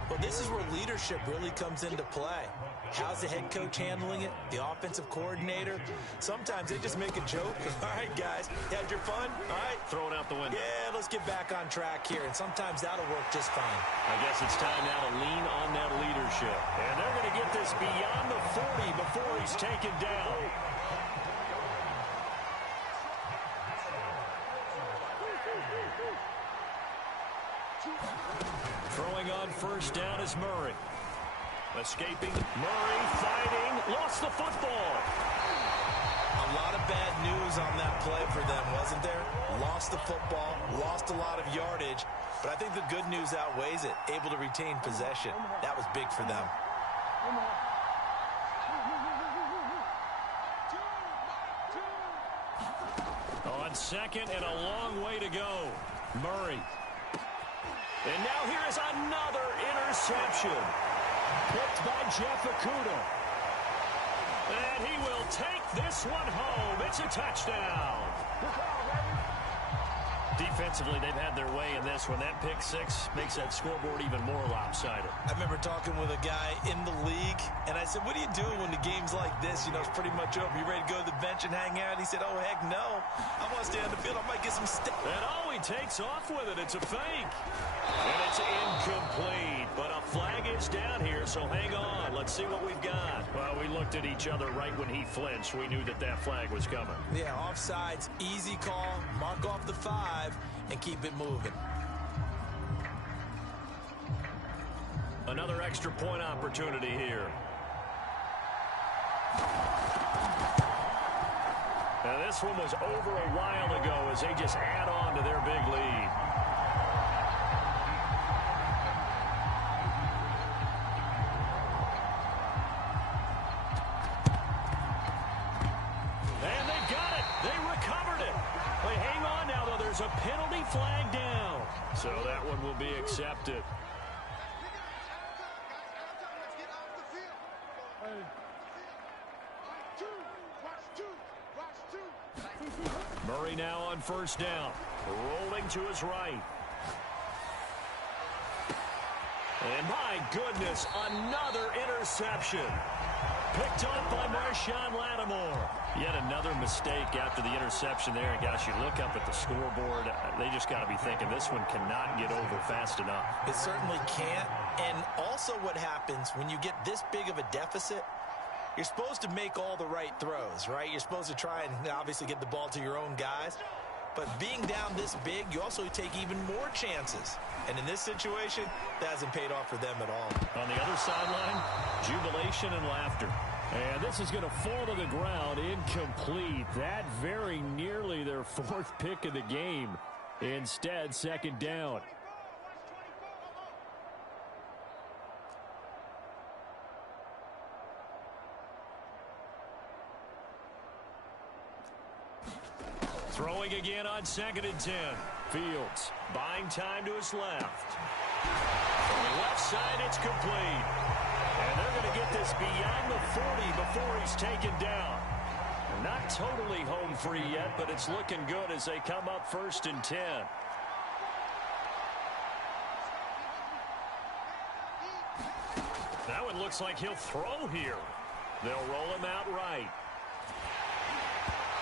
Well, this is where leadership really comes into play. How's the head coach handling it? The offensive coordinator? Sometimes they just make a joke. All right, guys, you had your fun? All right. Throw it out the window. Yeah, let's get back on track here. And sometimes that'll work just fine. I guess it's time now to lean on that leadership. And they're going to get this beyond the 40 before he's taken down. Throwing on 1st down is Murray. Escaping. Murray fighting. Lost the football. A lot of bad news on that play for them, wasn't there? Lost the football. Lost a lot of yardage. But I think the good news outweighs it. Able to retain possession. That was big for them. On 2nd and a long way to go. Murray. And now here is another interception. Picked by Jeff Okudah. And he will take this one home. It's a touchdown. Defensively, they've had their way in this one. That pick 6 makes that scoreboard even more lopsided. I remember talking with a guy in the league, and I said, what do you do when the game's like this? You know, it's pretty much over. You ready to go to the bench and hang out? He said, oh, heck no. I want to stay on the field. I might get some steps. And oh, he takes off with it. It's a fake. And it's incomplete. But a flag is down here, so hang on. Let's see what we've got. Well, we looked at each other right when he flinched. We knew that that flag was coming. Yeah, offsides, easy call. Mark off the 5 and keep it moving. Another extra point opportunity here. Now, this one was over a while ago as they just add on to their big lead. And they've got it. They recovered it. They hang on now, though. There's a penalty flag down. So that one will be accepted. Murray now on 1st down. Rolling to his right. And my goodness, another interception. Picked up by Marshawn Lattimore. Yet another mistake after the interception there. And gosh, you look up at the scoreboard, they just got to be thinking this one cannot get over fast enough. It certainly can't. And also what happens when you get this big of a deficit, you're supposed to make all the right throws, right? You're supposed to try and obviously get the ball to your own guys. But being down this big, you also take even more chances. And in this situation, that hasn't paid off for them at all. On the other sideline, jubilation and laughter. And this is going to fall to the ground incomplete. That very nearly their fourth pick of the game. Instead, second down. Throwing again on 2nd and 10. Fields buying time to his left. From the left side, it's complete. And they're going to get this beyond the 40 before he's taken down. Not totally home free yet, but it's looking good as they come up 1st and 10. That one looks like he'll throw here. They'll roll him out right.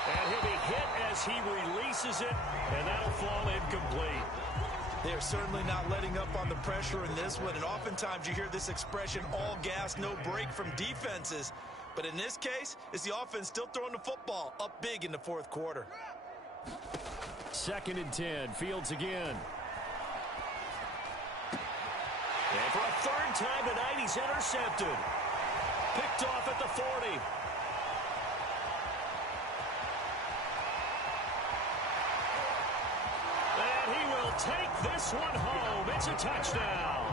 And he'll be hit as he releases it, and that'll fall incomplete. They're certainly not letting up on the pressure in this one, and oftentimes you hear this expression, all gas, no break from defenses. But in this case, it's the offense still throwing the football up big in the fourth quarter. 2nd and 10, Fields again. And for a third time tonight, he's intercepted. Picked off at the 40. Take this one home. It's a touchdown.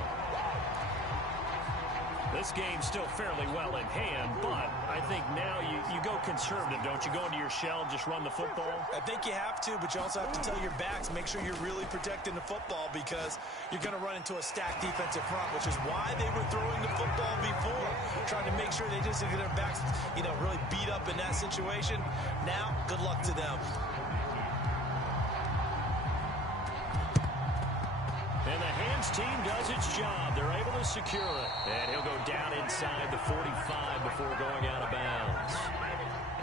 This game's still fairly well in hand, but I think now you go conservative, don't you? Go into your shell and just run the football? I think you have to, but you also have to tell your backs, make sure you're really protecting the football because you're going to run into a stacked defensive front, which is why they were throwing the football before, trying to make sure they just get their backs, really beat up in that situation. Now, good luck to them. And the hands team does its job. They're able to secure it. And he'll go down inside the 45 before going out of bounds.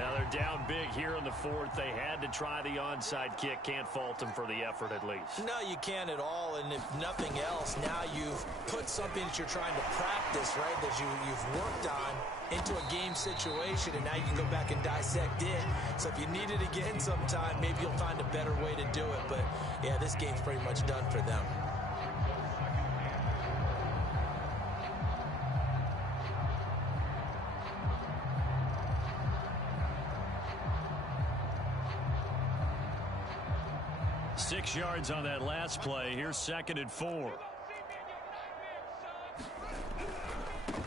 Now they're down big here in the fourth. They had to try the onside kick. Can't fault them for the effort at least. No, you can't at all. And if nothing else, now you've put something that you're trying to practice, right, that you've worked on into a game situation, and now you can go back and dissect it. So if you need it again sometime, maybe you'll find a better way to do it. But, yeah, this game's pretty much done for them. Six yards on that last play. Here's 2nd and 4.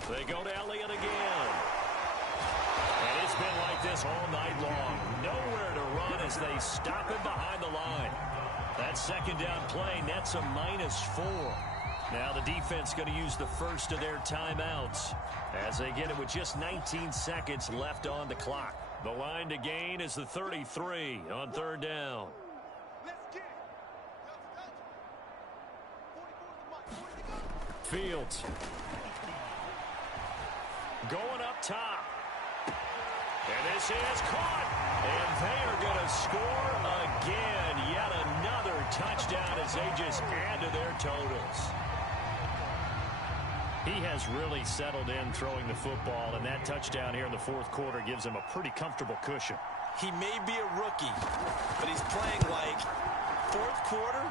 They go to Elliott again. And it's been like this all night long. Nowhere to run as they stop him behind the line. That 2nd down play nets a -4. Now the defense going to use the first of their timeouts as they get it with just 19 seconds left on the clock. The line to gain is the 33 on 3rd down. Fields going up top. And this is caught. And they are going to score again. Yet another touchdown as they just add to their totals. He has really settled in throwing the football, and that touchdown here in the fourth quarter gives him a pretty comfortable cushion. He may be a rookie, but he's playing like fourth quarter,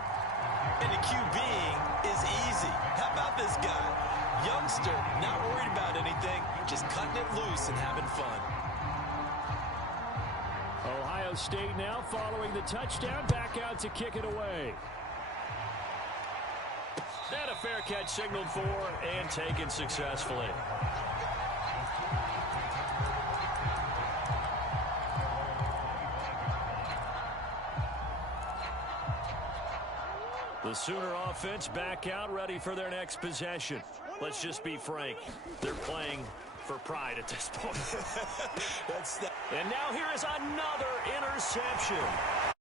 and the QBing is easy. How about this guy? Youngster, not worried about anything, just cutting it loose and having fun. Ohio State now following the touchdown, back out to kick it away. And a fair catch signaled for and taken successfully. The Sooner offense back out, ready for their next possession. Let's just be frank. They're playing for pride at this point. That's that. And now here is another interception.